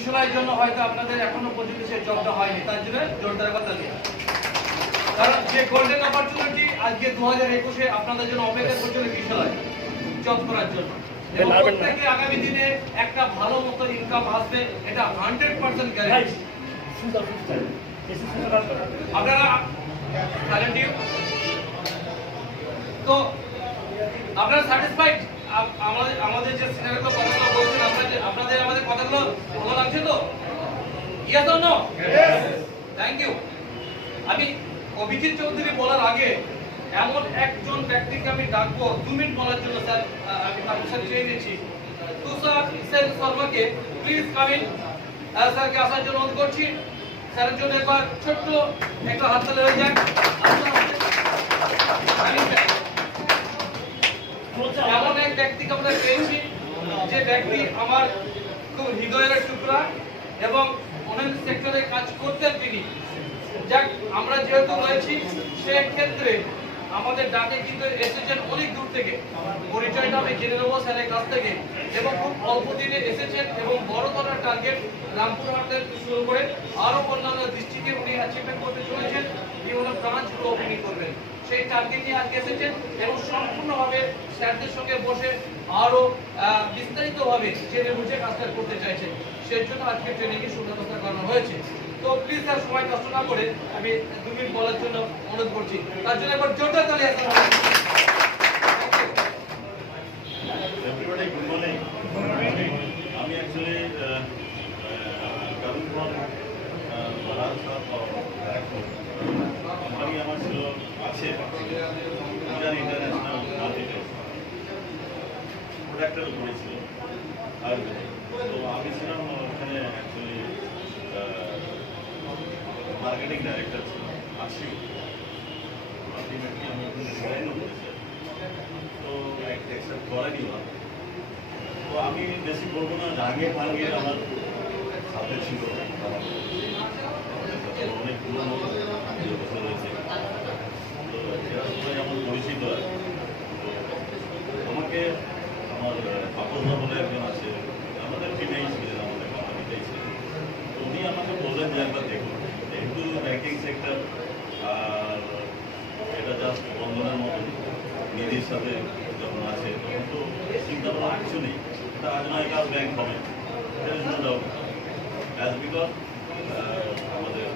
কিশোরের জন্য হয়তো আপনাদের এখনো পর্যন্ত সেই জবটা হয়নি, তার জন্য জোরদার কথা দিয়ে, কারণ যে গোল্ডেন অপরচুনিটি আজকে 2021-এ আপনাদের জন্য অপেক্ষা করছিল কিশোরায় জব করার জন্য, এবং প্রত্যেকে আগামী দিনে একটা ভালো মতো ইনকাম আসবে, এটা 100% গ্যারান্টি। আপনারা তো আপনারা স্যাটিসফাইড? আমাদের যে সিনারিগুলো কথাগুলো বলছেন, আপনাদের আমাদের কথাগুলো ভালো লাগছে তো? Yes or no? Thank you. আমি অভিজিৎ চৌধুরী বলার আগে এমন একজন ব্যক্তিকে আমি ডাকবো 2 মিনিট বলার জন্য। স্যার, আমি পারমিশন চেয়ে নিচ্ছি। তুষার সেন শর্মাকে প্লিজ কাম ইন। স্যারকে আসার জন্য অনুরোধ করছি। স্যারের জন্য একবার ছোট্ট একটা হাততালি হয়ে যাক। এমন এক ব্যক্তিকে আমরা পেয়েছি যে ব্যক্তি আমার খুব হৃদয়ের টুকরা এবং অনেক সেক্টরে কাজ করতেন তিনি। যাক, আমরা যেহেতু রয়েছি সেক্ষেত্রে আমাদের ডাকে কিন্তু এসেছেন অনেক দূর থেকে, পরিচয়টা আমি জেনে নেবো স্যারের কাছ থেকে, এবং খুব অল্প দিনে এসেছেন এবং বড় ধরনের টার্গেট রামপুরহাট থেকে শুরু করে আরো অন্যান্য ডিস্ট্রিক্টে উনি অ্যাচিভমেন্ট করতে চলেছেন, বিভিন্ন ব্রাঞ্চগুলো ওপেনিং করবেন। সেই টার্গেট নিয়ে আজকে এসেছেন এবং সম্পূর্ণভাবে স্যারদের সঙ্গে বসে আরো বিস্তারিতভাবে জেনে বুঝে কাজটা করতে চাইছেন। সেই জন্য আজকে ট্রেনিংয়ে সুব্যবস্থা করানো হয়েছে। তো প্লিজ স্যার, সময় নষ্ট না করে আমি 2 মিনিট বলার জন্য অনুরোধ করছি। তার জন্য একবার জোরদার তালি আসতে হবে। Everybody, good morning. আমি অ্যাকচুয়ালি কোম্পানি আমার ছিল আছে ইন্টারন্যাশনাল মার্কেটে প্রোডাক্টের উপরে ছিল আয়ুর্বেদিক। তো আমি ছিলাম ওখানে অ্যাকচুয়ালি মার্কেটিং ডাইরেক্টর ছিলাম। আছি আলটিমেটলি আমি রিজাইনও করেছি, তো অ্যাকসেপ্ট করেনি। তো আমি বেশি বলবো না, জাহাঙ্গীর ফাঙ্গির আমার সাথে ছিল, অনেক পুরনো বছর রয়েছে, তো এরা সবাই আমার পরিচিত। আমাকে আমার পাপসদা বলে একজন আছে, আমাদের টিমেই ছিলেন, আমাদের কোম্পানিতেই ছিলেন। তো উনি আমাকে বললেন যে একবার দেখুন, যেহেতু ব্যাংকিং সেক্টর আর এটা জাস্ট বন্ধনের মতন নিধির সাথে যখন আছে তখন তো চিন্তা করার কিছু নেই, এটা আজ নয় কাজ ব্যাংক হবে, অ্যাজ বিকজ আমাদের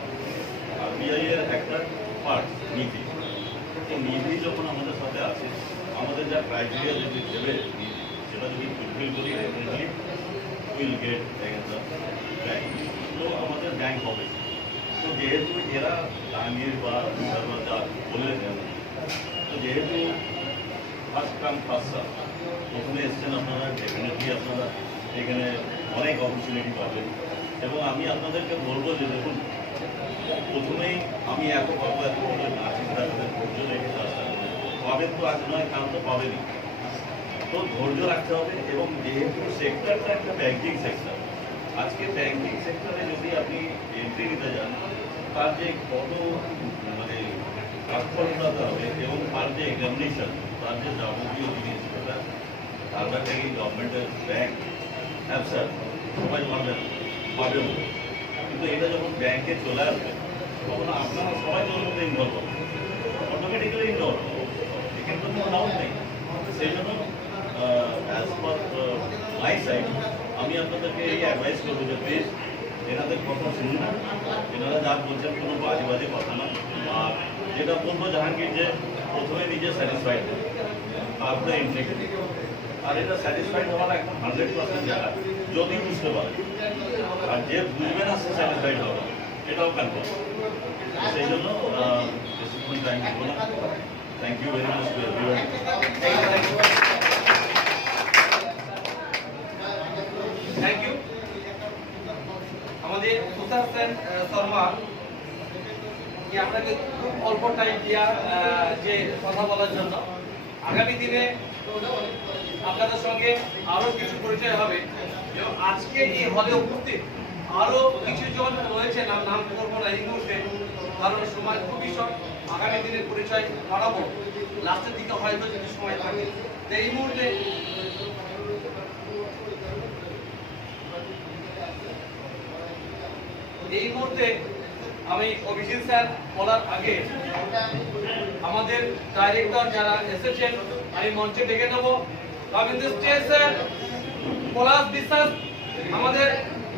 আরবিআই এর একটা পার্ট নিধি। তো নিধি যখন আমাদের সাথে আছে, আমাদের যা ক্রাইটেরিয়া যদি দেবে নিধি, সেটা যদি ফুলফিল করি ডেফিনেটলি উইল গেট ব্যাংক। তো আমাদের ব্যাংক হবে। তো যেহেতু এরা জাহাঙ্গীর বা যা বললেন, তো যেহেতু ফার্স্ট কাম ফার্স্ট সার্ভ, প্রথমে এসছেন আপনারা, ডেফিনেটলি আপনারা এখানে অনেক অপরচুনিটি পাবেন। এবং আমি আপনাদেরকে বলবো যে দেখুন, প্রথমেই আমি এত পাবো এত করে না চিন্তা করেন, ধৈর্য রেখে কাজটা করবেন। পাবেন তো আজ নয়, কাল তো পাবেনই। তো ধৈর্য রাখতে হবে। এবং যেহেতু সেক্টরটা একটা ব্যাংকিং সেক্টর, আজকে ব্যাংকিং সেক্টরে যদি আপনি এন্ট্রি নিতে যান, তার যে কত মানে কাজকর্মটা হবে এবং তার যে এক্সামিনেশন, তার যে যাবতীয় জিনিস, সেটা তারপর থেকে গভর্নমেন্টের ব্যাংক। হ্যাঁ স্যার, সবাই পারবেন, পাবেন, কিন্তু এটা যখন ব্যাংকে চলে আসবে তখন আপনারা সবাই তোর মধ্যে ইনভলভ হবে, অটোমেটিক্যালি ইনভলভ হবে, এখানে তো কোনো ডাউট নেই। সেই জন্য অ্যাজ পার মাই সাইড আমি আপনাদেরকে এই অ্যাডভাইস করবো যে প্লিজ এনাদের কথা শুনুন, এনারা যা বলছেন কোনো বাজে বাজে কথা না। আর যেটা বলবো জাহাঙ্গীর, যে প্রথমে নিজে স্যাটিসফাইড হবে, তারপরে এন্ট্রি করবে। আর এটা স্যাটিসফাইড হওয়ার একদম 100% জায়গা যদি বুঝতে পারে, আর যে বুঝবে না সে স্যাটিসফাইড হবে, এটাও কনফার্ম। সেই জন্য বেশিক্ষণ টাইম দেবো না। Thank you very much to everyone. Thank you. আমাদের তুষার সেন শর্মা কি আপনাকে খুব অল্প টাইম দেওয়া যে কথা বলার জন্য। আগামী দিনে আপনাদের সঙ্গে আরো কিছু পরিচয় হবে এবং আজকে এই হলে উপস্থিত আরো কিছু জন রয়েছে, নাম করবো না এই মুহূর্তে, কারণ সময় খুবই শর্ট। আগামী দিনে পরিচয় বাড়াবো লাস্টের দিকে হয়তো যদি সময় থাকে। তো এই মুহূর্তে এই মুহূর্তে আমি অভিজিৎ স্যার বলার আগে আমাদের ডাইরেক্টর যারা এসেছেন আমি মঞ্চে ডেকে নেব। কামিং দিস স্টেজ স্যার পলাশ বিশ্বাস আমাদের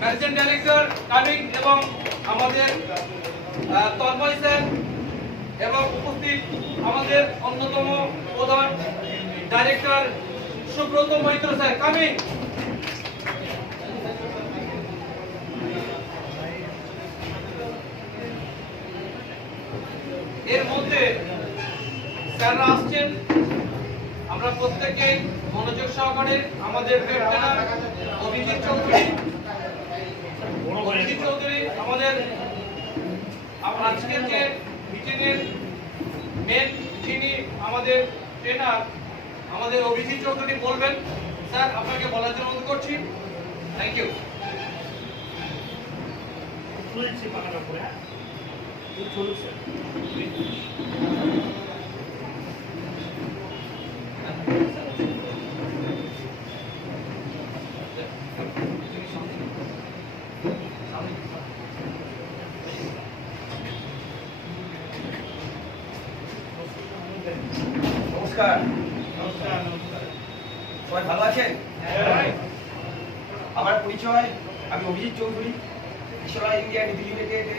ম্যানেজিং ডাইরেক্টর কামিং, এবং আমাদের তন্ময় স্যার, এবং উপস্থিত আমাদের অন্যতম প্রধান director Subrata Maitra sir coming. এর মধ্যে স্যাররা আসছেন, আমরা প্রত্যেকে মনোযোগ সহকারে আমাদের ক্যাপ্টেনার অভিজিৎ চৌধুরী আমাদের আজকের যে মিটিংয়ের মেন যিনি আমাদের ট্রেনার আমাদের অভিজিৎ চৌধুরী বলবেন। স্যার আপনাকে বলার জন্য অনুরোধ করছি। Thank you. নমস্কার। সবাই ভালো আছেন? আমার পরিচয়, আমি অভিজিৎ চৌধুরী, বিশ্বলা ইন্ডিয়া নিধি লিমিটেডে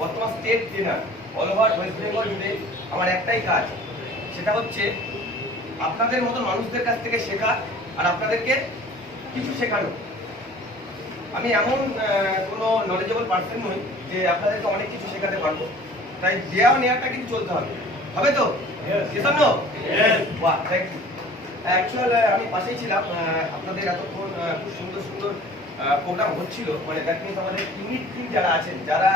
বর্তমান state trainer. All over West Bengal জুড়ে আমার একটাই কাজ, সেটা হচ্ছে আপনাদের মতো মানুষদের কাছ থেকে শেখা আর আপনাদেরকে কিছু শেখানো। আমি এমন কোনো নলেজেবল পার্সন নই যে আপনাদেরকে অনেক কিছু শেখাতে পারবো, তাই দেওয়া নেওয়াটা কিন্তু চলতে হবে। হবে তো? বাহ, থ্যাংক ইউ। অ্যাকচুয়াল আমি পাশেই ছিলাম, আপনাদের এতক্ষণ খুব সুন্দর সুন্দর প্রোগ্রাম হচ্ছিল। মানে দ্যাট মিনস আমাদের ইউনিট টিম যারা আছেন, যারা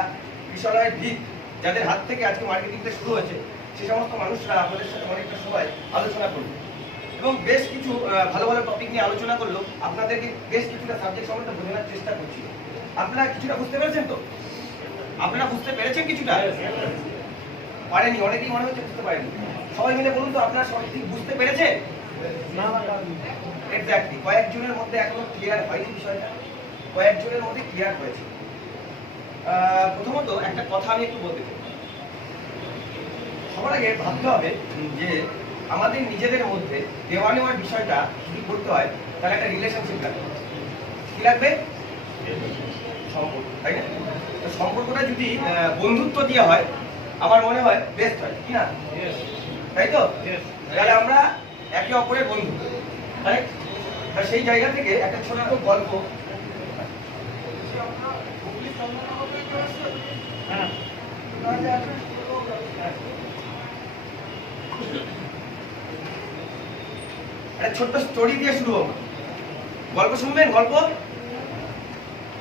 বিশ্বলয়ের ভিত, যাদের হাত থেকে আজকে মার্কেটিংটা শুরু হয়েছে, সে সমস্ত মানুষরা আপনাদের সাথে অনেকটা সময় আলোচনা করলো এবং বেশ কিছু ভালো ভালো টপিক নিয়ে আলোচনা করলো। আপনাদেরকে বেশ কিছুটা সাবজেক্ট সম্বন্ধে বোঝানোর চেষ্টা করছি। আপনারা কিছুটা বুঝতে পেরেছেন তো? আপনারা বুঝতে পেরেছেন কিছুটা? পারেনি, অনেকেই মনে হচ্ছে বুঝতে পারেনি। সবাই মিলে বলুন তো, আপনারা সবাই ঠিক বুঝতে পেরেছেন? এক্স্যাক্টলি। কয়েকজনের মধ্যে এখনো ক্লিয়ার হয়নি বিষয়টা, কয়েকজনের মধ্যে ক্লিয়ার হয়েছে। প্রথমত একটা কথা আমি একটু বলতে চাই। সবার আগে ভাবতে হবে যে আমাদের নিজেদের মধ্যে দেওয়া নেওয়ার বিষয়টা যদি করতে হয়, তাহলে একটা রিলেশনশিপ লাগবে। কি লাগবে? সম্পর্ক, তাই না? তো সম্পর্কটা যদি বন্ধুত্ব দিয়ে হয়, আমার মনে হয় বেস্ট হয়, কি না? তাই তো? তাহলে আমরা একে অপরের বন্ধু, কারেক্ট? সেই জায়গা থেকে একটা ছোট গল্প। একটা ছোট্ট স্টোরি দিয়ে শুরু হোক। গল্প শুনবেন? গল্প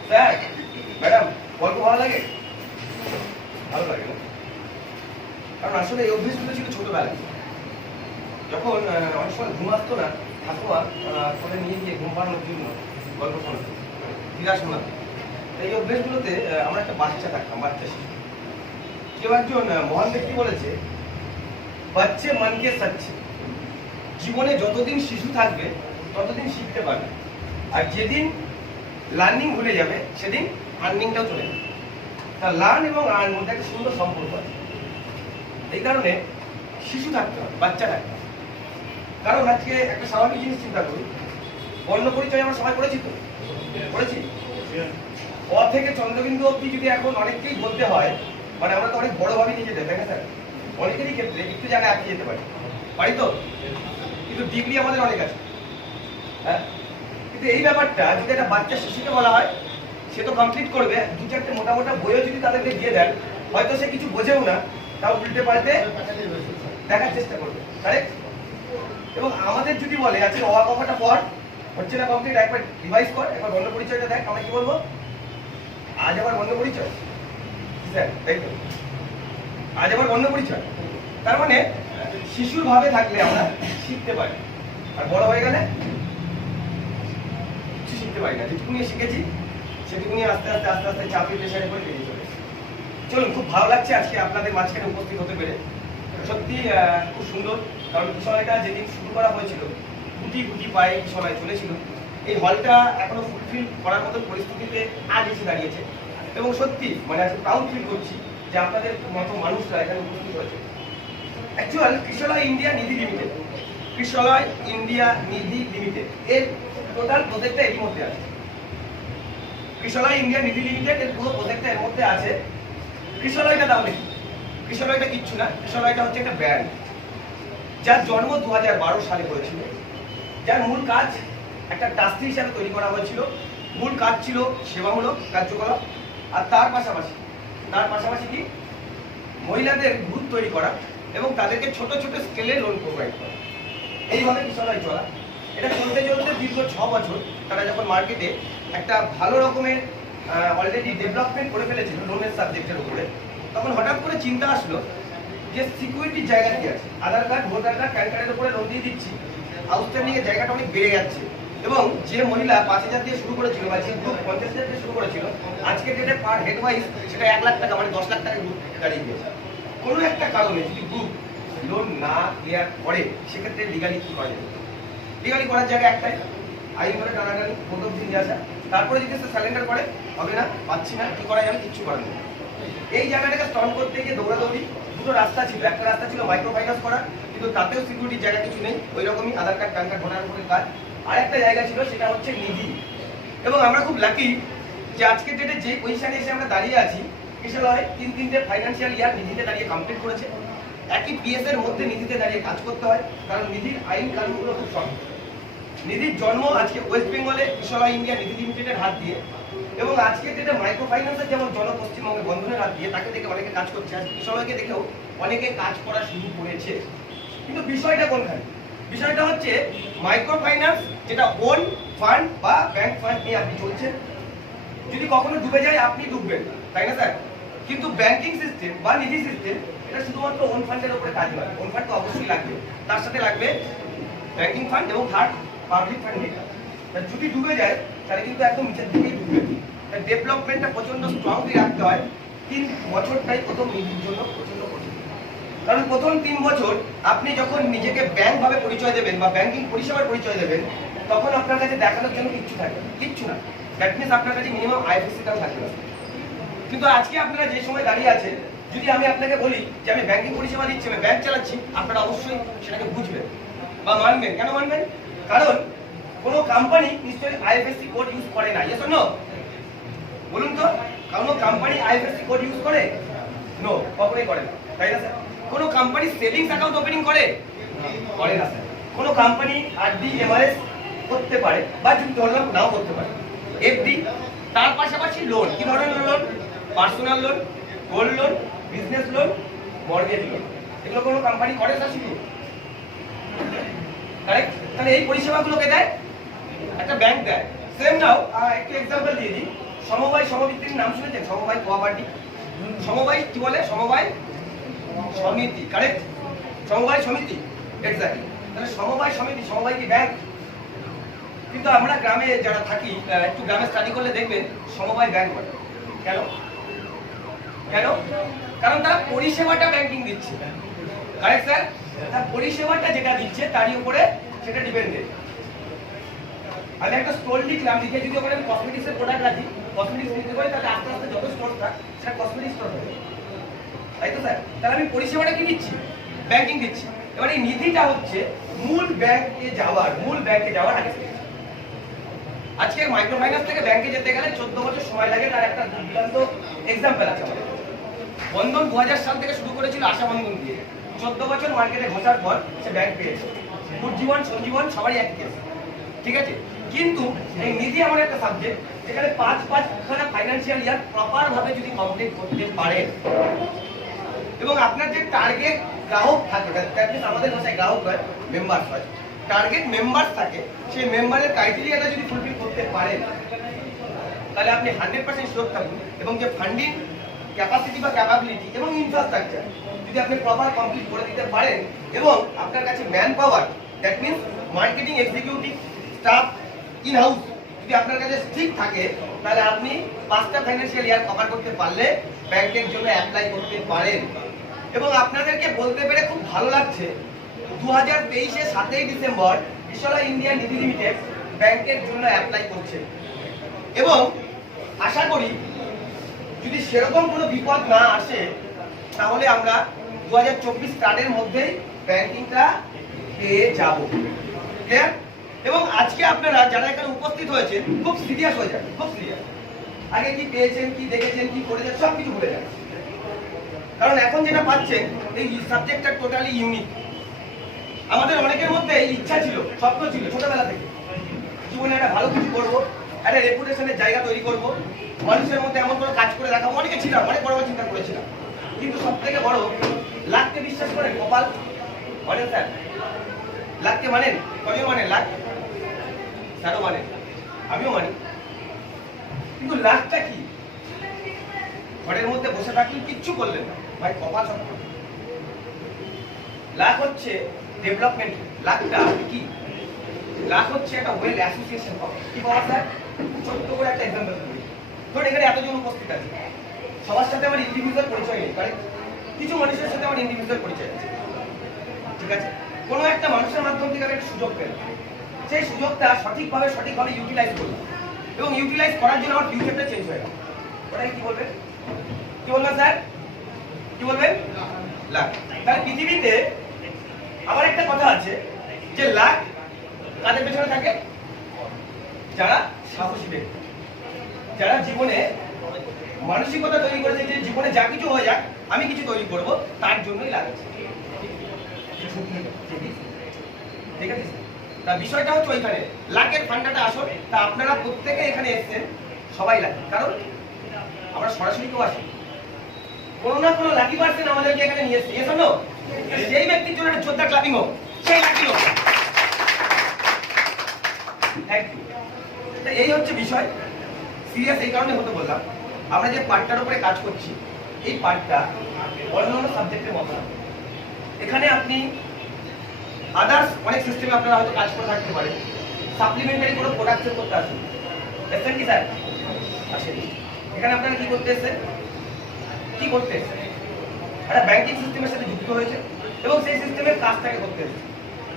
স্যার, ম্যাডাম, গল্প ভালো লাগে? ভালো লাগে না? কারণ আসলে এই অভ্যেসগুলো ছিল ছোটবেলায়, যখন অনেক সময় ঘুম আসতো না, ঠাকুমা কোলে নিয়ে গিয়ে ঘুম পাড়ানোর জন্য গল্প শোনাতো, ক্রীড়া শোনাতো। এই অভ্যেসগুলোতে আমরা একটা বাচ্চা থাকতাম, বাচ্চা শিশু। কেউ একজন মহান ব্যক্তি বলেছে, বাচ্চে মনকে সচ্ছে। জীবনে যতদিন শিশু থাকবে ততদিন শিখতে পারবে, আর যেদিন লার্নিং ভুলে যাবে সেদিন আর্নিংটাও চলে যাবে। তা লার্ন এবং আর্ন মধ্যে একটা সুন্দর সম্পর্ক আছে। এই কারণে শিশু থাকতে হবে, বাচ্চা থাকতে হবে। কারণ আজকে একটা স্বাভাবিক জিনিস চিন্তা করি, বর্ণ পরিচয় আমরা সবাই করেছি তো? করেছি। অ থেকে চন্দ্রবিন্দু অব্দি যদি এখন অনেককেই বলতে হয়, মানে আমরা তো অনেক বড়ভাবে নিয়ে যেতে, তাই না স্যার? অনেকেরই ক্ষেত্রে একটু জায়গায় আটকে যেতে পারি, পারি তো? কিন্তু ডিগ্রি আমাদের অনেক আছে, হ্যাঁ। কিন্তু এই ব্যাপারটা যদি একটা বাচ্চা শিশুকে বলা হয়, সে তো কমপ্লিট করবে। দু চারটে মোটা মোটা বইও যদি তাদেরকে দিয়ে দেন, হয়তো সে কিছু বোঝেও না, তাও উল্টে পাল্টে দেখার চেষ্টা করবে, কারেক্ট? এবং আমাদের যদি বলে আজকে অ কথাটা পড়, হচ্ছে না কমপ্লিট, একবার রিভাইজ কর, একবার বর্ণ পরিচয়টা দেখ, আমরা কি বলবো? আজ আবার বর্ণ পরিচয়, স্যার, তাই তো? আজ আবার বর্ণ পরিচয়। তার মানে শিশুর ভাবে থাকলে আমরা শিখতে পারি, আর বড় হয়ে গেলে কিছু শিখতে পারি না। যেটুকুনি শিখেছি সেটুকুনি আস্তে আস্তে আস্তে আস্তে চাপে প্রেশারে করে বেরিয়ে চলে। চলুন, খুব ভালো লাগছে আজকে আপনাদের মাঝখানে উপস্থিত হতে পেরে, সত্যি খুব সুন্দর। কারণ বিষয়টা যেদিন শুরু করা হয়েছিল, গুটি গুটি পায়ে বিষয় চলেছিল। এই হলটা এখনো ফুলফিল করার মতন পরিস্থিতিতে আজ এসে দাঁড়িয়েছে। এবং সত্যি মানে আজকে প্রাউড ফিল করছি যে আপনাদের মতো মানুষরা এখানে উপস্থিত হয়েছে। Actual কৃষলয় India Nidhi limited, কৃষলয় India Nidhi limited এর টোটাল প্রজেক্টটা এর মধ্যে আছে। কৃষলয় ইন্ডিয়া নিধি লিমিটেড এর পুরো প্রজেক্টটা এর মধ্যে আছে। কৃষলয়টা তাহলে কি? কৃষলয়টা কিচ্ছু না, কৃষলয়টা হচ্ছে একটা ব্র্যান্ড যার জন্ম 2012 সালে হয়েছিল, যার মূল কাজ একটা ট্রাস্টি হিসাবে তৈরি করা হয়েছিল। মূল কাজ ছিল সেবামূলক কার্যকলাপ, আর তার পাশাপাশি কি মহিলাদের গ্রুপ তৈরি করা এবং তাদেরকে ছোট ছোট স্কেলে লোন প্রোভাইড করা। এইভাবে কৃষলয় চলা। এটা চলতে চলতে দীর্ঘ 6 বছর তারা যখন মার্কেটে একটা ভালো রকমের অলরেডি ডেভেলপমেন্ট করে ফেলেছিল লোনের সাবজেক্টের উপরে, তখন হঠাৎ করে চিন্তা আসলো যে সিকিউরিটির জায়গা কি আছে, আধার কার্ড, ভোটার কার্ড, প্যান কার্ডের উপরে লোন দিয়ে দিচ্ছি, আউটস্ট্যান্ডিং এর জায়গাটা অনেক বেড়ে যাচ্ছে। এবং যে মহিলা 5,000 দিয়ে শুরু করেছিল বা যে গ্রুপ 50,000 দিয়ে শুরু করেছিল, আজকে ডেটে পার হেড ওয়াইজ সেটা 1 লাখ টাকা মানে 10 লাখ টাকা গ্রুপ দাঁড়িয়ে গিয়েছে। কোনো একটা কারণে যদি গ্রুপ লোন না ক্লিয়ার করে সেক্ষেত্রে লিগালি কি করা যাবে? লিগালি করার জায়গা একটাই, আইন করে টানাটানি কোর্ট অব্দি নিয়ে আসা, তারপরে যদি সে সারেন্ডার করে হবে না, পাচ্ছি না, কি করা যাবে, কিচ্ছু করার নেই। এই জায়গাটাকে স্ট্রং করতে গিয়ে দৌড়াদৌড়ি, দুটো রাস্তা ছিল। একটা রাস্তা ছিল মাইক্রো ফাইন্যান্স করা, কিন্তু তাতেও সিকিউরিটির জায়গা কিছু নেই, ওই রকমই আধার কার্ড, প্যান কার্ড, ভোটার উপরে কাজ। আর একটা জায়গা ছিল, সেটা হচ্ছে নিধি। এবং আমরা খুব লাকি যে আজকের ডেটে যে পজিশনে এসে আমরা দাঁড়িয়ে আছি, কৃষলয় 3 ফাইন্যান্সিয়াল ইয়ার নিধিতে দাঁড়িয়ে কমপ্লিট করেছে। একই পিএস এর মধ্যে নিধিতে দাঁড়িয়ে কাজ করতে হয়, কারণ নিধির আইন কানুনগুলো খুব শক্ত। নিধির জন্ম আজকে ওয়েস্ট বেঙ্গলে কৃষলয় ইন্ডিয়া নিধি লিমিটেডের হাত দিয়ে, এবং আজকে যেটা মাইক্রো ফাইন্যান্সের যেমন জন পশ্চিমবঙ্গে বন্ধনের হাত দিয়ে, তাকে দেখে অনেকে কাজ করছে, আজকে কৃষলয়কে দেখেও অনেকে কাজ করা শুরু করেছে। কিন্তু বিষয়টা কোনখানে? বিষয়টা হচ্ছে মাইক্রো ফাইন্যান্স যেটা ওন ফান্ড বা ব্যাংক ফান্ড নিয়ে আপনি চলছেন, যদি কখনো ডুবে যায় আপনি ডুববেন, তাই না স্যার? কিন্তু ব্যাংকিং সিস্টেম বা নিধি সিস্টেম এটা শুধুমাত্র ওন ফান্ডের উপরে কাজ নয়। ওন ফান্ড তো অবশ্যই লাগবে, তার সাথে লাগবে ব্যাংকিং ফান্ড এবং থার্ড পাবলিক ফান্ডিং। যদি ডুবে যায় তাহলে কিন্তু একদম নিচের দিকেই ডুববে। তাই ডেভেলপমেন্টটা প্রচন্ড স্ট্রংলি রাখতে হয়। 3 বছরটাই প্রথম নিধির জন্য প্রচন্ড কঠিন, কারণ প্রথম 3 বছর আপনি যখন নিজেকে ব্যাংক ভাবে পরিচয় দেবেন বা ব্যাংকিং পরিষেবার পরিচয় দেবেন, তখন আপনার কাছে দেখানোর জন্য কিচ্ছু না। দ্যাট মিনস আপনার কাছে মিনিমাম আইএফএসসিটাও থাকবে না। কিন্তু আজকে আপনারা যে সময় দাঁড়িয়ে আছেন, যদি আমি আপনাকে বলি যে আমি ব্যাংকিং পরিষেবা দিচ্ছি, আমি ব্যাংক চালাচ্ছি, আপনারা অবশ্যই সেটাকে বুঝবেন বা মানবেন। কেন মানবেন? কারণ কোনো কোম্পানি নিশ্চয়ই আইএফএসসি কোড ইউজ করে না। Yes or no? বলুন তো, কোনো কোম্পানি আইএফএসসি কোড ইউজ করে? নো, কখনোই করে না, তাই না স্যার? কোনো কোম্পানি সেভিংস অ্যাকাউন্ট ওপেনিং করে? করে না স্যার। কোনো কোম্পানি আরডি এমআরএস করতে পারে বা যদি ধরলাম নাও করতে পারে, এফডি, তার পাশাপাশি লোন। কি ধরনের loan? Personal loan, gold loan, business loan, mortgage loan. এগুলো কোনো কোম্পানি করে স্যার শুধু? কারেক্ট? তাহলে এই পরিষেবাগুলোকে দেয় একটা ব্যাংক দেয়। সেম নাও একটু এক্সাম্পল দিয়ে দিই। সমবায় সমিতির নাম শুনেছেন? সমবায় কোঅপারেটিভ, সমবায় কি বলে? সমবায় সমিতি, কারেক্ট? সমবায় সমিতি, এক্স্যাক্টলি। তাহলে সমবায় সমিতি, সমবায় কি ব্যাংক? কিন্তু আমরা গ্রামে যারা থাকি, একটু গ্রামে স্টাডি করলে দেখবেন সমবায় ব্যাংক বলে। কেন? কারণ তারা পরিষেবাটা ব্যাংকিং দিচ্ছে, কারেক্ট স্যার? তার পরিষেবাটা যেটা দিচ্ছে তারই উপরে সেটা ডিপেন্ডেন্ট। আমি একটা স্টোর লিখলাম, লিখে যদি ওখানে কসমেটিক্সের প্রোডাক্ট রাখি, কসমেটিক্স লিখতে পারি, তাহলে আস্তে আস্তে যত স্টোর থাক সেটা কসমেটিক্স স্টোর হবে, তাই তো স্যার? তাহলে আমি পরিষেবাটা কি দিচ্ছি? ব্যাংকিং দিচ্ছি। এবার এই নিধিটা হচ্ছে মূল ব্যাংকে যাওয়ার আগে। আজকে মাইক্রো ফাইন্যান্স থেকে ব্যাংকে যেতে গেলে 14 বছর সময় লাগে। তার একটা দুর্দান্ত এক্সাম্পল আছে আমাদের। বন্ধন 2000 সাল থেকে শুরু করেছিল আশা বন্ধন দিয়ে, 14 বছর মার্কেটে ঘষার পর সে ব্যাংক পেয়েছে। উজ্জীবন, সঞ্জীবন সবারই একই কেস, ঠিক আছে? কিন্তু এই নিধি আমার একটা সাবজেক্ট যেখানে 5-5খানা ফাইন্যান্সিয়াল ইয়ার প্রপার ভাবে যদি কমপ্লিট করতে পারেন, এবং আপনার যে টার্গেট গ্রাহক থাকে, দ্যাট মিন্স আমাদের ভাষায় গ্রাহক হয়, মেম্বার হয়, টার্গেট মেম্বার থাকে, সেই মেম্বারের ক্রাইটেরিয়াটা যদি ফুলফিল করতে পারেন, তাহলে আপনি 100% শিওর থাকুন। এবং যে ফান্ডিং ক্যাপাসিটি বা ক্যাপাবিলিটি এবং ইনফ্রাস্ট্রাকচার যদি আপনি প্রপার কমপ্লিট করে দিতে পারেন, এবং আপনার কাছে man power, that means marketing executive staff in house যদি আপনার কাছে ঠিক থাকে, তাহলে আপনি 5টা ফাইন্যান্সিয়াল ইয়ার কভার করতে পারলে ব্যাংকের জন্য অ্যাপ্লাই করতে পারেন। এবং আপনাদেরকে বলতে পেরে খুব ভালো লাগছে, 2023-এ 7ই ডিসেম্বর কৃষলয় ইন্ডিয়া নিধি লিমিটেড ব্যাংকের জন্য অ্যাপ্লাই করছে, এবং আশা করি সেরকম কোনো বিপদ না আসে তাহলে আমরা 2024 স্টার্টের মধ্যেই ব্যাংকিংটা পেয়ে যাব। ক্লিয়ার? এবং আজকে আপনারা যারা এখানে উপস্থিত হয়েছেন খুব সিরিয়াস হয়ে যান, খুব সিরিয়াস। আগে কি পেয়েছেন, কি দেখেছেন, কি করেছেন সব কিছু ভুলে যান, কারণ এখন যেটা পাচ্ছেন এই সাবজেক্টটা টোটালি ইউনিক। আমাদের অনেকের মধ্যে এই ইচ্ছা ছিল, স্বপ্ন ছিল ছোটবেলা থেকে, জীবনে একটা ভালো কিছু করবো, একটা রেপুটেশনের জায়গা তৈরি করব, মানুষের মধ্যে এমন কোনো কাজ করে দেখাবো। অনেকে ছিলাম, অনেক বড় চিন্তা করেছিলাম, কিন্তু সব থেকে বড় লাখকে বিশ্বাস করেন? কপাল মানেন স্যার? লাখকে মানেন? কজন মানেন লাখ? স্যারও মানেন, আমিও মানি, কিন্তু লাখটা কি? ঘরের মধ্যে বসে থাকলেন, কিচ্ছু করলেন না, ভাই কপাল সব। লাখ হচ্ছে ডেভেলপমেন্ট। লাখটা কি? লাখ হচ্ছে একটা ওয়েল অ্যাসোসিয়েশন পাওয়া। কি পাওয়া স্যার? ছোট্ট করে একটা এক্সাম্পল দিই। ধরুন এখানে এতজন উপস্থিত আছে, সবার সাথে আমার ইন্ডিভিজুয়াল পরিচয় নেই, কারণ কিছু মানুষের সাথে আমার ইন্ডিভিজুয়াল পরিচয় আছে, ঠিক আছে? কোনো একটা মানুষের মাধ্যম থেকে আমি একটা সুযোগ পেলাম, সেই সুযোগটা সঠিকভাবে ইউটিলাইজ করলাম, এবং ইউটিলাইজ করার জন্য আমার ফিউচারটা চেঞ্জ হয়ে গেল। ওটাকে কি বলবেন? কি বলবেন স্যার? কি বলবেন? লাখ। তাহলে পৃথিবীতে আমার একটা কথা আছে যে লাখ কাদের পেছনে থাকে? যারা সাহসী ব্যক্তি, যারা জীবনে মানসিকতা তৈরি করেছে যে জীবনে যা কিছু হয়ে যাক আমি কিছু তৈরি করব, তার জন্যই লাখ আছে। ঠিক আছে? তা বিষয়টা হচ্ছে ওইখানে লাখের ফান্ডাটা আসল। তা আপনারা প্রত্যেকে এখানে এসেছেন, সবাই লাকি, কারণ আমরা সরাসরি কেউ আসি, কোনো না কোনো লাকি পার্সন আমাদেরকে এখানে নিয়ে এসেছে। এসো না, সেই ব্যক্তির জন্য একটা যোদ্ধা ক্লাপিং হোক, সেই লাকি হোক। এই হচ্ছে বিষয়। সিরিয়াস এই কারণে হতে বললাম, আমরা যে পার্টটার উপরে কাজ করছি এই পার্টটা অন্যান্য সাবজেক্টের মতো না। এখানে আপনি আদার্স অনেক সিস্টেমে আপনারা হয়তো কাজ করে থাকতে পারেন, সাপ্লিমেন্টারি কোনো প্রোডাকশন করতে আসেন। দেখছেন কি স্যার? আসেন। এখানে আপনারা কি করতে এসেছেন? কি করতে এসেছেন? একটা ব্যাংকিং সিস্টেমের সাথে যুক্ত হয়েছে এবং সেই সিস্টেমের কাজটাকে করতে এসেছে।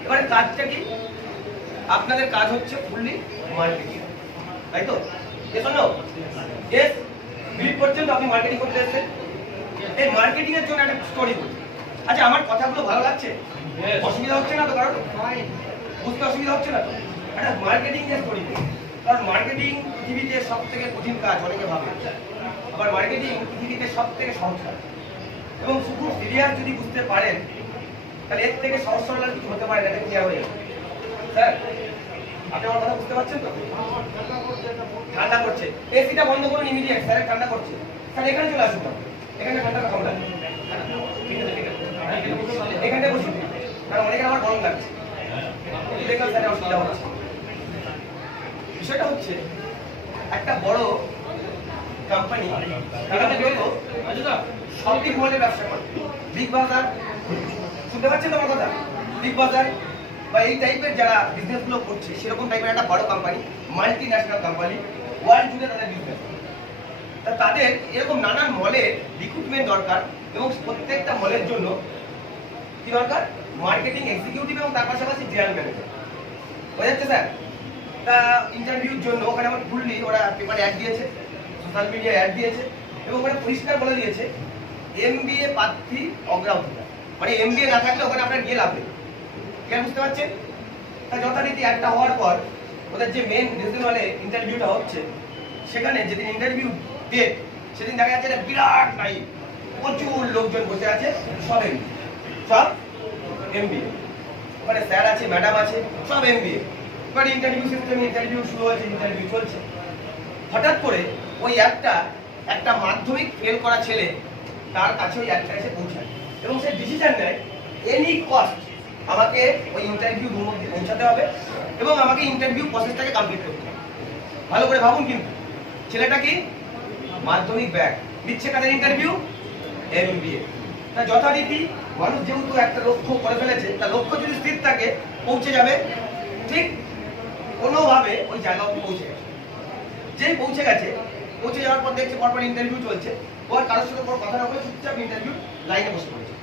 এবারে কাজটা কি? আপনাদের কাজ হচ্ছে ফুললি মার্কেটিং, তাই তো? ইয়েস, বিলিভ করছেন তো আপনি মার্কেটিং করতে এসেছেন? এই মার্কেটিং এর জন্য একটা স্টোরি বলি। আচ্ছা, আমার কথাগুলো ভালো লাগছে? অসুবিধা হচ্ছে না তো? কারণ বুঝতে অসুবিধা হচ্ছে না তো? একটা মার্কেটিং এর স্টোরি বলি, কারণ মার্কেটিং পৃথিবীতে সব থেকে কঠিন কাজ অনেকে ভাবে, আবার মার্কেটিং পৃথিবীতে সব থেকে সহজ কাজ। এবং শুধু সিরিয়াস যদি বুঝতে পারেন তাহলে এর থেকে সহজ সরল আর কিছু হতে পারে না, এটা ক্লিয়ার হয়ে যাবে। স্যার আপনি আমার কথা বুঝতে পারছেন তো? ঠান্ডা করছে, এসিটা বন্ধ করুন ইমিডিয়েট। স্যার ঠান্ডা করছে, স্যার এখানে চলে আসুন, এখানে ঠান্ডা কম লাগে, এখানে বসুন, কারণ অনেকে আমার গরম লাগছে। স্যার অসুবিধা হচ্ছে। বিষয়টা হচ্ছে একটা বড় কোম্পানি শপিং মলে ব্যবসা করে, বিগ বাজার, শুনতে পাচ্ছেন আমার কথা? বিগ বাজার বা এই টাইপের যারা বিজনেস গুলো করছে সেরকম টাইপের একটা বড় company, multi national company, world জুড়ে তাদের বিজনেস। তা তাদের এরকম নানান মলে রিক্রুটমেন্ট দরকার, এবং প্রত্যেকটা মলের জন্য কি দরকার? মার্কেটিং এক্সিকিউটিভ এবং তার পাশাপাশি জেনারেল ম্যানেজার। বোঝা যাচ্ছে স্যার? তা ইন্টারভিউর জন্য ওখানে আমার ফুললি ওরা পেপারে অ্যাড দিয়েছে, সোশ্যাল মিডিয়ায় অ্যাড দিয়েছে, এবং ওখানে পরিষ্কার বলে দিয়েছে MBA প্রার্থী অগ্রাধিকার, মানে MBA না থাকলে ওখানে আপনার গিয়ে লাভ নেই। কি বুঝতে পারছেন? তা যথারীতি একটা হওয়ার পর ওদের যে মেন রিজনালে ইন্টারভিউটা হচ্ছে, সেখানে যেদিন ইন্টারভিউ ডেট সেদিন দেখা যাচ্ছে একটা বিরাট লাইন, প্রচুর লোকজন বসে আছে, সব MBA। ওখানে স্যার আছে, ম্যাডাম আছে, সব MBA। এবার ইন্টারভিউ সিস্টেমে ইন্টারভিউ শুরু হয়েছে, ইন্টারভিউ চলছে। হঠাৎ করে ওই একটা মাধ্যমিক ফেল করা ছেলে তার কাছে ওই একটা এসে পৌঁছায়, এবং সে ডিসিশন নেয় এনি কস্ট আমাকে ওই ইন্টারভিউ রুম অবধি পৌঁছাতে হবে এবং আমাকে ইন্টারভিউ প্রসেসটাকে কমপ্লিট করতে হবে। ভালো করে ভাবুন, কিন্তু ছেলেটা কি মাধ্যমিক ব্যাক দিচ্ছে, কাদের ইন্টারভিউ? MBA। তা যথারীতি মানুষ যেহেতু একটা লক্ষ্য করে ফেলেছে, তার লক্ষ্য যদি স্থির থাকে পৌঁছে যাবে, ঠিক কোনোভাবে ওই জায়গা অবধি পৌঁছে গেছে। যেই পৌঁছে গেছে, পৌঁছে যাওয়ার পর দেখছে পরপর ইন্টারভিউ চলছে, ও আর কারোর সাথে কোনো কথা না বলে চুপচাপ ইন্টারভিউ লাইনে বসে পড়েছে।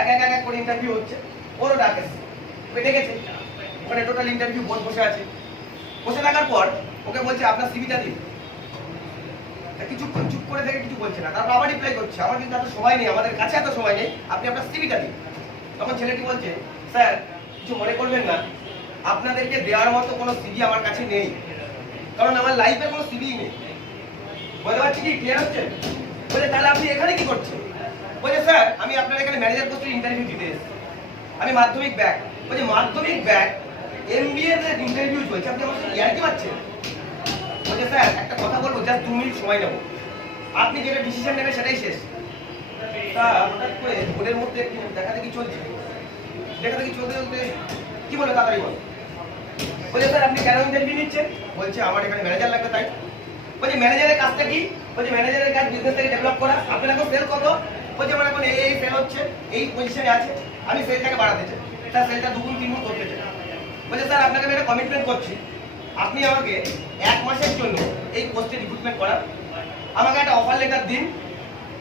এক এক করে ইন্টারভিউ হচ্ছে, ওরও ডাক এসেছে, ওকে ডেকেছে। ওখানে টোটাল ইন্টারভিউ বোর্ড বসে আছে। বসে থাকার পর ওকে বলছে আপনার সিভিটা দিন। কিছুক্ষণ চুপ করে থেকে কিছু বলছে না, তারপর আবার রিপ্লাই করছে, আমার কিন্তু এত সময় নেই, আমাদের কাছে এত সময় নেই, আপনি আপনার সিভিটা দিন। তখন ছেলেটি বলছে, স্যার কিছু মনে করবেন না, আপনাদেরকে দেওয়ার মতো কোনো সিভি আমার কাছে নেই, কারণ আমার লাইফে কোনো সিভি নেই। বলতে পারছি কি, ক্লিয়ার হচ্ছে? বলে তাহলে আপনি এখানে কি করছেন? বলে স্যার আমি আপনার এখানে ম্যানেজার পোস্টের ইন্টারভিউ দিতে এসেছি, আমি মাধ্যমিক ব্যাক। বলছে মাধ্যমিক ব্যাক, MBA এর ইন্টারভিউ চলছে, আপনি আমার সাথে ইয়ার্কি মারছেন? বলছে স্যার একটা কথা বলবো, জাস্ট 2 মিনিট সময় নেবো, আপনি যেটা ডিসিশন নেবেন সেটাই শেষ। তা হঠাৎ করে বোর্ডের মধ্যে একটু দেখাদেখি চলছে, দেখাদেখি চলতে চলতে কি বলে তাড়াতাড়ি বল। বলছে স্যার আপনি কেন ইন্টারভিউ নিচ্ছেন? বলছে আমার এখানে ম্যানেজার লাগবে তাই। বলছে ম্যানেজারের কাজটা কি? বলছে ম্যানেজারের কাজ বিজনেসটাকে ডেভেলপ করা। আপনার এখন সেল কত? বলছে আমার এখন এই সেল হচ্ছে, এই পজিশনে আছে, আমি সেলটাকে বাড়াতে চাই, তার সেলটা 2 গুণ 3 গুণ করতে চাই। বলছে স্যার আপনাকে আমি একটা কমিটমেন্ট করছি, আপনি আমাকে 1 মাসের জন্য এই পোস্টে রিক্রুটমেন্ট করান, আমাকে একটা অফার লেটার দিন,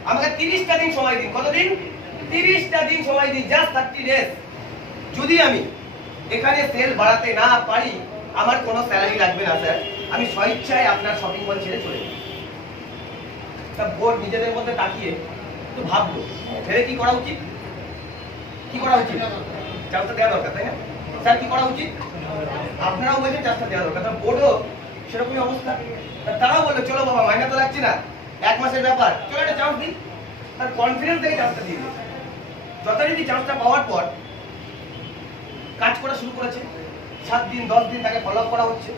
আমাকে 30টা দিন সময় দিন। কতদিন? 30টা দিন সময় দিন, জাস্ট 30 ডেজ। যদি আমি এখানে সেল বাড়াতে না পারি, আমার কোনো স্যালারি লাগবে না স্যার, আমি স্বেচ্ছায় আপনার শপিং মল ছেড়ে চলে যাব। তা বোর্ড নিজেদের মধ্যে তাকিয়ে তো ভাবলো, ভেবে কি করা উচিত? কি করা উচিত? চান্সটা দেওয়া দরকার, তাই না? স্যার কি করা উচিত? আপনারাও বলছেন চান্সটা দেওয়া দরকার, তার বোর্ডও সেরকমই অবস্থা। তারাও বললো চলো বাবা, মাইনা তো লাগছে না, 1 মাসের ব্যাপার, চলো একটা চান্স দিই। তার কনফিডেন্স থেকে চান্সটা দিয়ে দিই। যথারীতি চান্সটা পাওয়ার পর কাজ করা শুরু করেছে, 7 দিন 10 দিন তাকে ফলো আপ করা হচ্ছে,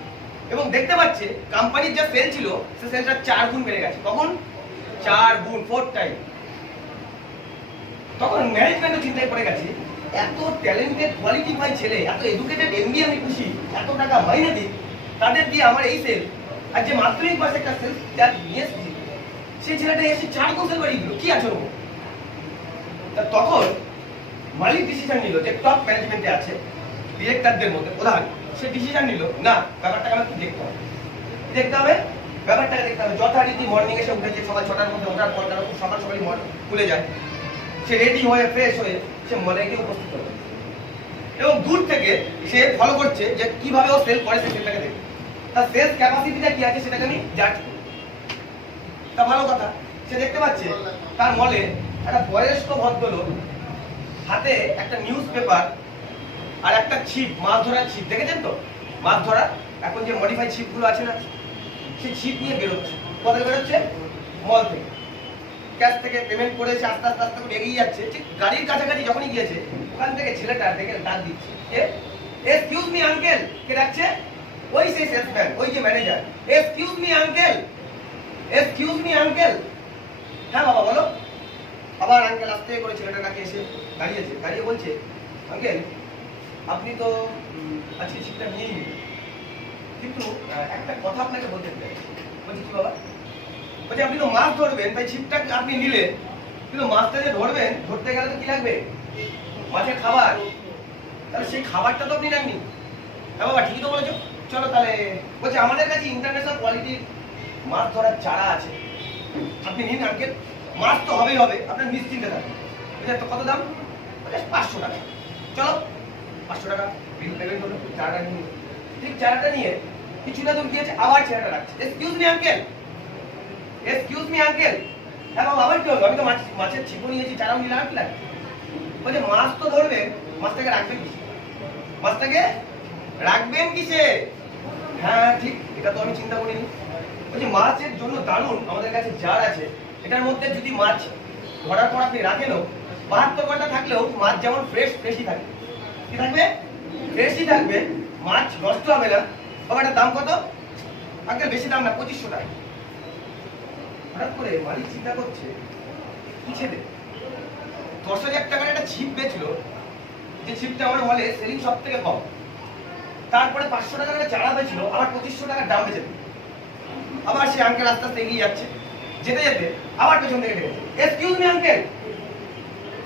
এবং দেখতে পাচ্ছে কোম্পানির যা সেল ছিল সে সেলটা 4 গুণ বেড়ে গেছে। কখন? 4 গুণ, 4 টাইম। তখন ম্যানেজমেন্টও চিন্তায় পড়ে গেছে, এত ট্যালেন্টেড কোয়ালিফাইড ছেলে, এত এডুকেটেড MBA আমি খুশি, এত টাকা মাইনে দিই, তাদের দিয়ে আমার এই সেল, আর যে মাধ্যমিক পাশে একটা সেল যার নিয়ে এসেছি, সেই ছেলেটা এসে 4 গুণ সেল বাড়িয়ে দিল, কি আছে ওর? তখন মালিক ডিসিশন নিল, যে টপ ম্যানেজমেন্টে আছে ডিরেক্টরদের মধ্যে প্রধান, সে ডিসিশন নিল, না ব্যাপারটাকে আমাকে দেখতে হবে, দেখতে হবে ব্যাপারটাকে দেখতে হবে। যথারীতি মর্নিং এসে উঠেছে, সকাল 6টার মধ্যে ওঠার পর তারা খুব সকাল সকালই খুলে যায়, সে রেডি হয়ে ফ্রেশ হয়ে সে মলে গিয়ে উপস্থিত হবে, এবং দূর থেকে সে ফলো করছে যে কিভাবে ও সেল করে, সে সেটাকে দেখে তার সেলস ক্যাপাসিটিটা কি আছে সেটাকে আমি জাজ করি। তা ভালো কথা, সে দেখতে পাচ্ছে তার মলে একটা বয়স্ক ভদ্রলোক হাতে একটা নিউজ পেপার আর একটা ছিপ, মাছ ধরার ছিপ, দেখেছেন তো মাছ ধরা এখন যে মডিফাইড ছিপগুলো আছে না, সেই ছিপ নিয়ে বেরোচ্ছে। কোথায় বেরোচ্ছে? মল থেকে। ক্যাশ থেকে পেমেন্ট করেছে, আস্তে আস্তে আস্তে করে এগিয়ে যাচ্ছে, ঠিক গাড়ির কাছাকাছি যখনই গিয়েছে, ওখান থেকে ছেলেটা দেখে ডাক দিচ্ছে, এক্সকিউজ মি আঙ্কেল। কে ডাকছে? ওই সেই সেলসম্যান, ওই যে manager. Excuse me uncle, excuse me uncle. হ্যাঁ বাবা বলো। আবার আঙ্কেল আস্তে করে ছেলেটার কাছে এসে দাঁড়িয়েছে, দাঁড়িয়ে বলছে, আঙ্কেল আপনি তো আজকে ছিপটা নিয়েই নিন, কিন্তু একটা কথা আপনাকে বলতে চাই। বলছি কি বাবা? বলছি আপনি তো মাছ ধরবেন, তাই ছিপটা আপনি নিলেন, কিন্তু মাছটা যে ধরবেন, ধরতে গেলে তো কি লাগবে? মাছের খাবার। তাহলে সেই খাবারটা তো আপনি নেননি। হ্যাঁ বাবা ঠিকই তো বলেছো, চলো তাহলে। বলছে আমাদের কাছে ইন্টারন্যাশনাল কোয়ালিটির মাছ ধরার চারা আছে, আপনি নিন আঙ্কেল, মাছ তো হবেই হবে, আপনার নিশ্চিন্তে থাকুন। তো কত দাম? বলে 500 টাকা। চলো 500 টাকা বিল পেমেন্ট হলো, চারাটা নিয়ে, ঠিক চারাটা নিয়ে কিছুটা দূর গিয়েছে, আবার ছেলেটা রাখছে, excuse me uncle, excuse me uncle. হ্যাঁ বাবা আবার কি হলো? আমি তো মাছের ছিপও নিয়েছি, চারাও নিলাম, কি লাগে? বলছে মাছ তো ধরবেন, মাছটাকে রাখবেন কিসে? মাছটাকে রাখবেন কিসে? হ্যাঁ ঠিক, এটা তো আমি চিন্তা করিনি। বলছে মাছের জন্য দারুণ আমাদের কাছে জার আছে, এটার মধ্যে যদি মাছ ধরার পর আপনি রাখেনও, 72 ঘন্টা থাকলেও মাছ যেমন ফ্রেশই থাকবে। কি থাকবে? ফ্রেশই থাকবে, মাছ নষ্ট হবে না। বাবা এটার দাম কত? আঙ্কেল বেশি দাম না, 2500 টাকা। হঠাৎ করে মালিক চিন্তা করছে, কি ছেলে 10,000 টাকার একটা ছিপ বেচলো, যে ছিপটা আমার মলে সেলিং সব থেকে কম, তারপরে 500 টাকার একটা চারা বেচলো, আবার 2500 টাকার দাম বেচে দিল। আবার সে আঙ্কেল আস্তে আস্তে এগিয়ে যাচ্ছে, যেতে যেতে আবার পেছন থেকে ডেকেছে, এক্সকিউজ মি আঙ্কেল।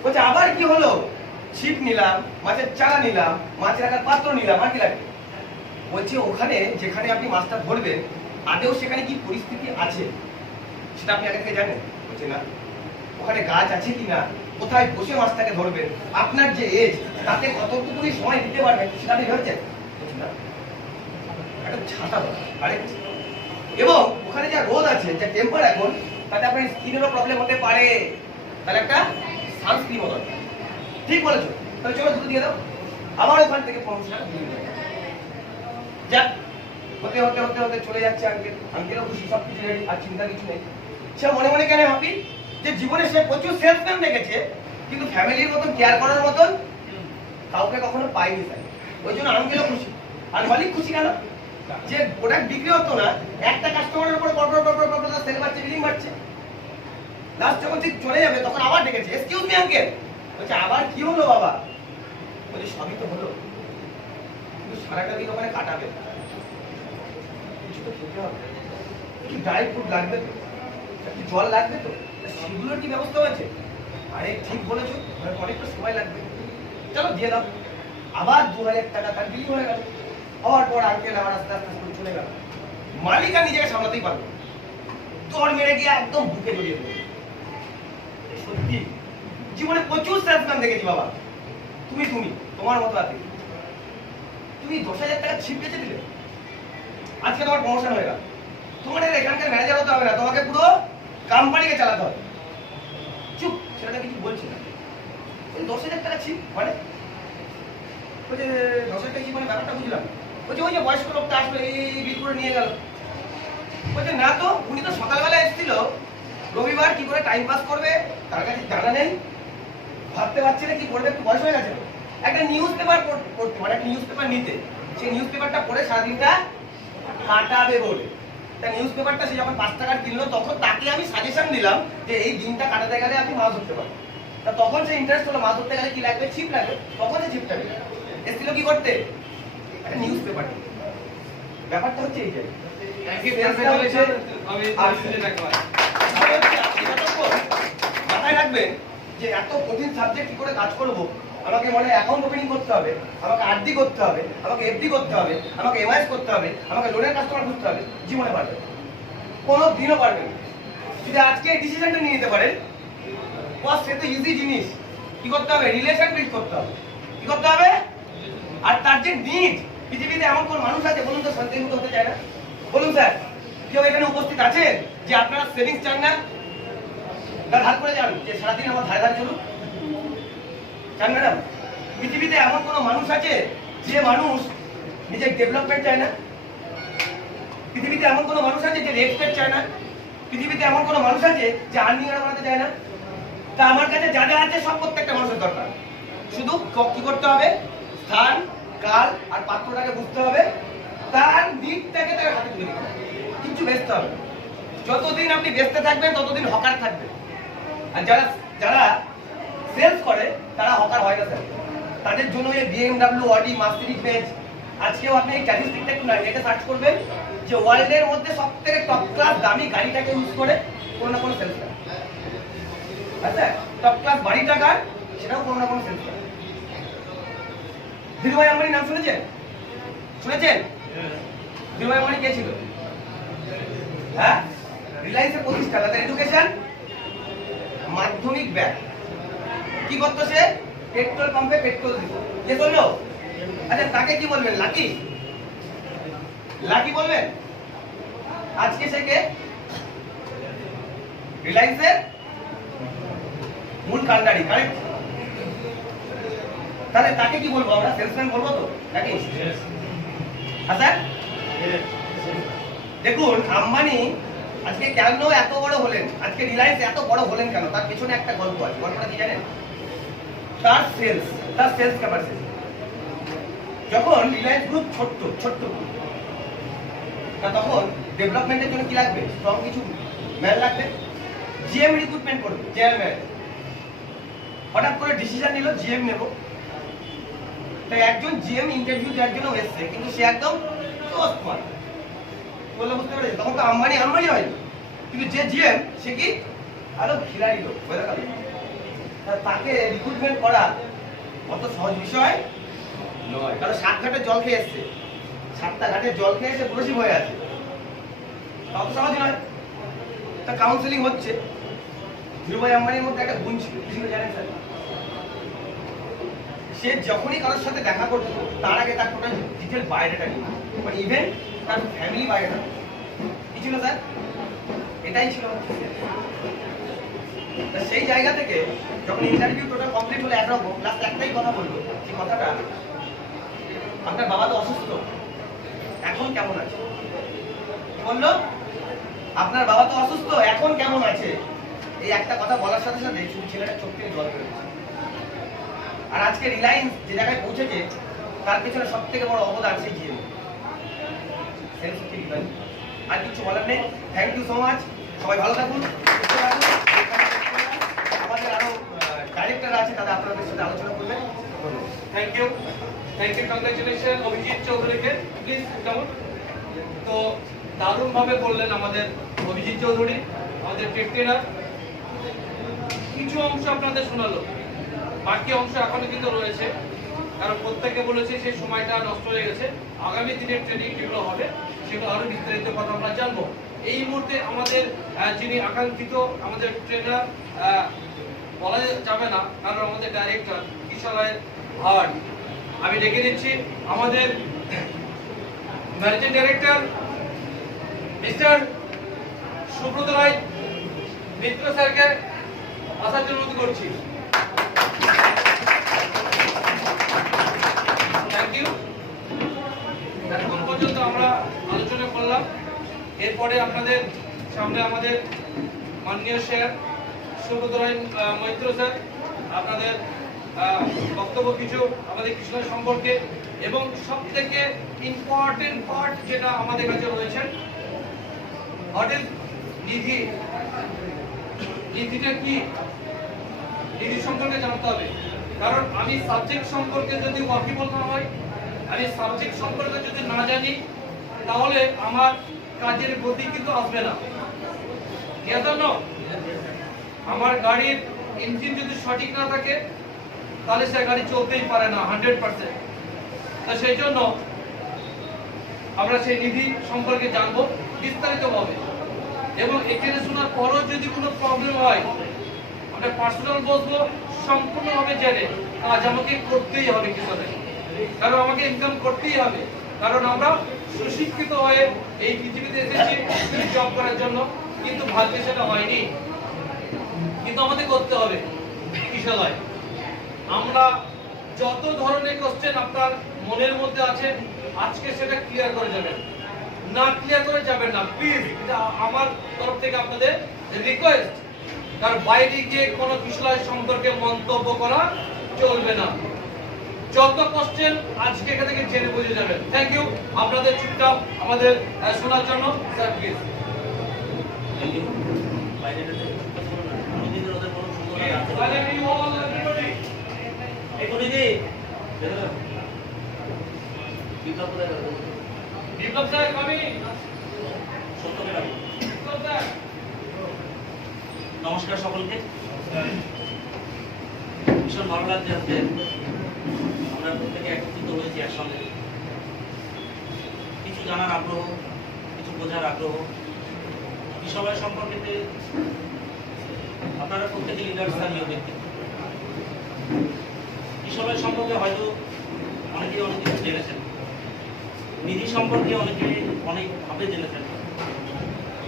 বলছে আবার কি হলো? ছিপ নিলাম, মাছের চারা নিলাম, মাছ রাখার পাত্র নিলাম, আর কি লাগে? বলছে ওখানে যেখানে আপনি মাছটা ধরবেন, আদেও সেখানে কি পরিস্থিতি আছে সেটা আপনি আগে থেকে জানেন? বলছে না। ওখানে গাছ আছে কিনা, কোথায় বসে মাছটাকে ধরবেন, আপনার যে এজ তাতে কতটুকুনি সময় দিতে পারবেন সেটা আপনি ভেবেছেন? বলছে না। একটা ছাতা দরকার, আরেকটা, এবং ওখানে যা রোদ আছে, যা টেম্পার এখন, তাতে আপনার স্কিনেরও প্রবলেম হতে পারে। তাহলে একটা সানস্ক্রিনও দরকার। ঠিক বলেছো? তাহলে চলো দুটো দিয়ে দাও। আবার ওখান থেকে 50 টাকা দিয়ে দেবো। যাক, হতে হতে হতে হতে চলে যাচ্ছে আঙ্কেল। আঙ্কেলও খুশি, সব কিছু রেডি, আর চিন্তা কিছু নেই। সে মনে মনে কেন হ্যাপি যে জীবনে সে প্রচুর সেলসম্যান দেখেছে, কিন্তু ফ্যামিলির মতন কেয়ার করার মতন কাউকে কখনো পাইনি স্যার। ওই জন্য আঙ্কেলও খুশি, আর মালিক খুশি কেন? যে প্রোডাক্ট বিক্রি হতো না, একটা কাস্টমারের উপর সেল বাড়ছে, বিলিং বাড়ছে। লাস্ট যখন ঠিক চলে যাবে তখন আবার ডেকেছে, এক্সকিউজ মি আঙ্কেল। বলছে আবার কি হলো বাবা? বলছে সবই তো হলো, কিন্তু সারাটা দিন ওখানে কাটাবে, কিছু তো খেতে হবে, কি ড্রাই ফ্রুট লাগবে তো, একটু জল লাগবে তো, সেগুলোর কি ব্যবস্থা হয়েছে? আরে ঠিক বলেছো, অনেকটা সময় লাগবে, চলো দিয়ে দাও। আবার 2000 টাকা তার বিলি হয়ে গেল। হওয়ার পর আঙ্কেল আবার আস্তে আস্তে করে চলে গেল। মালিক আর নিজেকে সামলাতেই পারলো, দৌড় মেরে গিয়ে একদম বুকে জড়িয়ে দিল। সত্যি জীবনে প্রচুর সেলসম্যান দেখেছি বাবা। তুমি তোমার মতো আছে, তুমি 10,000 টাকা ছিপ বেঁচে দিলে, আজকে তোমার প্রমোশন হয়ে গেল। তোমার এখানকার ম্যানেজার হতে হবে না, তোমাকে পুরো কোম্পানিকে চালাতে হবে। চুপ, সেটা কিছু বলছি না। 10,000 টাকা ছিপ মানে? বলছে 10,000 টাকা ছিপ মানে ব্যাপারটা বুঝলাম। বলছে ওই যে বয়স্ক লোকটা আসলো, এই বিল করে নিয়ে গেল। বলছে না তো, উনি তো সকালবেলা এসেছিল, রবিবার কি করে টাইম পাস করবে তার কাছে জানা নেই, ভাবতে পারছি না কি করবে, একটু বয়স হয়ে গেছে। একটা নিউজ পেপার পড়তে, মানে একটা নিউজ পেপার নিতে, সেই নিউজ পেপারটা পড়ে সারাদিনটা কাটাবে বলে। তা নিউজ পেপারটা সে যখন 5 টাকার কিনলো, তখন তাকে আমি সাজেশন দিলাম যে এই দিনটা কাটাতে গেলে আপনি মাছ ধরতে পারেন। তা তখন সে ইন্টারেস্ট হলো, মাছ ধরতে গেলে কি লাগবে, ছিপ লাগবে। তখন সে ছিপটা নিল, এসেছিল কি করতে, একটা নিউজ পেপার। ব্যাপারটা হচ্ছে এই যে মাথায় রাখবেন যে এত কঠিন সাবজেক্ট কি করে কাজ করবো। আমাকে মনে অ্যাকাউন্ট ওপেনিং করতে হবে, আমাকে আরডি করতে হবে, আমাকে এফডি করতে হবে, আমাকে এমআইএস করতে হবে, আমাকে লোনের কাস্টমার খুঁজতে হবে। জীবনে পারবে কোনো দিনও পারবেন। যদি আজকে এই ডিসিশনটা নিয়ে নিতে পারেন, সে তো ইজি জিনিস। কি করতে হবে, রিলেশন বিল্ড করতে হবে। কি করতে হবে, আর তার যে নিড, পৃথিবীতে এমন কোন মানুষ আছে বলুন তো শান্তিমুক্ত হতে চায় না? বলুন স্যার, কেউ এখানে উপস্থিত আছেন যে আপনারা সেভিংস চান না? ধার করে যান যে সারাদিন আমার ধারে ধারে চলুন, চান ম্যাডাম? পৃথিবীতে এমন কোন মানুষ আছে যে মানুষ নিজের ডেভেলপমেন্ট চায় না? পৃথিবীতে এমন কোন মানুষ আছে যে রেসপেক্ট চায় না? পৃথিবীতে এমন কোন মানুষ আছে যে আর্নিং বানাতে চায় না? তা আমার কাছে যা যা আছে সব প্রত্যেকটা মানুষের দরকার। শুধু কি করতে হবে, স্থান, কাল আর পাত্রটাকে বুঝতে হবে, তার দিকটাকে তার হাতে তুলে দিতে হবে, কিছু ব্যস্ত হবে। যতদিন আপনি ব্যস্ত থাকবেন ততদিন হকার থাকবে। আর যারা যারা সেলস করে তারা হকার হয় না স্যার। তাদের জন্য এই BMW, অডি, মার্সিডিজ বেঞ্জ। আজকেও আপনি এই স্ট্যাটিস্টিকটা একটু নেটে সার্চ করবেন যে ওয়ার্ল্ডের মধ্যে সবথেকে টপ ক্লাস দামি গাড়িটাকে ইউজ করে কোনো না কোনো সেলস করে। আচ্ছা, টপ ক্লাস বাড়ি টাকার সেটাও কোনো না কোনো সেলস করে। ধীরুভাই আম্বানির নাম শুনেছেন? শুনেছেন? ধীরুভাই আম্বানি কে ছিল? হ্যাঁ, রিলায়েন্সের প্রতিষ্ঠাতা। তাদের এডুকেশন মাধ্যমিক ব্যাগ। কি করতো সে? পেট্রোল পাম্পে পেট্রোল দিত। কে বললো? আচ্ছা, তাকে কি বলবেন, লাকি? লাকি বলবেন? আজকে সে কে? রিলায়েন্সের মূল কান্ডারি, কারেক্ট? তাহলে তাকে কি বলবো আমরা, সেলসম্যান বলবো তো নাকি? আচ্ছা, দেখুন আম্বানি আজকে কেন এত বড় হলেন, আজকে রিলায়েন্স এত বড় হলেন কেন, তার পেছনে একটা গল্প আছে। গল্পটা কি জানেন? তার সেলস ক্যাপাসিটি। যখন রিলায়েন্স গ্রুপ ছোট্ট তখন ডেভেলপমেন্টের জন্য কি লাগবে, স্ট্রং কিছু ম্যান লাগবে। জিএম রিক্রুটমেন্ট করবে, চেয়ারম্যান হঠাৎ করে ডিসিশন নিল জিএম নেব। তাই একজন জিএম ইন্টারভিউ দেওয়ার জন্য এসছে, কিন্তু সে একদম বললে বুঝতে পেরেছে। তখন তো আম্বানি হয়নি, কিন্তু যে জিএম সে কি আরো খিলাড়ি লোক, বোঝা গেল? তাকে রিক্রুটমেন্ট করা অত সহজ বিষয় নয়। কারণ 7 ঘাটের জল খেয়ে এসছে, 7টা ঘাটের জল খেয়ে এসে পুরসিব হয়ে আছে, অত সহজ নয়। তা কাউন্সিলিং হচ্ছে। ধীরুভাই আম্বানির মধ্যে একটা গুণ ছিল, কি জানেন স্যার? সে যখনই কারোর সাথে দেখা করতো তার আগে তার টোটাল ডিটেল বায়োডাটা নিত, মানে ইভেন তার ফ্যামিলি বায়োডাটা কি ছিল স্যার? এটাই ছিল তা সেই জায়গা থেকে যখন ইন্টারভিউ টোটাল কমপ্লিট হলো একরকম, লাস্ট একটাই কথা বললো, সেই কথাটা, আপনার বাবা তো অসুস্থ, এখন কেমন আছে? কি বললো? আপনার বাবা তো অসুস্থ, এখন কেমন আছে? এই একটা কথা বলার সাথে সাথে শুধু ছেলেটা চোখ থেকে জল বেরোচ্ছে। আর আজকে রিলায়েন্স যে জায়গায় পৌঁছেছে তার পেছনে সব থেকে বড় অবদান সেই জিএম। আর কিছু বলার নেই। Thank you so much. সবাই ভালো থাকুন, আমাদের আরো ডাইরেক্টর আছে, তাদের আপনাদের সাথে আলোচনা করবেন। থ্যাংক ইউ, কংগ্রেচুলেশন অভিজিৎ চৌধুরীকে। প্লিজ কেমন তো দারুণ ভাবে বললেন আমাদের অভিজিৎ চৌধুরী, আমাদের ট্রেনার। কিছু অংশ আপনাদের শোনালো, বাকি অংশ এখনো কিন্তু রয়েছে, কারণ প্রত্যেকে বলেছে সেই সময়টা নষ্ট হয়ে গেছে। আগামী দিনের ট্রেনিং যেগুলো হবে সেগুলো আরো বিস্তারিত কথা আমরা জানবো। এই মুহূর্তে আমাদের যিনি আকাঙ্ক্ষিত আমাদের ট্রেনার বলা যাবে না, কারণ আমাদের ডাইরেক্টর কিশোরায় ভাট, আমি ডেকে দিচ্ছি আমাদের managing director mister Subrata Roy Mitra স্যারকে আসার জন্য অনুরোধ করছি। Thank you. এখন পর্যন্ত আমরা আলোচনা করলাম, এরপরে আপনাদের সামনে আমাদের মাননীয় স্যার সুব্রত রায় মৈত্র স্যার আপনাদের বক্তব্য কিছু আমাদের কৃষ্ণ সম্পর্কে, এবং সব থেকে ইম্পর্টেন্ট পার্ট যেটা আমাদের কাছে রয়েছে, হোয়াট ইজ নিধি। নিধিটা কি, নিধি সম্পর্কে জানতে হবে, কারণ আমি সাবজেক্ট সম্পর্কে যদি ওয়াকিবল না হয়, আমি সাবজেক্ট সম্পর্কে যদি না জানি, তাহলে আমার কাজের গতি কিন্তু আসবে না। কেন? আমার গাড়ির ইঞ্জিন যদি সঠিক না থাকে তাহলে সে গাড়ি চলতেই পারে না 100%। তো সেই জন্য আমরা সেই নিধি সম্পর্কে জানবো বিস্তারিতভাবে, এবং এখানে শোনার পরও যদি কোনো প্রবলেম হয় আমরা পার্সোনাল বসবো, সম্পূর্ণভাবে জেনে কাজ আমাকে করতেই হবে কিভাবে, কারণ আমাকে ইনকাম করতেই হবে, কারণ আমরা সুশিক্ষিত হয়ে এই পৃথিবীতে এসেছি জব করার জন্য, কিন্তু ভাগ্যে সেটা হয়নি, কিন্তু আমাদের করতে হবে। কিশোরায় আমরা যত ধরনের কোশ্চেন আপনার মনের মধ্যে আছে আজকে সেটা ক্লিয়ার করে যাবেন, না ক্লিয়ার করে যাবেন না প্লিজ, এটা আমার তরফ থেকে আপনাদের রিকোয়েস্ট। কারণ বাইরে গিয়ে কোনো বিষয় সম্পর্কে মন্তব্য করা চলবে না। যত কোশ্চেন আজকে এখান থেকে জেনে বুঝে যাবেন। থ্যাংক ইউ আপনাদের চুপচাপ আমাদের শোনার জন্য। Sir please. Thank you. বাইরেটাতে আমাদের ওদের কোনো সুন্দর আছে। আরে ইউ অল এভরিবডি এই কোনি দি বিপ্লব করে বিপ্লব স্যার কামিং। সত্য করে বিপ্লব স্যার নমস্কার সকলকে। ভীষণ ভালো লাগছে আজকে আমরা প্রত্যেকে একত্রিত হয়েছি একসঙ্গে। কিছু জানার আগ্রহ, কিছু বোঝার আগ্রহ, বিষয় সম্পর্কে আপনারা প্রত্যেকে লিডার স্থানীয় ব্যক্তি। বিষয় সম্পর্কে হয়তো অনেকে অনেক কিছু জেনেছেন, নিধি সম্পর্কে অনেকে অনেকভাবে জেনেছেন,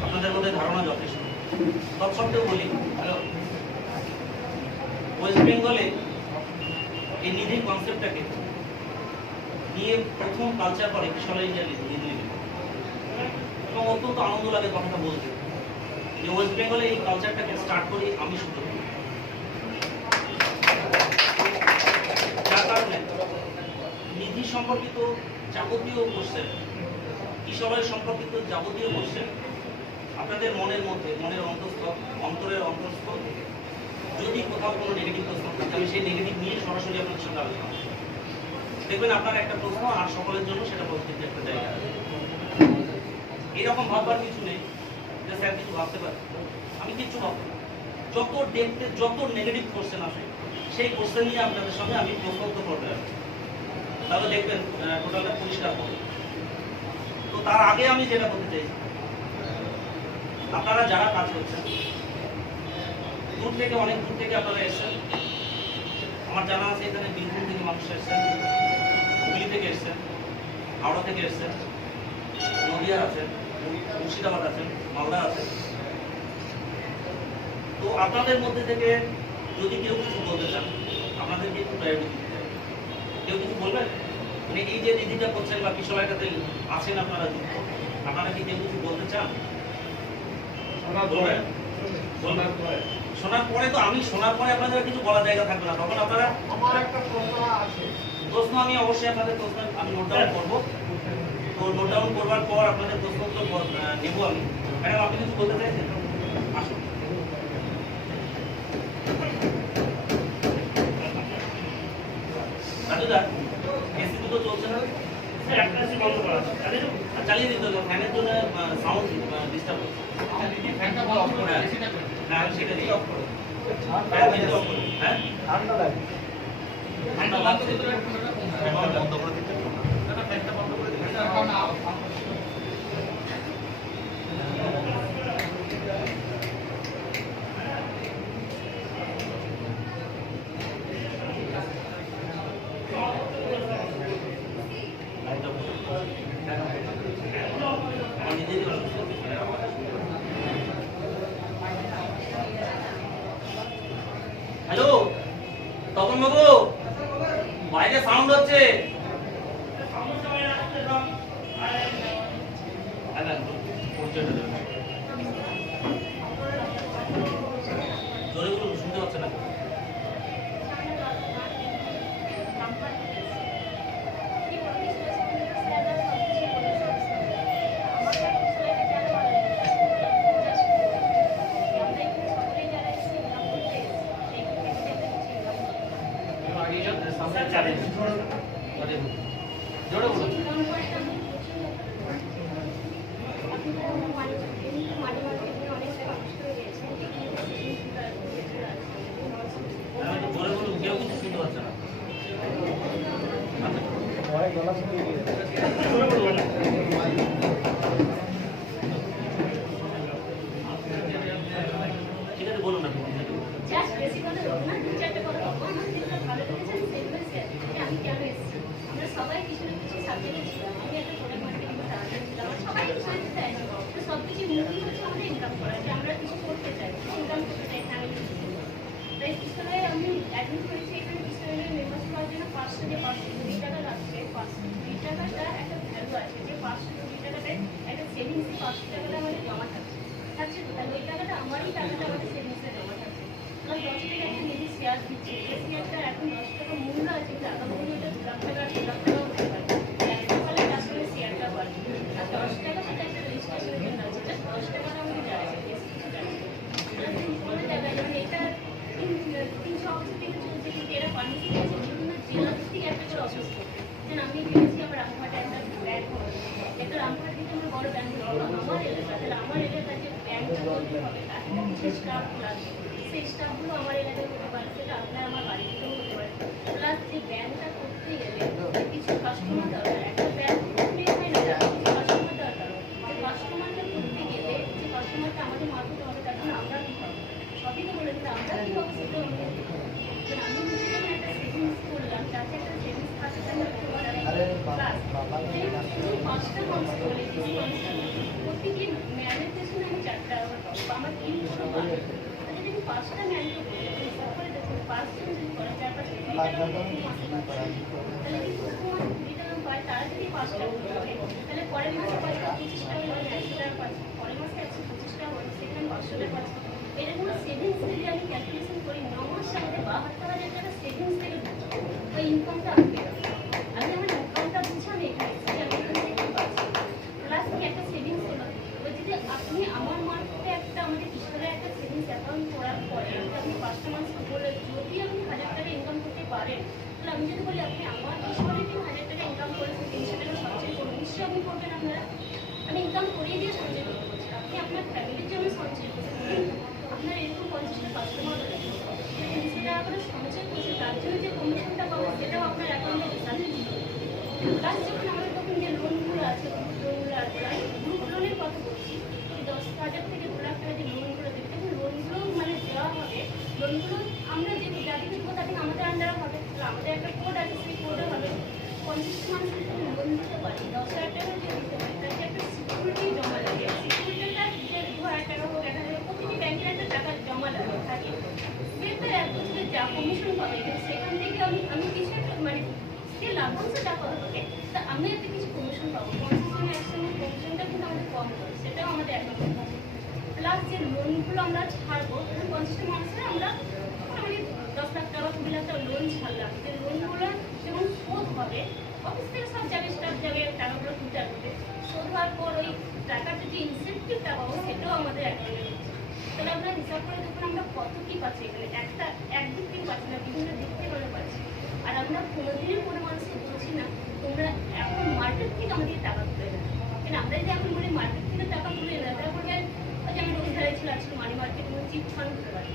আপনাদের মধ্যে ধারণা যথেষ্ট। তৎসত্ত্বেও বলি, হ্যালো, ওয়েস্ট বেঙ্গলে এই নিধি কনসেপ্টটাকে নিয়ে প্রথম কালচার করে কিশোর ইন্ডিয়া নিধি লিমিটেড, এবং অত্যন্ত আনন্দ লাগে কথাটা বলতে যে ওয়েস্ট বেঙ্গলে এই কালচারটাকে স্টার্ট করি আমি শুধু। যার কারণে নিধি সম্পর্কিত যাবতীয় কোশ্চেন, কিশোরের সম্পর্কিত যাবতীয় কোশ্চেন আপনাদের মনের মধ্যে, মনের অন্তরের অন্তঃস্থ থেকে যদি কোথাও কোনো নেগেটিভ প্রশ্ন থাকে, আমি সেই নেগেটিভ নিয়ে সরাসরি আপনাদের সঙ্গে আলোচনা করব। দেখবেন আপনার একটা প্রশ্ন আর সকলের জন্য সেটা পজিটিভ একটা জায়গা আছে। এরকম ভাববার কিছু নেই যে স্যার কিছু ভাবতে পারে, আমি কিচ্ছু ভাববো না। যত ডেপথে যত নেগেটিভ কোশ্চেন আসে সেই কোশ্চেন নিয়ে আপনাদের সঙ্গে আমি প্রশ্ন উত্তর করতে পারবো, তাহলে দেখবেন টোটালটা পরিষ্কার হবে। তো তার আগে আমি যেটা বলতে চাইছি, আপনারা যারা কাজ করছেন দূর থেকে, অনেক দূর থেকে আপনারা এসেছেন। আমার জানা আছে এখানে বীরভূম থেকে মানুষ এসেছেন, হুগলি থেকে এসেছেন, হাওড়া থেকে এসেছেন, নদিয়া আছেন, মুর্শিদাবাদ আছেন, মালদা আছেন, তো আপনাদের মধ্যে থেকে যদি কেউ কিছু বলতে চান, আপনাদেরকে একটু প্রায়োরিটি দিতে চাই। কেউ কিছু বলবেন? মানে এই যে নিধিটা করছেন বা কিশোরাইটাতে আছেন আপনারা যুক্ত, আপনারা কি কেউ কিছু বলতে চান? বলবেন? শোনার পরে তো আমি শোনার পরে আপনাদের কিছু বলার জায়গা থাকবে না, তখন আপনারা আমার একটা প্রশ্ন আছে। প্রশ্ন আমি অবশ্যই আপনাদের প্রশ্ন আমি নোট ডাউন করবো। তো নোট ডাউন করবার পর আপনাদের প্রশ্ন উত্তর নেবো আমি। ম্যাডাম আপনি কিছু বলতে চাইছেন? আসুন। রাজুদা, এসি দুটো চলছে না? স্যার একটা এসি বন্ধ করা আছে। চালিয়ে দিতে হবে, ফ্যানের জন্য সাউন্ড ডিস্টার্ব হচ্ছে। ফ্যানটা বল অফ করে এসিটা করে হ্যাঁ সেটা দিয়ে অফ করো। ফ্যান দিয়ে অফ করো। হ্যাঁ ঠান্ডা লাগে। ফ্যানটা বন্ধ করে দিলে ফ্যানটা বন্ধ করে দিতে ফ্যানটা বন্ধ করে দিলে ফ্যানটা এখন না লাইট অফ করো। আমার নিজেরই অসুস্থ হচ্ছে, ফ্যানের আওয়াজ। হ্যালো তপন বাবু, বাইরে সাউন্ড হচ্ছে। জোরে বলুন, শুনতে পাচ্ছে না। স্যার চালিয়ে জোরে বলুন। জোরে বলুন, কেউ কিছু শুনতে পাচ্ছে না। পরে গলা শুকিয়ে গিয়েছে। ঠিক আছে বলুন না। জাস্ট বেশি কথা বলবো না, দু চারটে কথা বলবো। আমার যেটা ভালো লেগেছে আমি সেইগুলো শেয়ার করছি যে আমি কেন এসেছি। আমরা সবাই কিছু না কিছু সাবজেক্টে ছিলাম। আমি একটা প্রোডাক্ট মার্কেটিং তাড়াতাড়ি ছিলাম। আর সবাই কিছু না কিছু চাই। তো সব কিছু মিলিয়ে হচ্ছে আমাদের ইনকাম করা, যে আমরা কিছু করতে চাই, ইনকাম করতে চাই, ফ্যামিলি কিছু করতে চাই। তাই কিশোরায় আমি অ্যাডমিট করেছি। এখানে কিশোরের মেম্বারশিপ হওয়ার জন্য 520 টাকা লাগছে। 520 টাকাটা একটা ভ্যালু আছে, যে 520 টাকাতে একটা সেভিংসে 500 টাকাটা আমাদের জমা থাকছে। তো তাহলে ওই টাকাটা আমারই টাকাটা আমাদের সেভিংসে জমা থাকছে। প্লাস 10 টাকা একটা নিজে শেয়ার দিচ্ছে। যে শেয়ারটা এখন 10 টাকা মূল্য আছে, কিন্তু আগামী দিনে এটা 2 লাখ টাকা 2 লাখ টাকাও হতে পারে। একটা ফলে তার সঙ্গে শেয়ারটা বাড়বে। আর 10 টাকা সাথে একটা রেজিস্ট্রেশনের জন্য আছে, জাস্ট 10 টাকাটা আমাকে যায়, বেশি কিছু যায় না। বলে দেখা যায় যে এটা 300 অফিস থেকে চলছে, কিন্তু এরা পারমিশন দিয়েছে বিভিন্ন জেলা ভিত্তিক একটা করে অফিস করতে। যেন আমি ভেবেছি আমার রামঘাটে একটা ব্যাংক হবে, একটা রামঘাট থেকে আমার বড় ব্যাংক হবে। আমার এলাকা, তাহলে আমার এলাকায় যে ব্যাংকটা করতে হবে তার একটা কিছু স্টাফ লাগবে। সেই স্টাফগুলো আমার এলাকায় হতে পারে, সেটা আপনার আমার বাড়ি থেকেও হতে পারে। প্লাস যে ব্যাংকটা করতে গেলে কিছু কাস্টমার দরকার। একটা ব্যাংক করতে হয় না, কিছু কাস্টমার দরকার। যে কাস্টমারটা করতে গেলে যে কাস্টমারটা আমাদের মাধ্যমে হবে, তার জন্য আমরা কী হবে, সবই তো বলে দিতে আমরা কী হবে সেটাও আমাদের দিতে হবে। আমি নিজে যখন একটা সেভিংস করলাম, তাতে একটা সেভিংস খাতে প্লাস শুধু 5টা মানুষ বলে কিছু মানুষ প্রতিদিন ম্যানের পেছনে আমি 4 টাকা করে পাবো। আমার 3 টাকা পাবো। যদি আমি 5টা ম্যানকে বলি, হিসাব করে দেখুন 5 জন যদি করে 4-5 টাকা 2 টাকা প্রতি মাসে পাচ্ছে। তাহলে যদি প্রতি মাসে 2 টাকা পায়, তারা যদি 5টা করে তাহলে পরের মাসে 25 টাকা হলে 100 টাকা পাচ্ছে। পরের মাসে 125 টাকা হলে সেখানে 500 টাকা পাচ্ছে। এরকম সেভিংস যদি আমি ক্যালকুলেশন করি, 9 মাসে আমাদের 72,000 টাকা সেভিংস থেকে ঢুকছে। ওই ইনকামটা আমি পেলাম। আমি আমার ইনকামটা বুঝে আমি এখানে এসেছি, আমি এখান থেকে পাচ্ছি। প্লাস কি একটা সেভিংস হলো, ওই যদি আপনি আমার মারফতে একটা আমাদের কিশোরের একটা সেভিংস অ্যাকাউন্ট করার পরে আপনি 5টা মানুষকে বলে যদি আপনি 1000 টাকা ইনকাম করতে পারেন, তাহলে আমি যদি বলি আপনি আমার কিশোরে 1000 টাকা ইনকাম করেছেন, 300 টাকা সঞ্চয় করুন, নিশ্চয়ই আপনি করবেন। আপনারা আমি ইনকাম করিয়ে দিয়ে সঞ্চয় করতে বলছি, আপনি আপনার ফ্যামিলির জন্য সঞ্চয় করছেন। আপনার এরকম 50টা কাস্টমার রয়েছে, যে 300 টাকা করে সঞ্চয় করছে, তার জন্য যে কমিশনটা পাবো সেটাও আপনার অ্যাকাউন্টে ডিপোজিট দিতে হবে। প্লাস যখন আমাদের তখন যে লোনগুলো আছে, লোনগুলো আছে, আমি গ্রুপ লোনের কথা বলছি, 10,000 থেকে 2 লাখ টাকা যে লোনগুলো দেবে, তখন লোনগুলো মানে দেওয়া হবে। লোনগুলো আমরা যে যাদেরকে দেবো তাদের আমাদের আন্ডারে হবে, তাহলে আমাদের একটা কোড আছে, সেই কোডে হবে। 50 মানুষের যদি লোন দিতে পারি, 10,000 টাকা যদি দিতে পারি, তাকে একটা সিকিউরিটি জমা লাগে। সিকিউরিটিটা যে 2,000 টাকা হোক, 1,000 প্রতিটি ব্যাংকের একটা টাকা জমা লাগে। অ্যাকাউন্টসে টাকা হবে, তা আমি একটা কিছু কমিশন পাবো। 50 জনের একসঙ্গে কমিশনটা কিন্তু আমাদের কম করে, সেটাও আমাদের অ্যাকাউন্টে আছে। প্লাস যে লোনগুলো আমরা ছাড়বো, 50টা মানুষের আমরা মোটামুটি 10 লাখ টাকা 20 লাখ টাকা লোন ছাড়লাম। যে লোনগুলো যেমন শোধ হবে, অফিস থেকে সব যাবে, স্টাফ যাবে, টাকাগুলো তুলতে আসবে। শোধ হওয়ার পর ওই টাকার যে ইনসেন্টিভটা পাবো, সেটাও আমাদের অ্যাকাউন্টে আছে। তাহলে আমরা হিসাব করে দেখুন আমরা কত কি পাচ্ছি এখানে। একদিক থেকে পাচ্ছি না, বিভিন্ন দিক থেকে আমরা পাচ্ছি। আর আমরা কোনোদিনই কোনো মানুষকে বলছি না তোমরা এখন মার্কেট থেকে আমাদের টাকা তুলে দেবে। কেন আমরা যদি এখন বলি মার্কেট থেকে টাকা তুলে না, তারপরে ওই যে আমি রোজগারে ছিল আজকে মানি মার্কেট চিট ফান্ড করতে পারি।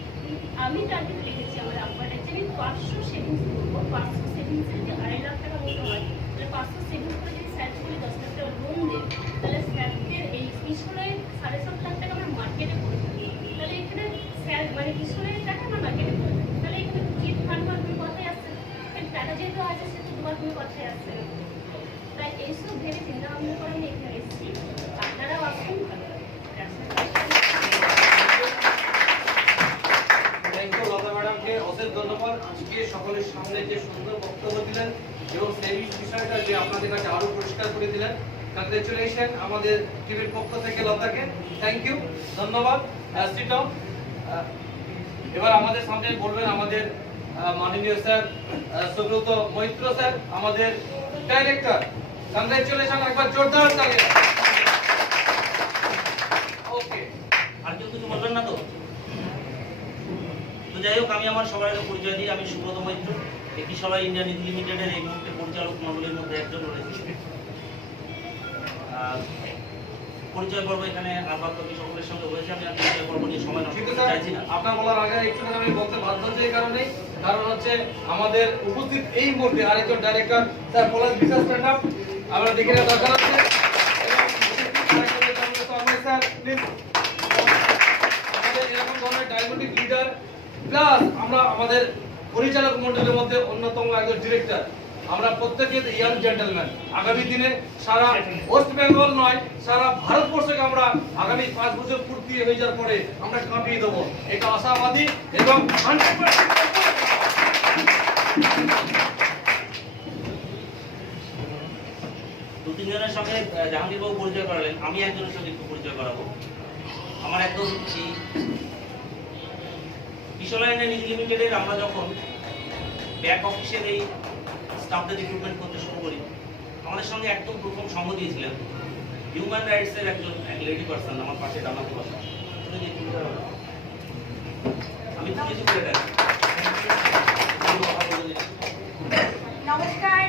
আমি টার্গেট রেখেছি আমার আব্বাটা যে আমি 500 সেভিংস করবো। 500 সেভিংসের যে 2.5 লাখ টাকা মতো হয়, তাহলে 500 সেভিংস করে যদি স্যারকে বলি 10 লাখ টাকা লোন দেয়, তাহলে স্যারদের এই পিছনে 7.5 লাখ টাকা আমরা মার্কেটে করে থাকি। তাহলে এখানে স্যার মানে পিছনের টাকা আমরা মার্কেটে করে থাকি। তাহলে এখানে চিট ফান্ড বা কোনো কথাই আসছে না। টাকা যেহেতু আছে সেহেতু তোমার কোনো কথাই আসছে না। তাই এইসব ভেবে চিন্তা ভাবনা করে আমি এখানে এসেছি। আপনারাও আসুন, ভালো লাগবে। থ্যাংক ইউ লতা ম্যাডামকে অশেষ ধন্যবাদ। আজকে সকলের সামনে যে সুন্দর বক্তব্য দিলেন এবং সেভিংস বিষয়টা যে আপনাদের কাছে আরো পরিষ্কার করে দিলেন, কংগ্রেচুলেশন আমাদের টিমের পক্ষ থেকে লতাকে। থ্যাংক ইউ, ধন্যবাদ। সিটন এবার আমাদের সামনে বলবেন আমাদের মাননীয় স্যার সুব্রত মৈত্র স্যার, আমাদের ডাইরেক্টর। কংগ্রেচুলেশন, একবার জোরদার তালিয়া। ওকে, আর কেউ কিছু বলবেন না তো? তো যাই হোক, আমি আমার সবার আগে পরিচয় দিই। আমি সুব্রত মৈত্র, একিশলা ইন্ডিয়া নিধি লিমিটেডের এই মুহূর্তে পরিচালক মণ্ডলীর মধ্যে একজন রয়েছে। পরিচয় পর্ব এখানে আর বাদ বাকি সকলের সঙ্গে হয়েছে। আমি আর পরিচয় পর্ব নিয়ে সময় নষ্ট কিন্তু করতে স্যার চাইছি না। আপনার বলার আগে একটুখানি আমি বলতে বাধ্য হচ্ছি এই কারণেই, কারণ হচ্ছে আমাদের উপস্থিত এই মুহূর্তে আরেকজন ডাইরেক্টর স্যার পলাশ বিশ্বাস ম্যাডাম, আমরা দেখে নেওয়া দরকার আছে। এবং স্যার প্লিজ, আমাদের এরকম ধরনের ডায়াবেটিক লিডার প্লাস আমরা আমাদের পরিচালক মণ্ডলীর মধ্যে অন্যতম একজন ডিরেক্টর, আমরা প্রত্যেকে ইয়াং জেন্টলম্যান। আগামী দিনে সারা ওয়েস্ট বেঙ্গল নয়, সারা ভারতবর্ষকে আমরা আগামী 5 বছর পূর্তি হয়ে যাওয়ার পরে আমরা কাঁপিয়ে দেবো, এটা আশাবাদী। এবং 2-3 জনের সঙ্গে জাহাঙ্গীরবাবু পরিচয় করালেন, আমি একজনের সঙ্গে একটু পরিচয় করাবো। আমার একদম কিশোর ইন্ডিয়া নিধি লিমিটেডের আমরা যখন ব্যাক অফিসের এই স্টাফদের রিক্রুটমেন্ট করতে শুরু করি, আমাদের সঙ্গে একদম প্রথম সঙ্গ দিয়েছিলেন হিউম্যান রাইটসের একজন লেডি পার্সন, আমার পাশে ডানাতে বসা। আমি পুলিশ করে দেন। নমস্কার,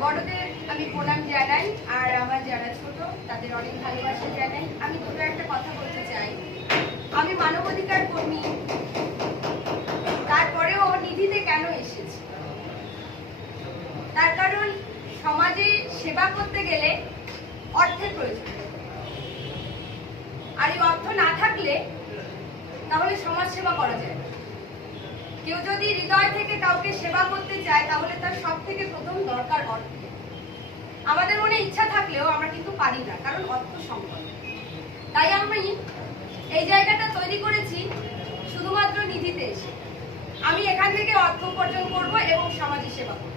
বড়দের আমি প্রণাম জানাই, আর আমার যারা ছোট তাদের অনেক ভালোবাসা জানাই। আমি দুটো একটা কথা বলতে চাই। আমি মানবাধিকার কর্মী, তারপরেও নিধিতে কেন এসেছি? তার কারণ সমাজে সেবা করতে গেলে অর্থের প্রয়োজন, আর এই অর্থ না থাকলে তাহলে সমাজ সেবা করা যায় না। কেউ যদি হৃদয় থেকে কাউকে সেবা করতে চায় তাহলে তার সব থেকে প্রথম দরকার অর্থ। আমাদের মনে ইচ্ছা থাকলেও আমরা কিন্তু পারি না, কারণ অর্থ সংকট। তাই আমি এই জায়গাটা তৈরি করেছি শুধুমাত্র নিধিতে এসে। আমি এখান থেকে অর্থ উপার্জন করব এবং সমাজে সেবা করব।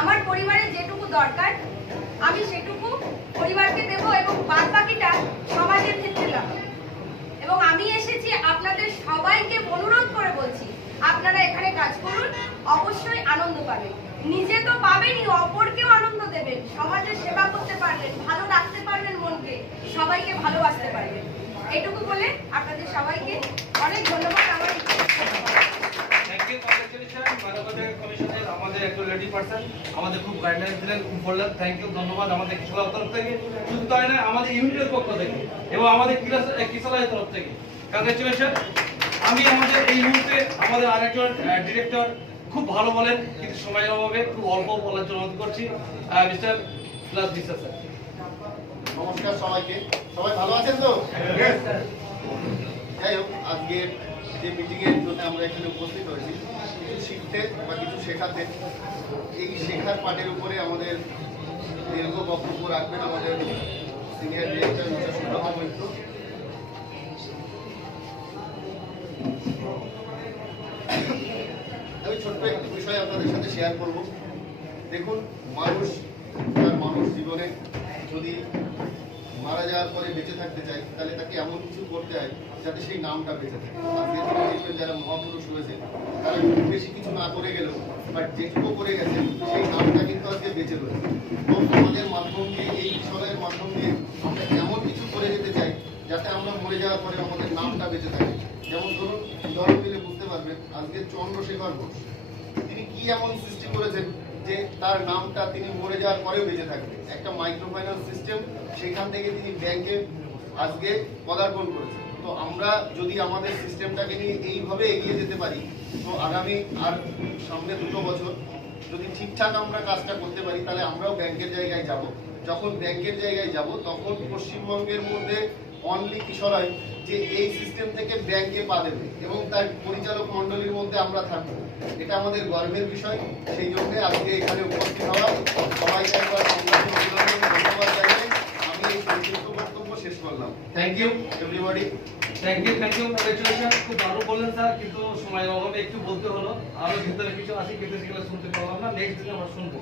আমার পরিবারের যেটুকু দরকার আমি সেটুকু পরিবারকে দেব এবং বাদ বাকিটা সমাজের ক্ষেত্রে লাগাবো। এবং আমি এসেছি আপনাদের সবাইকে অনুরোধ করে বলছি, আপনারা এখানে কাজ করুন, অবশ্যই আনন্দ পাবেন। নিজে তো পাবেনই, অপরকেও আনন্দ দেবেন, সমাজের সেবা করতে পারবেন, ভালো রাখতে পারবেন মনকে, সবাইকে ভালোবাসতে পারবেন। এইটুকু বলে আপনাদের সবাইকে অনেক ধন্যবাদ। আমাদের একজন লেডি পার্সন আমাদের খুব গাইডলাইন দিলেন, খুব বললেন, থ্যাংক ইউ, ধন্যবাদ আমাদের কিশোর তরফ থেকে, শুধু তাই নয় আমাদের ইউনিটের পক্ষ থেকে এবং আমাদের কিশোরের তরফ থেকে কংগ্রেচুলেশন। আমি আমাদের এই মুহূর্তে আমাদের আরেকজন ডিরেক্টর খুব ভালো বলেন, কিন্তু সময়ের অভাবে খুব অল্প বলার জন্য অনুরোধ করছি, মিস্টার প্লাস বিশ্বাস স্যার। নমস্কার সবাইকে, সবাই ভালো আছেন তো? যাই হোক, আজকের যে মিটিং এর জন্য আমরা এখানে উপস্থিত হয়েছি কিছু শিখতে বা কিছু শেখাতে। এই শেখার পাঠের উপরে আমাদের দীর্ঘ বক্তব্য রাখবেন আমাদের senior director mister Subrata Maitra. আমি ছোট্ট একটি বিষয় আপনাদের সাথে শেয়ার করব। দেখুন, মানুষ তার মানুষ জীবনে যদি মারা যাওয়ার পরে বেঁচে থাকতে চায় তাহলে তাকে এমন কিছু করতে হয় যাতে সেই নামটা বেঁচে থাকে। আজকে দেখবেন যারা মহাপুরুষ রয়েছে তারা খুব বেশি কিছু না করে গেলেও বাট যেটুকু করে গেছে সেই নামটা কিন্তু আজকে বেঁচে রয়েছে। তো আমাদের মাধ্যম দিয়ে, এই বিষয়ের মাধ্যম দিয়ে আমরা এমন কিছু করে যেতে চাই যাতে আমরা মরে যাওয়ার পরে আমাদের নামটা বেঁচে থাকে। যেমন ধরুন, উদাহরণ দিলে বুঝতে পারবেন, আজকে চন্দ্রশেখর ঘোষ তিনি কি এমন সৃষ্টি করেছেন যে তার নামটা তিনি মরে যাওয়ার পরেও বেঁচে থাকবে। একটা মাইক্রো ফাইন্যান্স সিস্টেম, সেখান থেকে তিনি ব্যাংকে আজকে পদার্পণ করেছেন। তো আমরা যদি আমাদের সিস্টেমটাকে নিয়ে এইভাবে এগিয়ে যেতে পারি, তো আগামী আর সামনে 2 বছর যদি ঠিকঠাক আমরা কাজটা করতে পারি, তাহলে আমরাও ব্যাংকের জায়গায় যাব। যখন ব্যাংকের জায়গায় যাব, তখন পশ্চিমবঙ্গের মধ্যে অনলি কিশোরাই যে এই সিস্টেম থেকে ব্যাংকে পা দেবে এবং তার পরিচালক মণ্ডলীর মধ্যে আমরা থাকবো। এটা আমাদের গর্বের বিষয়। সেই জন্য আজকে এখানে উপস্থিত হওয়া সবাইকে একবার সংগ্রামী অভিনন্দন, ধন্যবাদ জানিয়ে আমি এই সংক্ষিপ্ত বক্তব্য শেষ করলাম। Thank you everybody. Thank you, congratulation. খুব ভালো বললেন স্যার, কিন্তু সময়ের অভাবে একটু বলতে হলো। আরো ভিতরে কিছু আছে কিন্তু সেগুলো শুনতে পারলাম না, নেক্সট দিনে আমরা শুনবো।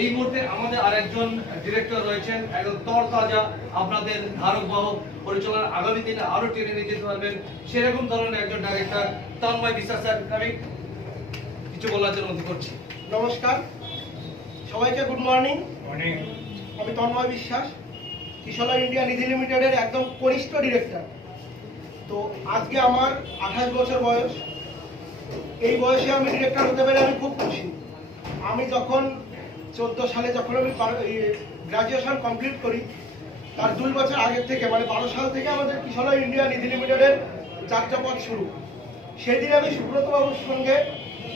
এই মুহূর্তে আমাদের আরেকজন ডিরেক্টর রয়েছেন, একদম তরতাজা, আপনাদের ধারক বাহক পরিচালনার আগামী দিনে আরো টেনে নিয়ে যেতে পারবেন সেরকম ধরনের একজন ডাইরেক্টর, তন্ময় বিশ্বাস স্যার। আমি কিছু বলার জন্য অনুরোধ করছি। নমস্কার সবাইকে, গুড মর্নিং। আমি তন্ময় বিশ্বাস, কিশোর ইন্ডিয়া নিধি লিমিটেডের একদম কনিষ্ঠ ডিরেক্টর। তো আজকে আমার 28 বছর বয়স। এই বয়সে আমি ডিরেক্টর হতে পেরে আমি খুব খুশি। আমি যখন 14 সালে যখন আমি গ্রাজুয়েশন কমপ্লিট করি, তার 2 বছর আগের থেকে মানে 12 সাল থেকে আমাদের কিশোর ইন্ডিয়া নিধি লিমিটেডের যাত্রাপথ শুরু। সেদিন আমি সুব্রত বাবুর সঙ্গে,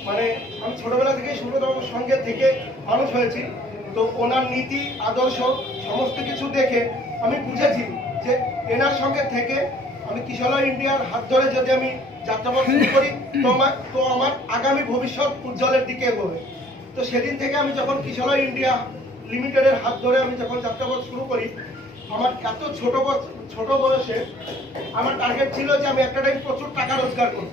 মানে আমি ছোটবেলা থেকেই সুব্রত বাবুর সঙ্গে থেকে মানুষ হয়েছি। তো ওনার নীতি আদর্শ সমস্ত কিছু দেখে আমি বুঝেছি যে এনার সঙ্গে থেকে আমি কিশোর ইন্ডিয়ার হাত ধরে যদি আমি যাত্রাপথ শুরু করি তো আমার আগামী ভবিষ্যৎ উজ্জ্বলের দিকে এগোবে। তো সেদিন থেকে আমি যখন কিশোর ইন্ডিয়া লিমিটেডের হাত ধরে আমি যখন যাত্রাপথ শুরু করি, আমার এত ছোট বয়সে আমার টার্গেট ছিল যে আমি একটা টাইম প্রচুর টাকা রোজগার করব।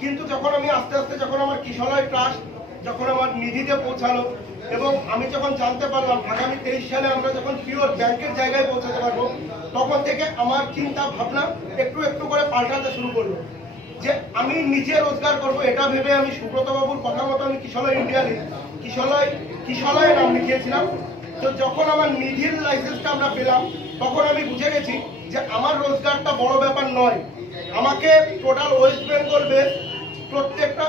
কিন্তু যখন আমি আস্তে আস্তে যখন আমার কিশোর ট্রাস্ট যখন আমার নিধিতে পৌঁছালো এবং আমি যখন জানতে পারলাম আগামী 23 সালে আমরা যখন পিওর ব্যাংকের জায়গায় পৌঁছাতে পারবো, তখন থেকে আমার চিন্তা ভাবনা একটু একটু করে পাল্টাতে শুরু করলো যে আমি নিজে রোজগার করব। এটা ভেবে আমি সুব্রত বাবুর কথা মতো আমি কিশোর নাম লিখিয়েছিলাম। তো যখন আমার নিধির লাইসেন্সটা আমরা পেলাম, তখন আমি বুঝে গেছি যে আমার রোজগারটা বড় ব্যাপার নয়। আমাকে টোটাল ওয়েস্ট বেঙ্গল বেস প্রত্যেকটা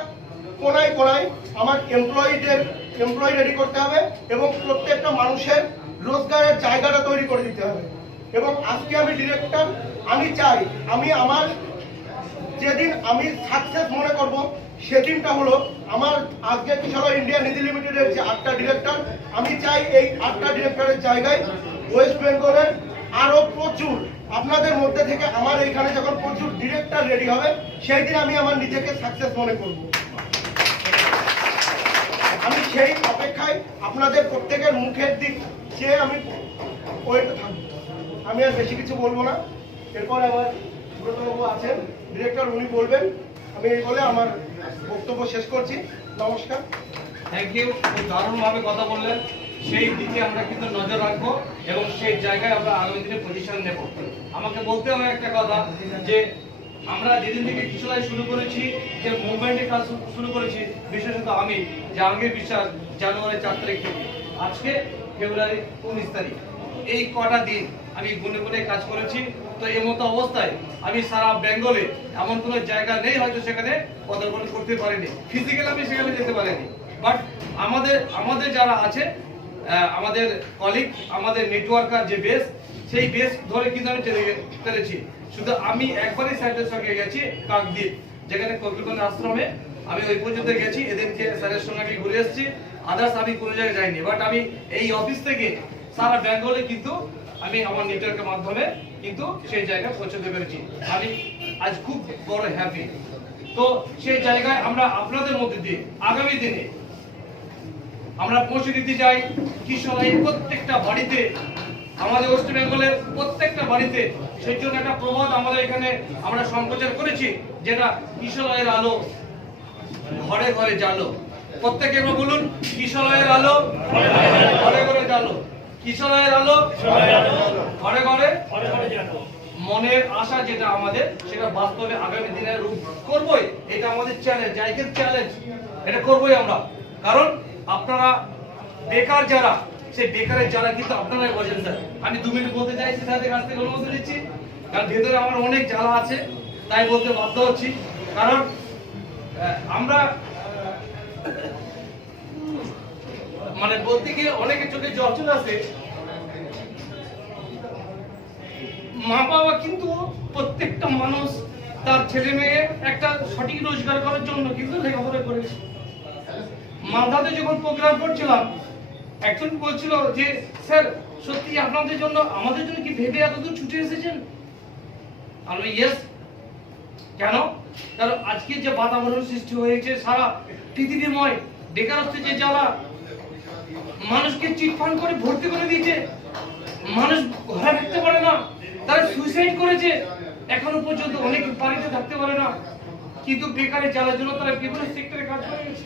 কোনায় কোনায় আমার এমপ্লয়ি রেডি করতে হবে এবং প্রত্যেকটা মানুষের রোজগারের জায়গাটা তৈরি করে দিতে হবে। এবং আজকে আমি ডিরেক্টর, আমি চাই আমার যেদিন আমি সাকসেস মনে করব সেদিনটা হলো আমার আজকে কিশোর ইন্ডিয়া নিধি লিমিটেডের যে 8টা ডিরেক্টর, আমি চাই এই 8টা ডিরেক্টরের জায়গায় ওয়েস্ট বেঙ্গলের আরো প্রচুর আপনাদের মধ্যে থেকে আমার এখানে যখন প্রচুর ডিরেক্টর রেডি হবে, সেই দিন আমি আমার নিজেকে সাকসেস মনে করব। আমি সেই অপেক্ষায় আপনাদের প্রত্যেকের মুখের দিক চেয়ে আমি ওয়েটে থাকবো। আমি আর বেশি কিছু বলবো না। এরপর আমার সুব্রতবাবু আছেন ডিরেক্টর, উনি বলবেন। আমি এই বলে আমার বক্তব্য শেষ করছি। নমস্কার। থ্যাংক ইউ, খুব দারুণভাবে কথা বললেন। সেই দিকে আমরা কিন্তু নজর রাখবো এবং সেই জায়গায় আমরা আগামী দিনে পজিশন নেব। আমাকে বলতে হবে একটা কথা যে আমরা যেদিন থেকে কিশোরাই শুরু করেছি, যে মুভমেন্টের কাজ শুরু করেছি, বিশেষত আমি জাহাঙ্গীর বিশ্বাস, জানুয়ারি 4 তারিখ থেকে আজকে ফেব্রুয়ারি 19 তারিখ, এই কটা দিন আমি গুনে গুনে কাজ করেছি। তো এই মতো অবস্থায় আমি সারা বেঙ্গলে এমন কোনো জায়গা নেই হয়তো সেখানে পদার্পণ করতে পারিনি, ফিজিক্যালি আমি সেখানে যেতে পারিনি। বাট আমাদের যারা আছে, আমাদের কলিগ, আমাদের নেটওয়ার্কার যে বেস, সেই বেস ধরে কিন্তু আমি চলে পেরেছি। শুধু আমি একবারই স্যারদের সঙ্গে গেছি কাকদ্বীপ, যেখানে কপিলবন্ধু আশ্রমে আমি ওই পর্যন্ত গেছি। এদেরকে স্যারের সঙ্গে আমি ঘুরে এসেছি, আদার্স আমি কোনো জায়গায় যাইনি। বাট আমি এই অফিস থেকে সারা বেঙ্গলে কিন্তু আমি আমার নেটওয়ার্কের মাধ্যমে কিন্তু সেই জায়গায় পৌঁছতে পেরেছি। আমি আজ খুব বড় হ্যাপি। তো সেই জায়গায় আমরা আপনাদের মধ্যে দিয়ে আগামী দিনে আমরা পৌঁছে দিতে চাই। কিশোরাই প্রত্যেকটা বাড়িতে, আমাদের ওয়েস্ট বেঙ্গলের প্রত্যেকটা বাড়িতে, সেই জন্য একটা প্রবাদ আমাদের এখানে আমরা সম্প্রচার করেছি, যেটা কিশোরাইয়ের আলো ঘরে ঘরে জালো। প্রত্যেকে এবার বলুন, কিশলয়ের আলো ঘরে ঘরে জ্বালো, কিশলয়ের আলো ঘরে ঘরে। মনের আশা যেটা আমাদের, সেটা বাস্তবে আগামী দিনে রূপ করবই। এটা আমাদের চ্যালেঞ্জ, জায়গার চ্যালেঞ্জ, এটা করবই আমরা। কারণ আপনারা বেকার যারা, সেই বেকারের যারা কিন্তু আপনারাই বলছেন। স্যার আমি 2 মিনিট বলতে চাইছি, তাদের কাছ থেকে অনুমতি নিচ্ছি, কারণ ভেতরে আমার অনেক জ্বালা আছে, তাই বলতে বাধ্য হচ্ছি। কারণ আমরা মানে বলতে গিয়ে অনেকের চোখে জল চলে আসে। মা বাবা কিন্তু প্রত্যেকটা মানুষ তার ছেলে মেয়ে একটা সঠিক রোজগার করার জন্য কিন্তু লেখাপড়া করেছে। মালদাতে যখন প্রোগ্রাম করছিলাম, একজন বলছিল যে স্যার সত্যি আপনাদের জন্য, আমাদের জন্য কি ভেবে এতদূর ছুটে এসেছেন? আমি ইয়েস। কেন? কারণ আজকে যে বাতাবরণ সৃষ্টি হয়েছে সারা পৃথিবীময়, বেকারত্বের যে জ্বালা, মানুষকে চিটফান্ড করে ভর্তি করে দিয়েছে, মানুষ ঘরে থাকতে পারে না, তারা সুইসাইড করেছে, এখনো পর্যন্ত অনেক বাড়িতে থাকতে পারে না, কিন্তু বেকারের জ্বালার জন্য তারা বিভিন্ন সেক্টরে কাজ করে গেছে।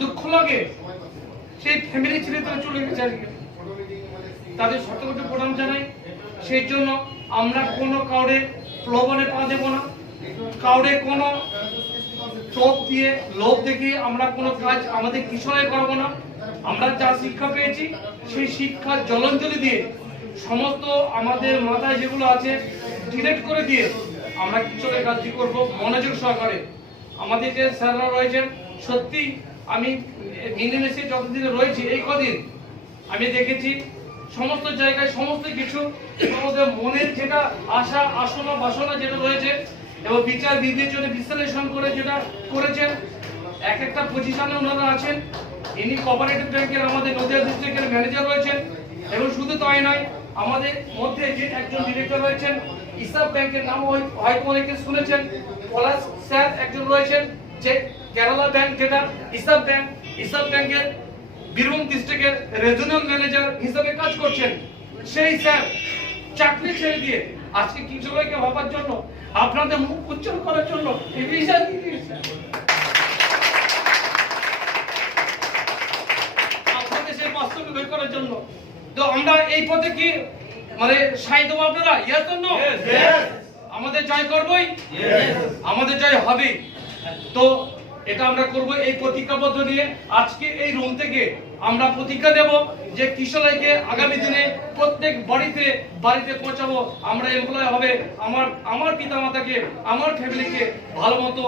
দুঃখ লাগে, সেই ফ্যামিলি ছেড়ে তারা চলে গেছে আজকে। তাদের শতকোটি প্রণাম জানাই। সেই জন্য আমরা কোনো কাউরে প্রলোভনে পা দেব না, কাউরে কোনো চোখ দিয়ে লোভ দেখিয়ে আমরা কোনো কাজ আমাদের কিশোরে করবো না। আমরা যা শিক্ষা পেয়েছি সেই শিক্ষার জলাঞ্জলি দিয়ে সমস্ত আমাদের মাথায় যেগুলো আছে ডিলেট করে দিয়ে আমরা কিশোরের কাজটি করবো মনোযোগ সহকারে। আমাদের যে স্যাররা রয়েছেন, সত্যি আমি মিলেমিশে যতদিনে রয়েছি এই কদিন আমি দেখেছি সমস্ত জায়গায় সমস্ত কিছু আমাদের মনের যেটা আশা আসনা বাসনা যেটা রয়েছে এবং বিচার বিবেচনা বিশ্লেষণ করে যেটা করেছেন, এক একটা পজিশনে ওনারা আছেন। ইনি কোঅপারেটিভ ব্যাংকের আমাদের নদিয়া ডিস্ট্রিক্টের ম্যানেজার রয়েছেন এবং শুধু তাই নয়, আমাদের মধ্যে যে একজন ডিরেক্টর রয়েছেন ইসাব ব্যাংকের নাম হয়তো অনেকে শুনেছেন, পলাশ স্যার একজন রয়েছেন, যে কেরালা ব্যাংক যেটা ইসাব ব্যাংকের বীরভূম ডিস্ট্রিক্টের রিজিওনাল ম্যানেজার হিসেবে কাজ করছেন। সেই স্যার চাকরি ছেড়ে দিয়ে আজকে কিশোরকে ভাবার জন্য, আপনাদের মুখ উজ্জ্বল করার জন্য এই বিষয় আপনাদের সেই বাস্তবিক করার জন্য। তো আমরা এই পথে কি মানে সাই দেবো আপনারা? Yes or no? আমাদের জয় করবই, আমাদের জয় হবে। তো এটা আমরা করব এই প্রতিজ্ঞাবদ্ধ নিয়ে। আজকে এই রুম থেকে আমরা প্রতিজ্ঞা দেব যে কিশোরকে আগামী দিনে প্রত্যেক বাড়িতে পৌঁছাবো। আমরা এমপ্লয় হবে, আমার পিতামাতাকে, আমার ফ্যামিলিকে ভালো মতো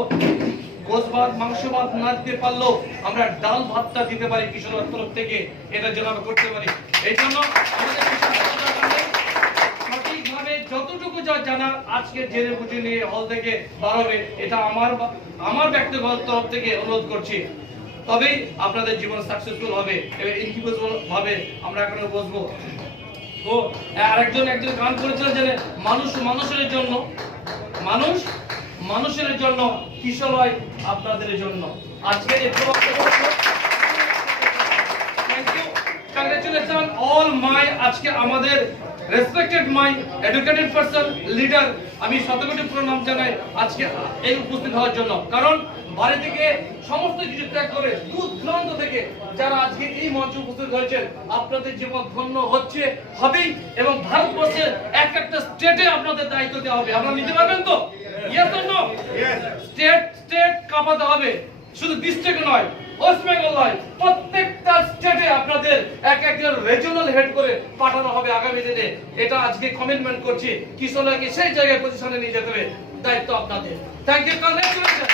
গোশ ভাত মাংস ভাত না দিতে পারলেও আমরা ডাল ভাতটা দিতে পারি কিশোরের তরফ থেকে, এটা যেন আমরা করতে পারি। এই জন্য আমাদের সঠিকভাবে যতটুকু যা জানার আজকে জেনে বুঝে নিয়ে হল থেকে বার হবে, এটা আমার ব্যক্তিগত তরফ থেকে অনুরোধ করছি। তবেই আপনাদের জীবন সাকসেসফুল হবে এবং ইনকিউবেবল ভাবে আমরা এখানে বসবো। তো একজন গান করেছিলেন যে মানুষের জন্য, মানুষের জন্য, কিশোরয় আপনাদের জন্য। আজকে thank you, congratulation all my আজকে আমাদের respected my educated person leader. আমি শতকোটি প্রণাম জানাই আজকে এই উপস্থিত হওয়ার জন্য। কারণ বাড়ি থেকে সমস্ত কিছু ত্যাগ করে দূর দূরান্ত থেকে যারা আজকে এই মঞ্চে উপস্থিত হয়েছেন, আপনাদের জীবন ধন্য হচ্ছে, হবেই। এবং ভারতবর্ষের একটা স্টেটে আপনাদের দায়িত্ব দেওয়া হবে। আপনারা নিতে পারবেন তো? Yes or no? স্টেট কাঁপাতে হবে, শুধু ডিস্ট্রিক্ট নয়, ওয়েস্ট বেঙ্গল নয়, প্রত্যেকটা স্টেটে আপনাদের একজন রিজিওনাল হেড করে পাঠানো হবে আগামী দিনে। এটা আজকে কমিটমেন্ট করছি, কিশোরকে সেই জায়গায় পজিশনে নিয়ে যেতে হবে, দায়িত্ব আপনাদের। Thank you, congratulation.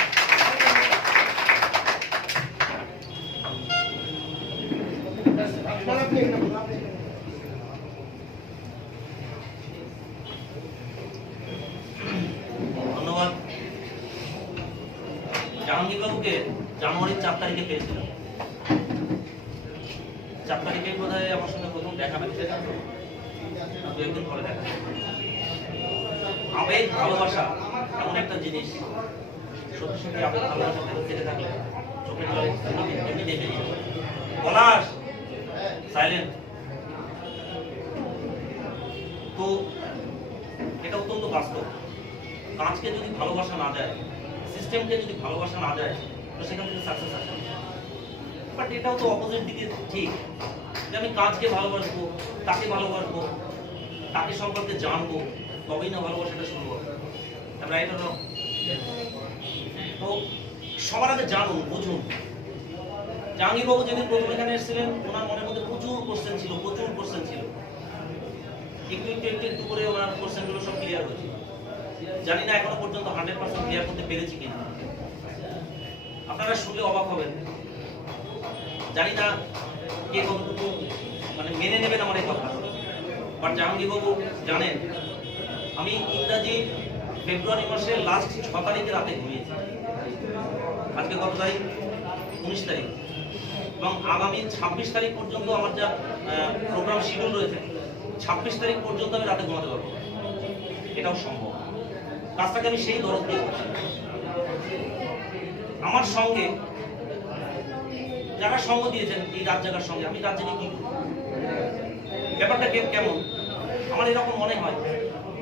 ধন্যবাদ। জাহাঙ্গীর বাবুকে জানুয়ারির 4 তারিখে পেয়েছিলাম। 4 তারিখে বোধহয় আমার সঙ্গে প্রথম দেখা হয়েছে, 2 একদিন পরে দেখা। আবেগ ভালোবাসা এমন একটা জিনিস, সত্যি সত্যি আবেগ ভালোবাসা থেকে থাকলে চোখের জলে এমনি দেখে নিয়ে পলাশ সাইলেন্ট। তো এটা অত্যন্ত বাস্তব। কাজকে যদি ভালোবাসা না যায়, সিস্টেমকে যদি ভালোবাসা না যায়, তো সেখান থেকে সাকসেস আসে। বাট এটাও তো অপোজিট দিকে ঠিক, যে আমি কাজকে ভালোবাসবো, তাকে ভালোবাসবো, তাকে সম্পর্কে জানবো, তবেই না ভালোবাসাটা শুরু হবে। Right or wrong? তো সবার আগে জানুন, বুঝুন। জাহাঙ্গীরবাবু যেদিন প্রথম এখানে এসেছিলেন, ওনার মনের মধ্যে প্রচুর কোশ্চেন ছিল। একটু করে ওনার কোশ্চেনগুলো সব ক্লিয়ার হয়েছে। জানি না এখনো পর্যন্ত 100% ক্লিয়ার করতে পেরেছি কিনা, আপনারা শুনলে অবাক হবেন। জানি না কে কতটুকু মানে মেনে নেবেন আমার এই কথা, বাট জাহাঙ্গীরবাবু জানেন আমি ইংরাজি ফেব্রুয়ারি মাসের লাস্ট 6 তারিখে রাতে ঘুমিয়েছি। আজকে কত তারিখ? 19 তারিখ। এবং আগামী 26 তারিখ পর্যন্ত আমার যা প্রোগ্রাম শিডিউল রয়েছে, 26 তারিখ পর্যন্ত আমি রাতে ঘুমাতে পারবো। এটাও সম্ভব। কাজটাকে আমি সেই দরদ দিয়ে করছি। আমার সঙ্গে যারা সঙ্গ দিয়েছেন এই রাত জাগার সঙ্গে, আমি রাত জেগে কি করব? ব্যাপারটা কেমন? আমার এরকম মনে হয়,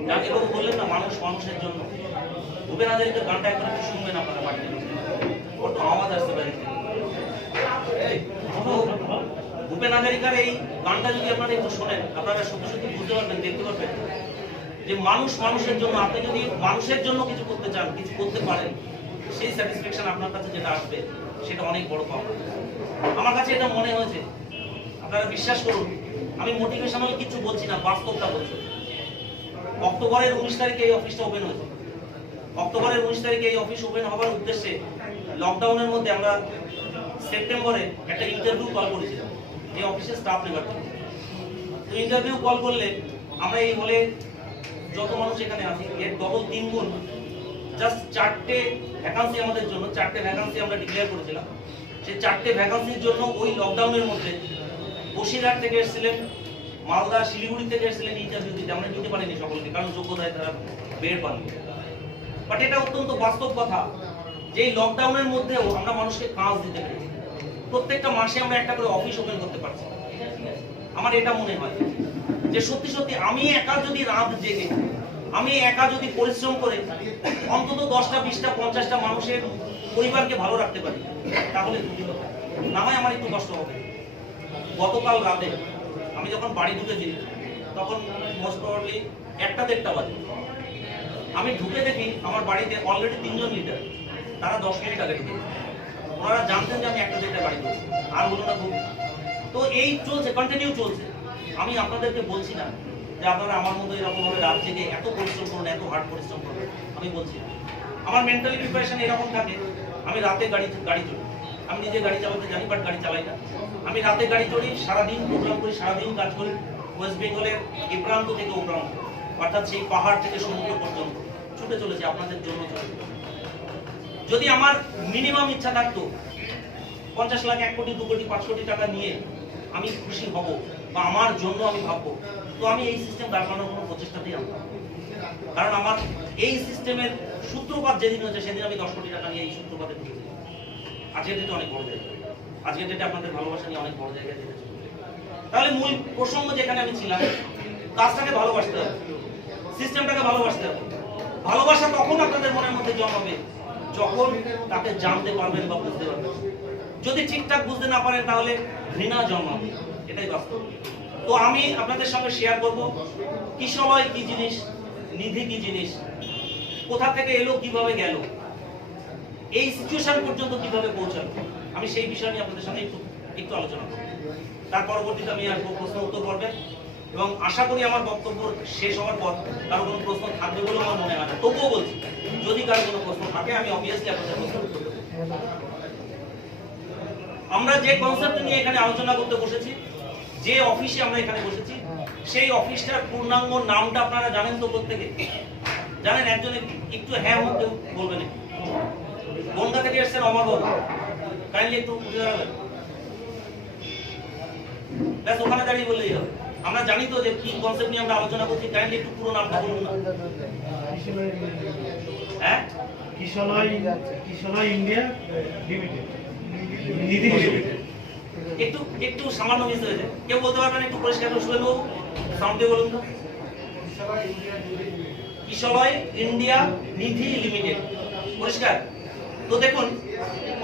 জাহাঙ্গীরবাবু বললেন না মানুষ মানুষের জন্য। ভূপেন হাজারিকার গানটা একবার একটু শুনবেন আপনারা বাড়িতে, ওর তো আওয়াজ আসতে পারে। ভূপেন হাজারিকার এই গানটা যদি আপনারা একটু শোনেন, আপনারা সত্যি সত্যি বুঝতে পারবেন, দেখতে পারবেন যে মানুষ মানুষের জন্য। আপনি যদি মানুষের জন্য কিছু করতে চান, কিছু করতে পারেন, সেই স্যাটিসফ্যাকশন আপনার কাছে যেটা আসবে সেটা অনেক বড় পাওয়া। আমার কাছে এটা মনে হয়েছে। আপনারা বিশ্বাস করুন, আমি মোটিভেশনাল কিছু বলছি না, বাস্তবটা বলছি। অক্টোবরের 19 তারিখে এই অফিসটা ওপেন হয়েছে। অক্টোবরের 19 তারিখে এই অফিস ওপেন হওয়ার উদ্দেশ্যে লকডাউনের মধ্যে আমরা সেপ্টেম্বরে একটা ইন্টারভিউ কল করেছিলাম এই অফিসের স্টাফ লেবার। তো ইন্টারভিউ কল করলে আমরা এই হলে যত মানুষ এখানে আছি এর ডবল 3 গুণ, জাস্ট 4টে ভ্যাকান্সি আমাদের জন্য, 4টে ভ্যাকান্সি আমরা ডিক্লেয়ার করেছিলাম। সেই 4টে ভ্যাকান্সির জন্য ওই লকডাউনের মধ্যে বসিরহাট থেকে এসেছিলেন, মালদা, শিলিগুড়ি থেকে এসেছিলেন ইন্টারভিউ দিতে। আমরা দিতে পারিনি সকলকে, কারণ যোগ্যতায় তারা বের পাননি। বাট এটা অত্যন্ত বাস্তব কথা যে এই লকডাউনের মধ্যেও আমরা মানুষকে কাজ দিতে পেরেছি। প্রত্যেকটা মাসে আমরা একটা করে অফিস ওপেন করতে পারছি। আমার এটা মনে হয় যে সত্যি সত্যি আমি একা যদি রাত জেগে, আমি একা যদি পরিশ্রম করে অন্তত 10টা 20টা 50টা মানুষের পরিবারকে ভালো রাখতে পারি, তাহলে না হয় আমার একটু কষ্ট হবে। গতকাল রাতে আমি যখন বাড়ি ঢুকেছি তখন মোস্ট প্রবাবলি 1টা-1.5টা বাজে। আমি ঢুকে দেখি আমার বাড়িতে অলরেডি 3 জন লিডার, তারা 10 মিনিট আগে ঢুকে। ওনারা জানতেন যে আমি 1টা-1.5টায় বাড়ি ঢুকছি, আর হলো না খুব। তো এই চলছে, কন্টিনিউ চলছে। আমি আপনাদেরকে বলছি না যে আপনারা আমার মতো এরকম ভাবে রাত জেগে এত পরিশ্রম করুন, এত হার্ড পরিশ্রম করুন, আমি বলছি না। আমার মেন্টালি প্রিপারেশন এরকম থাকে, আমি রাতে গাড়ি চড়ি। আমি নিজে গাড়ি চালাতে জানি, বাট গাড়ি চালাই না। আমি রাতে গাড়ি চড়ি, সারাদিন প্রোগ্রাম করি, সারাদিন কাজ করি। ওয়েস্ট বেঙ্গলের এ প্রান্ত থেকে ও প্রান্ত, অর্থাৎ সেই পাহাড় থেকে সমুদ্র পর্যন্ত ছুটে চলেছে আপনাদের জন্য। যদি আমার মিনিমাম ইচ্ছা থাকতো 50 লাখ, 1 কোটি, 2 কোটি, 5 কোটি টাকা নিয়ে আমি খুশি হব বা আমার জন্য আমি ভাববো, তো আমি এই সিস্টেম দাঁড় করানোর কোনো প্রচেষ্টাতেই আনতাম। কারণ আমার এই সিস্টেমের সূত্রপাত যেদিন হচ্ছে সেদিন আমি 10 কোটি টাকা নিয়ে এই সূত্রপাতে ঢুকেছি। আজকের ডেটে অনেক বড় জায়গা, আজকের ডেটে আপনাদের ভালোবাসা নিয়ে অনেক বড় জায়গায় যেতে চলেছে। তাহলে মূল প্রসঙ্গ যেখানে আমি ছিলাম, কাজটাকে ভালোবাসতে হবে, সিস্টেমটাকে ভালোবাসতে হবে। ভালোবাসা তখন আপনাদের মনের মধ্যে জন্মাবে যখন তাকে জানতে পারবেন বা বুঝতে পারবেন। যদি ঠিকঠাক বুঝতে না পারেন তাহলে ঘৃণা জন্মাবে, এটাই বাস্তব। তো আমি আপনাদের সঙ্গে শেয়ার করব কিশলয় কি জিনিস, নিধি কি জিনিস, কোথা থেকে এলো, কিভাবে গেল, এই সিচুয়েশন পর্যন্ত কিভাবে পৌঁছালো, আমি সেই বিষয় নিয়ে আপনাদের সঙ্গে একটু আলোচনা করব। তার পরবর্তীতে আমি আসবো প্রশ্ন উত্তর পর্বে, এবং আশা করি আমার বক্তব্য শেষ হওয়ার পর কারো কোনো প্রশ্ন থাকবে বলে আমার মনে হয় না। তবুও বলছি, যদি কারো কোনো প্রশ্ন থাকে আমি অবভিয়াসলি আপনাদের প্রশ্ন উত্তর দেব। আমরা যে কনসেপ্ট নিয়ে এখানে আলোচনা করতে বসেছি, যে অফিসে আমরা এখানে বসেছি, সেই অফিসটার পূর্ণাঙ্গ নামটা আপনারা জানেন তো? প্রত্যেকে জানেন? একজন একটু হ্যাঁ হতে বলবেন। বনগা থেকে এসেছেন অমরবাবু, কাইন্ডলি একটু বুঝে দাঁড়াবেন। ব্যাস ওখানে দাঁড়িয়ে বললেই হবে। আমরা জানি তো যে কি কনসেপ্ট নিয়ে আমরা আলোচনা করছি, কাইন্ডলি একটু পুরো নামটা বলুন না। হ্যাঁ, কিশলয় ইন্ডিয়া লিমিটেড, নিধি লিমিটেড। একটু সামান্য মিস হয়েছে, কেউ বলতে পারবেন একটু পরিষ্কার করে শুনে নেবো, সাউন্ড দিয়ে বলুন তো। কিশলয় ইন্ডিয়া নিধি লিমিটেড, পরিষ্কার? তো দেখুন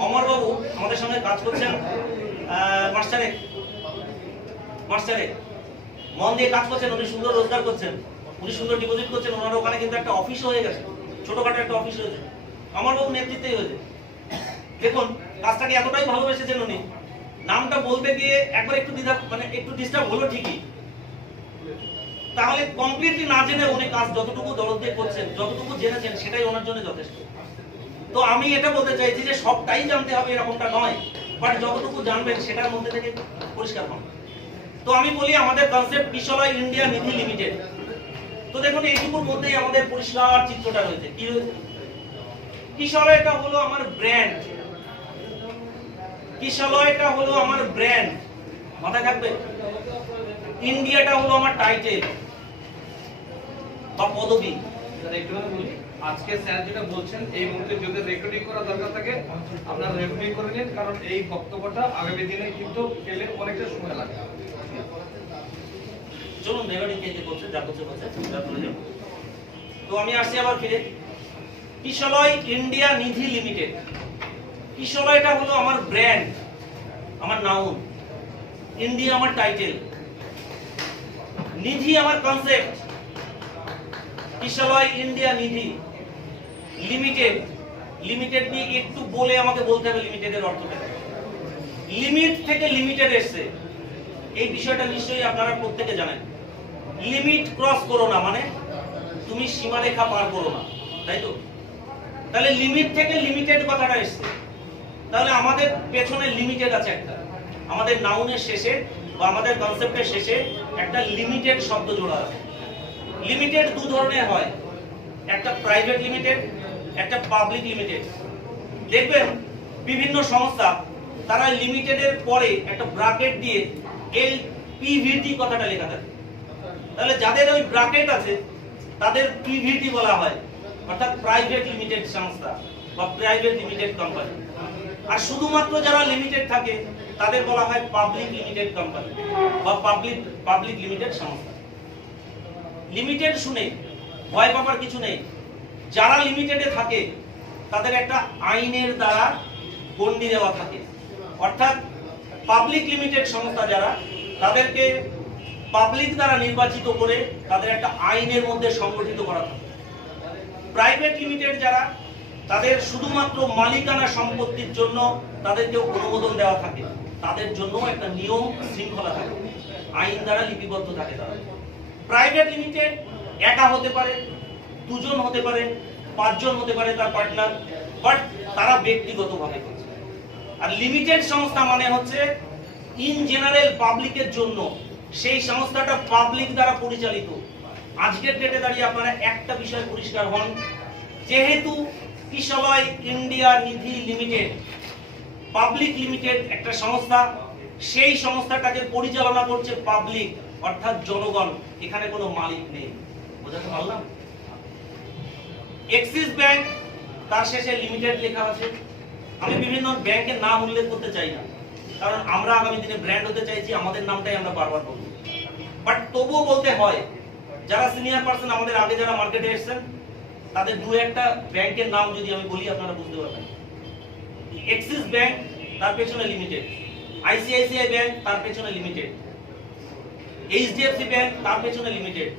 অমরবাবু আমাদের সঙ্গে কাজ করছেন মাস্টারে মন দিয়ে কাজ করছেন, উনি সুন্দর রোজগার করছেন, উনি সুন্দর ডিপোজিট করছেন, ওনার ওখানে কিন্তু একটা অফিস হয়ে গেছে, ছোটখাটো একটা অফিস হয়েছে, অমরবাবু নেতৃত্বেই হয়েছে। দেখুন কাজটাকে এতটাই ভালোবেসেছেন উনি, নামটা বলতে গিয়ে একবার একটু দ্বিধা মানে একটু ডিস্টার্ব হলো ঠিকই, তাহলে কমপ্লিটলি না জেনে উনি কাজ যতটুকু দরদ দিয়ে করছেন, যতটুকু জেনেছেন সেটাই ওনার জন্য যথেষ্ট। তো আমি এটা বলতে চাইছি যে সবটাই জানতে হবে এরকমটা নয়, বাট যতটুকু জানবেন সেটার মধ্যে থেকে পরিষ্কার হন। তো আমি বলি আমাদের কনসেপ্ট কিশলয় ইন্ডিয়া নিধি লিমিটেড। তো দেখুন এইটুকুর মধ্যেই আমাদের পরিষ্কার চিত্রটা রয়েছে। কি রয়েছে? কিশলয়টা হলো আমার ব্র্যান্ড, কিশলয়টা হলো আমার ব্র্যান্ড, মাথায় থাকবে। ইন্ডিয়াটা হলো আমার টাইটেল বা পদবি। একটুখানি বলি, আজকে স্যার যেটা বলছেন এই মুহূর্তে যদি রেকর্ডিং করা দরকার থাকে আপনারা রেকর্ডিং করে নিন, কারণ এই বক্তব্যটা আগামী দিনে কিন্তু পেলে অনেকটা সময় লাগে। চলুন রেকর্ডিং কে করছে, যা করছে করছে, তারপরে যাব। তো আমি আসছি আবার ফিরে, কিশলয় ইন্ডিয়া নিধি লিমিটেড। কিশলয়টা হলো আমার ব্র্যান্ড, আমার নাউন, ইন্ডিয়া আমার টাইটেল, নিধি আমার কনসেপ্ট। কিশলয় ইন্ডিয়া নিধি লিমিটেড, লিমিটেড নিয়ে একটু বলে আমাকে বলতে হবে লিমিটেডের অর্থটা। লিমিট থেকে লিমিটেড এসছে, এই বিষয়টা নিশ্চয়ই আপনারা প্রত্যেকে জানেন। লিমিট ক্রস করো না মানে তুমি সীমারেখা পার করো না, তাই তো? তাহলে লিমিট থেকে লিমিটেড কথাটা এসছে, তাহলে আমাদের পেছনে লিমিটেড আছে একটা, আমাদের নাউনের শেষে বা আমাদের কনসেপ্টের শেষে একটা লিমিটেড শব্দ জোড়া আছে। লিমিটেড দু ধরনের হয়, একটা প্রাইভেট লিমিটেড, একটা পাবলিক লিমিটেড। দেখবেন বিভিন্ন সংস্থা তারা লিমিটেডের পরে একটা ব্র্যাকেট দিয়ে এলপিভিটি কথাটা লেখা থাকে, তাহলে যাদের ওই ব্র্যাকেট আছে তাদের পিভিটি বলা হয়, অর্থাৎ প্রাইভেট লিমিটেড সংস্থা বা প্রাইভেট লিমিটেড কোম্পানি। আর শুধুমাত্র যারা লিমিটেড থাকে তাদের বলা হয় পাবলিক লিমিটেড কোম্পানি বা পাবলিক লিমিটেড সংস্থা। লিমিটেড শুনে ভয় পাবার কিছু নেই, যারা লিমিটেডে থাকে তাদের একটা আইনের দ্বারা গণ্ডি দেওয়া থাকে, অর্থাৎ পাবলিক লিমিটেড সংস্থা যারা তাদেরকে পাবলিক দ্বারা নির্বাচিত করে তাদের একটা আইনের মধ্যে সংগঠিত করা থাকে। প্রাইভেট লিমিটেড যারা তাদের শুধুমাত্র মালিকানা সম্পত্তির জন্য তাদেরকে অনুমোদন দেওয়া থাকে, তাদের জন্য একটা নিয়ম শৃঙ্খলা থাকে, আইন দ্বারা লিপিবদ্ধ থাকে তারা। প্রাইভেট লিমিটেড একা হতে পারে, দুজন হতে পারে, পাঁচজন হতে পারে তার পার্টনার, বাট তারা ব্যক্তিগতভাবে করছে। আর লিমিটেড সংস্থা মানে হচ্ছে ইন জেনারেল পাবলিকের জন্য, সেই সংস্থাটা পাবলিক দ্বারা পরিচালিত। আজকের ডেটে দাঁড়িয়ে আপনারা একটা বিষয় পরিষ্কার হন, যেহেতু কিশলয় India Nidhi limited public limited একটা সংস্থা, সেই সংস্থাটাকে পরিচালনা করছে পাবলিক অর্থাৎ জনগণ, এখানে কোনো মালিক নেই। বোঝাতে পারলাম? এক্সিস ব্যাংক তার শেষে লিমিটেড লেখা আছে। আমি বিভিন্ন ব্যাংকের নাম উল্লেখ করতে চাই না, কারণ আমরা আগামী দিনে ব্র্যান্ড হতে চাইছি, আমাদের নামটাই আমরা বারবার বলবো, বাট তবুও বলতে হয়। যারা সিনিয়র পার্সন আমাদের আগে যারা মার্কেটে এসেছেন তাদের দু একটা ব্যাংকের নাম যদি আমি বলি আপনারা বুঝতে পারবেন। এক্সিস ব্যাংক তার পেছনে লিমিটেড, আইসিআইসিআই ব্যাংক তার পেছনে লিমিটেড, এইচডিএফসি ব্যাংক তার পেছনে লিমিটেড,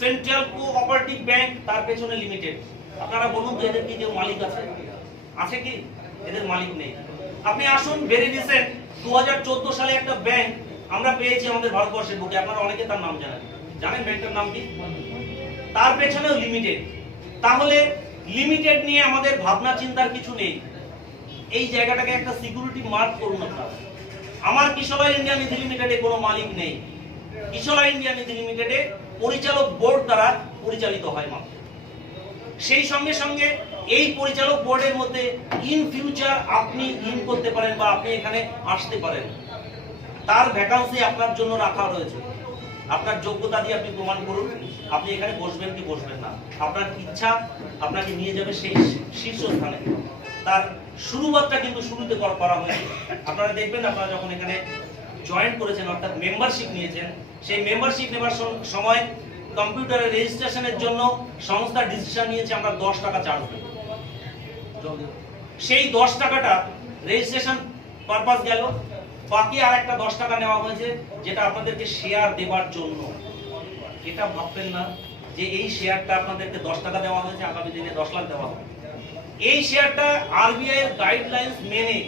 সেন্ট্রাল কোঅপারেটিভ ব্যাংক তার পেছনে লিমিটেড। আপনারা বলুন তো এদের কি কেউ মালিক আছে? আছে কি? এদের মালিক নেই। আপনি আসুন, ভেরি রিসেন্ট 2014 সালে একটা ব্যাংক আমরা পেয়েছি আমাদের ভারতবর্ষের বুকে, আপনারা অনেকে তার নাম জানেন। জানেন ব্যাংকটার নাম কি? তার পেছনেও লিমিটেড। তাহলে লিমিটেড নিয়ে আমাদের ভাবনা চিন্তার কিছু নেই। এই জায়গাটাকে একটা সিকিউরিটি মার্ক করুন আপনারা। আমার কিশলয় ইন্ডিয়া নিধি লিমিটেডে কোনো মালিক নেই। কিশলয় ইন্ডিয়া নিধি লিমিটেডে পরিচালক বোর্ড দ্বারা পরিচালিত হয় মাত্র। সেই সঙ্গে সঙ্গে এই পরিচালক বোর্ডের মধ্যে ইন ফিউচার আপনি ইন করতে পারেন বা আপনি এখানে আসতে পারেন, তার ভ্যাকান্সি আপনার জন্য রাখা রয়েছে। আপনার যোগ্যতা দিয়ে আপনি প্রমাণ করুন আপনি এখানে বসবেন কি বসবেন না, আপনার ইচ্ছা আপনাকে নিয়ে যাবে সেই শীর্ষস্থানে। তার শুরুবাতটা কিন্তু শুরুতে করা হয়েছে। আপনারা দেখবেন আপনারা যখন এখানে জয়েন করেছেন অর্থাৎ মেম্বারশিপ নিয়েছেন, সেই মেম্বারশিপ নেবার সময় কম্পিউটারে রেজিস্ট্রেশনের জন্য সংস্থা ডিসিশন নিয়েছে আমরা 10 টাকা চার্জ দেব। সেই 10 টাকাটা রেজিস্ট্রেশন পারপাস গেল, বাকি আর একটা 10 টাকা নেওয়া হয়েছে যেটা আপনাদেরকে শেয়ার দেওয়ার জন্য। এটা ভাববেন না যে এই শেয়ারটা আপনাদেরকে 10 টাকা দেওয়া হয়েছে, আগামী দিনে 10 লাখ দেওয়া হবে। এই শেয়ারটা আরবিআই এর গাইডলাইন্স মেনে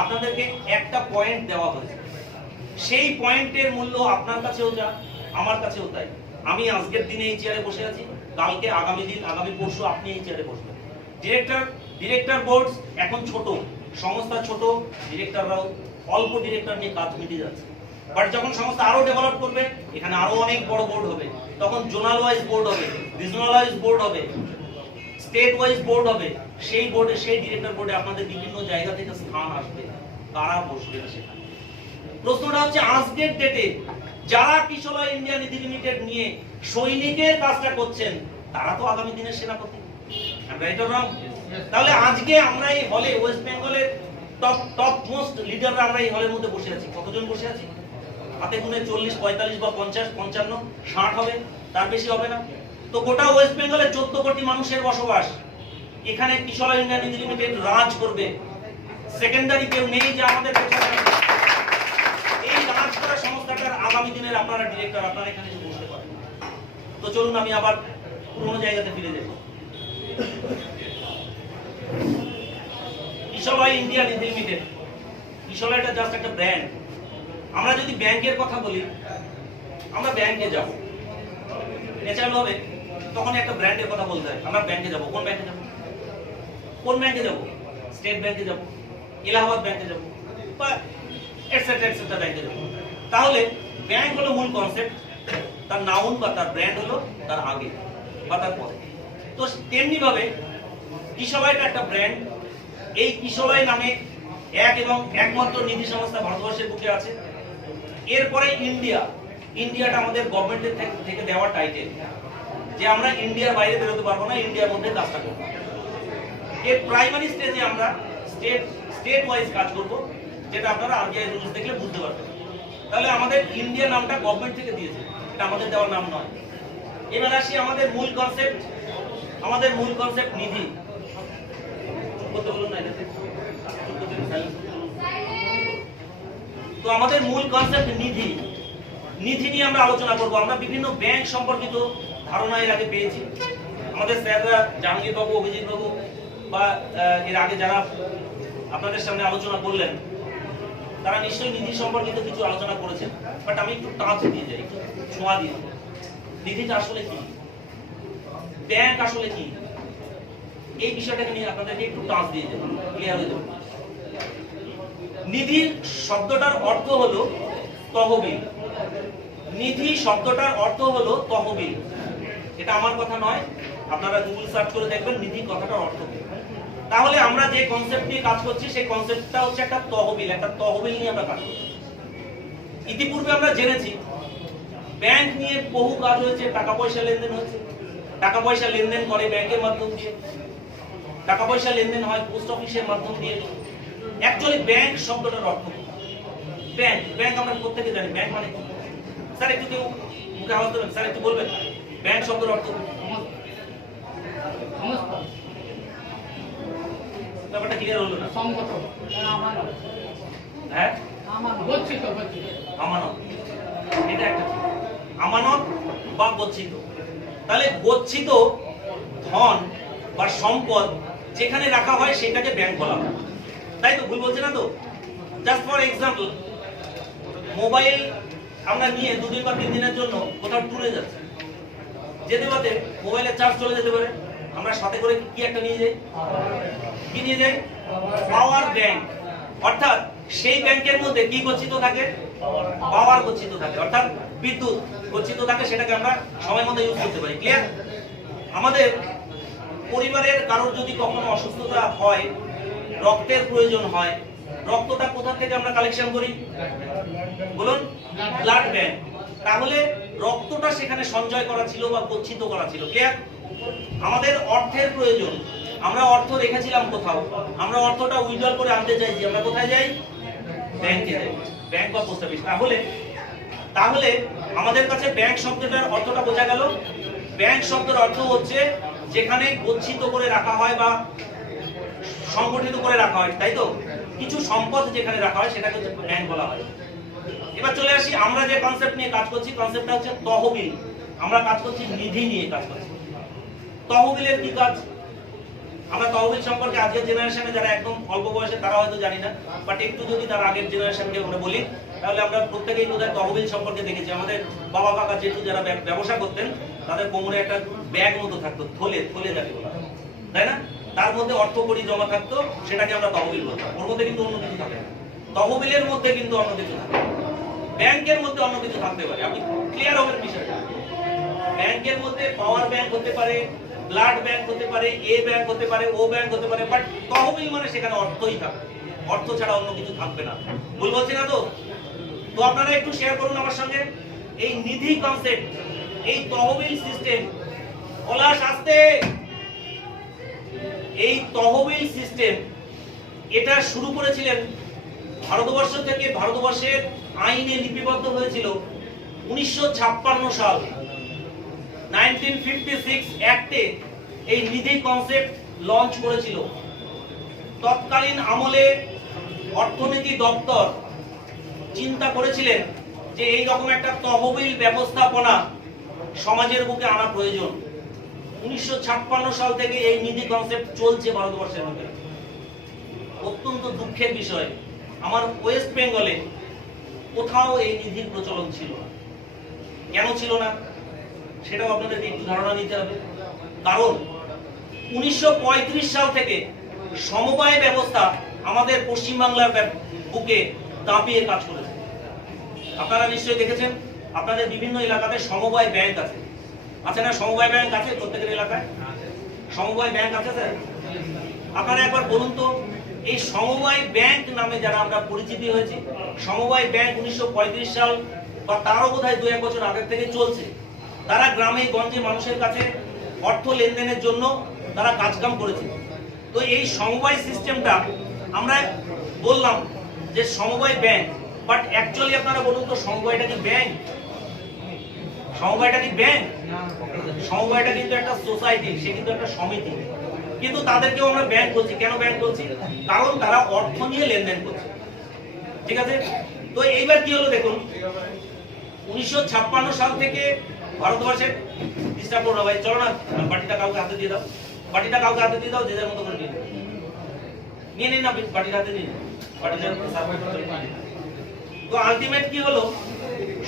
আপনাদেরকে একটা পয়েন্ট দেওয়া হয়েছে। সেই পয়েন্টের মূল্য আপনার কাছেও যা, আমার কাছেও তাই। আমি আজকের দিনে এই চেয়ারে বসে আছি, কালকে আগামী দিন, আগামী পরশু আপনি এই চেয়ারে বসবেন। ডিরেক্টর বোর্ড এখন ছোট, সংস্থা ছোট, ডিরেক্টররাও অল্প ডিরেক্টর নিয়ে কাজ মিটে যাচ্ছে। বাট যখন সংস্থা আরো ডেভেলপ করবে, এখানে আরো অনেক বড় বোর্ড হবে, তখন জোনাল ওয়াইজ বোর্ড হবে, রিজনাল ওয়াইজ বোর্ড হবে, স্টেট ওয়াইজ বোর্ড হবে। সেই বোর্ডে, সেই ডিরেক্টর বোর্ডে আপনাদের বিভিন্ন জায়গা থেকে স্থান আসবে, কারা বসবে সেখানে। প্রশ্নটা হচ্ছে আজকের ডেটে যারা কিশলয় ইন্ডিয়া নিধি লিমিটেড নিয়ে সৈনিকের কাজটা করছেন, তারা তো আগামী দিনের সেনাপতি। তাহলে আজকে আমরা এই হলে, ওয়েস্ট বেঙ্গলের টপ মোস্ট লিডাররা আমরা এই হলের মধ্যে বসে আছি। কতজন বসে আছি? হাতে গুনে 40, 45 বা 50, 55, 60 হবে, তার বেশি হবে না। তো গোটা ওয়েস্ট বেঙ্গলে 14 কোটি মানুষের বসবাস। এখানে কিশলয় ইন্ডিয়া নিধি লিমিটেড রাজ করবে। সেকেন্ডারি কেউ নেই যে আমাদের এই রাজ করা সংস্থাটার আগামী দিনের আপনারা ডিরেক্টর, আপনারা এখানে এসে বসতে পারেন। তো চলুন আমি আবার পুরোনো জায়গাতে ফিরে যাব। কিশলয় ইন্ডিয়া নিধি লিমিটেড, কিশলয়টা জাস্ট একটা ব্র্যান্ড। আমরা যদি ব্যাংকের কথা বলি, আমরা ব্যাংকে যাব, ন্যাচারাল হবে তখন একটা ব্র্যান্ডের কথা বলতে হয়। আমরা ব্যাংকে যাব, কোন ব্যাংকে যাব? কোন ব্যাংকে যাব? স্টেট ব্যাংকে যাব, এলাহাবাদ ব্যাংকে যাব, বা এটসেট্রা এটসেট্রা ব্যাংকে যাব। তাহলে ব্যাংক হলো মূল কনসেপ্ট, তার নাউন বা তার ব্র্যান্ড হলো তার আগে বা তার পরে। তো তেমনি ভাবে কিশলয়টা একটা ব্র্যান্ড। এই কিশলয় নামে এক এবং একমাত্র নিধি সংস্থা ভারতবর্ষের বুকে আছে। এরপরে ইন্ডিয়াটা আমাদের গভর্নমেন্টের থেকে দেওয়া টাইটেল, যে আমরা ইন্ডিয়ার বাইরে বেরোতে পারবো না, ইন্ডিয়ার মধ্যে কাজটা করবো। এর প্রাইমারি স্টেজে আমরা স্টেট ওয়াইজ কাজ করব, যেটা আপনারা আরবিআই রুলস দেখলে বুঝতে পারবেন। তাহলে আমাদের ইন্ডিয়া নামটা গভর্নমেন্ট থেকে দিয়েছে, এটা আমাদের দেওয়ার নাম নয়। এবার আসি আমাদের মূল কনসেপ্ট। আমাদের মূল কনসেপ্ট নিধি। বলতে বলুন না, তো আমাদের মূল কনসেপ্ট নিধি। নিধি নিয়ে আমরা আলোচনা করব। আমরা বিভিন্ন ব্যাংক সম্পর্কিত ধারণা এর আগে পেয়েছি। আমাদের স্যাররা জাহাঙ্গীর বাবু, অভিজিৎ বাবু বা এর আগে যারা আপনাদের সামনে আলোচনা করলেন, তারা নিশ্চয়ই নিধি সম্পর্কিত কিছু আলোচনা করেছেন। বাট আমি একটু টাচ দিয়ে যাই, একটু ছোঁয়া দিয়ে। নিধিটা আসলে কি, ব্যাংক আসলে কি, এই বিষয়টাকে নিয়ে আপনাদেরকে একটু টাচ দিয়ে যাই, ক্লিয়ার হয়ে যাবে। নিধি শব্দটার অর্থ হলো তহবিল। নিধি শব্দটার অর্থ হলো তহবিল। এটা আমার কথা নয়, আপনারা গুগল সার্চ করে দেখবেন নিধি কথাটার অর্থ কি। তাহলে আমরা যে কনসেপ্ট নিয়ে কাজ করছি, সেই কনসেপ্টটা হচ্ছে একটা তহবিল। একটা তহবিল নিয়ে আমরা কাজ করছি। ইতিপূর্বে আমরা জেনেছি ব্যাংক নিয়ে বহু কাজ হয়েছে, টাকা পয়সা লেনদেন হয়েছে। টাকা পয়সা লেনদেন করে ব্যাংকের মাধ্যম দিয়ে, টাকা পয়সা লেনদেন হয় পোস্ট অফিসের মাধ্যম দিয়ে। অ্যাকচুয়ালি ব্যাংক শব্দটার অর্থ কি? ব্যাংক আমরা প্রত্যেকে জানি, ব্যাংক মানে কি? স্যার একটু কেউ মুখে আওয়াজ দেবেন, স্যার একটু বলবেন ব্যাংক শব্দের অর্থ কি? ব্যাপারটা ক্লিয়ার হলো না? হ্যাঁ, আমানত। এটা একটা আমানত বা গচ্ছিত। তাহলে গচ্ছিত ধন বা সম্পদ যেখানে রাখা হয় সেটাকে ব্যাংক বলা হয়, তাই তো? ভুল বলছে না তো? জাস্ট ফর এক্সাম্পল, মোবাইল আমরা নিয়ে 2 দিন বা 3 দিনের জন্য কোথাও ট্যুরে যাচ্ছি, যেতে পারে মোবাইলের চার্জ চলে যেতে পারে। আমরা সাথে করে কি একটা নিয়ে যাই? কি নিয়ে যাই? Power bank. অর্থাৎ সেই ব্যাংকের মধ্যে কি গচ্ছিত থাকে? পাওয়ার গচ্ছিত থাকে, অর্থাৎ বিদ্যুৎ গচ্ছিত থাকে। সেটাকে আমরা সময় মতো ইউজ করতে পারি। ক্লিয়ার? আমাদের পরিবারের কারোর যদি কখনো অসুস্থতা হয়, রক্তের প্রয়োজন হয়, রক্তটা কোথা থেকে আমরা কালেকশন করি? বলুন, ব্লাড ব্যাংক। তাহলে রক্তটা সেখানে সঞ্চয় করা ছিল বা গচ্ছিত করা ছিল। ক্লিয়ার? আমাদের অর্থের প্রয়োজন, আমরা অর্থ রেখেছিলাম কোথাও, আমরা অর্থটা উইথড্র করে আনতে চাইছি, আমরা কোথায় যাই? ব্যাংকে যাই, ব্যাংক বা পোস্ট অফিস। তাহলে আমাদের কাছে ব্যাংক শব্দটার অর্থটা বোঝা গেল। ব্যাংক শব্দের অর্থ হচ্ছে যেখানে গচ্ছিত করে রাখা হয় বা সংগঠিত করে রাখা হয়, তাই তো? কিছু সম্পদ যেখানে রাখা হয় সেটাকে হচ্ছে ব্যাংক বলা হয়। এবার চলে আসি আমরা যে কনসেপ্ট নিয়ে কাজ করছি, কনসেপ্টটা হচ্ছে তহবিল। আমরা কাজ করছি নিধি নিয়ে কাজ করছি। তহবিলের কি কাজ? আমরা তহবিল সম্পর্কে আজকের জেনারেশনে যারা একদম অল্প বয়সে তারা হয়তো জানি না, বাট একটু যদি তার আগের জেনারেশনকে আমরা বলি তাহলে আমরা প্রত্যেকেই বোধহয় তহবিল সম্পর্কে দেখেছি। আমাদের বাবা কাকা যেহেতু যারা ব্যবসা করতেন তাদের কোমরে একটা ব্যাগ মতো থাকতো, থলে যাকে বলা হয়, তাই না? তার মধ্যে অর্থ কড়ি জমা থাকতো, সেটাকে আমরা তহবিল বলতাম। ওর মধ্যে কিন্তু অন্য কিছু থাকে না। তহবিলের মধ্যে কিন্তু অন্য কিছু থাকে, ব্যাংকের মধ্যে অন্য কিছু থাকতে পারে। আপনি ক্লিয়ার হবেন বিষয়টা। ব্যাংকের মধ্যে পাওয়ার ব্যাংক হতে পারে, ব্লাড ব্যাংক হতে পারে, এ ব্যাংক হতে পারে, ও ব্যাংক হতে পারে, বাট তহবিল মানে সেখানে অর্থই থাকবে, অর্থ ছাড়া অন্য কিছু থাকবে না। ভুল বলছি না তো? তো আপনারা একটু শেয়ার করুন আমার সঙ্গে এই নিধি কনসেপ্ট, এই তহবিল সিস্টেম। পলাশ আসতে, এই তহবিল সিস্টেম এটা শুরু করেছিলেন ভারতবর্ষ থেকে, ভারতবর্ষের আইনে লিপিবদ্ধ হয়েছিল 1956 সাল। 1956 অ্যাক্টে এই নিধি কনসেপ্ট লঞ্চ করেছিল। তৎকালীন আমলে অর্থনীতি দপ্তর চিন্তা করেছিলেন যে এই রকম একটা তহবিল ব্যবস্থাপনা সমাজের বুকে আনা প্রয়োজন। 1956 সাল থেকে এই নিধি কনসেপ্ট চলছে ভারতবর্ষের মধ্যে। অত্যন্ত দুঃখের বিষয়, আমার ওয়েস্ট বেঙ্গলে কোথাও এই নিধির প্রচলন ছিল না। কেন ছিল না সেটাও আপনাদেরকে একটু ধারণা নিতে হবে। কারণ 1935 সাল থেকে সমবায় ব্যবস্থা আমাদের পশ্চিমবাংলার বুকে দাপিয়ে কাজ করেছে। আপনারা নিশ্চয়ই দেখেছেন আপনাদের বিভিন্ন এলাকাতে সমবায় ব্যাংক আছে, আছে না? সমবায় ব্যাংক আছে প্রত্যেকের এলাকায়, সমবায় ব্যাংক আছে স্যার? আপনারা একবার বলুন তো, এই সমবায় ব্যাংক নামে যারা আমরা পরিচিতি হয়েছি, সমবায় ব্যাংক 1935 সাল বা তারও বোধহয় 2-1 বছর আগের থেকে চলছে। তারা গ্রামে গঞ্জে মানুষের কাছে অর্থ লেনদেনের জন্য তারা কাজকাম করেছে। তো এই সমবায় সিস্টেমটা আমরা বললাম যে সমবায় ব্যাংক, বাট অ্যাকচুয়ালি আপনারা বলুন তো সমবায়টা কি ব্যাংক? সমবায়টা কি ব্যাংক? সমবায়টা কিন্তু একটা সোসাইটি, সে কিন্তু একটা সমিতি, কিন্তু তাদেরকেও আমরা ব্যাংক বলছি। কেন ব্যাংক বলছি? কারণ তারা অর্থ নিয়ে লেনদেন করছে, ঠিক আছে? তো এইবার কি হলো দেখুন, 1956 সাল থেকে ভারতবর্ষের, ডিস্টার্ব করো না ভাই, চলো না, বাটিটা কাউকে হাতে দিয়ে দাও, বাটিটা কাউকে হাতে দিয়ে দাও, যে যার মতো করে নিয়ে নিন না, বাটিটা হাতে নিন, বাটিটা সার্ভ করে। তো আলটিমেট কি হলো,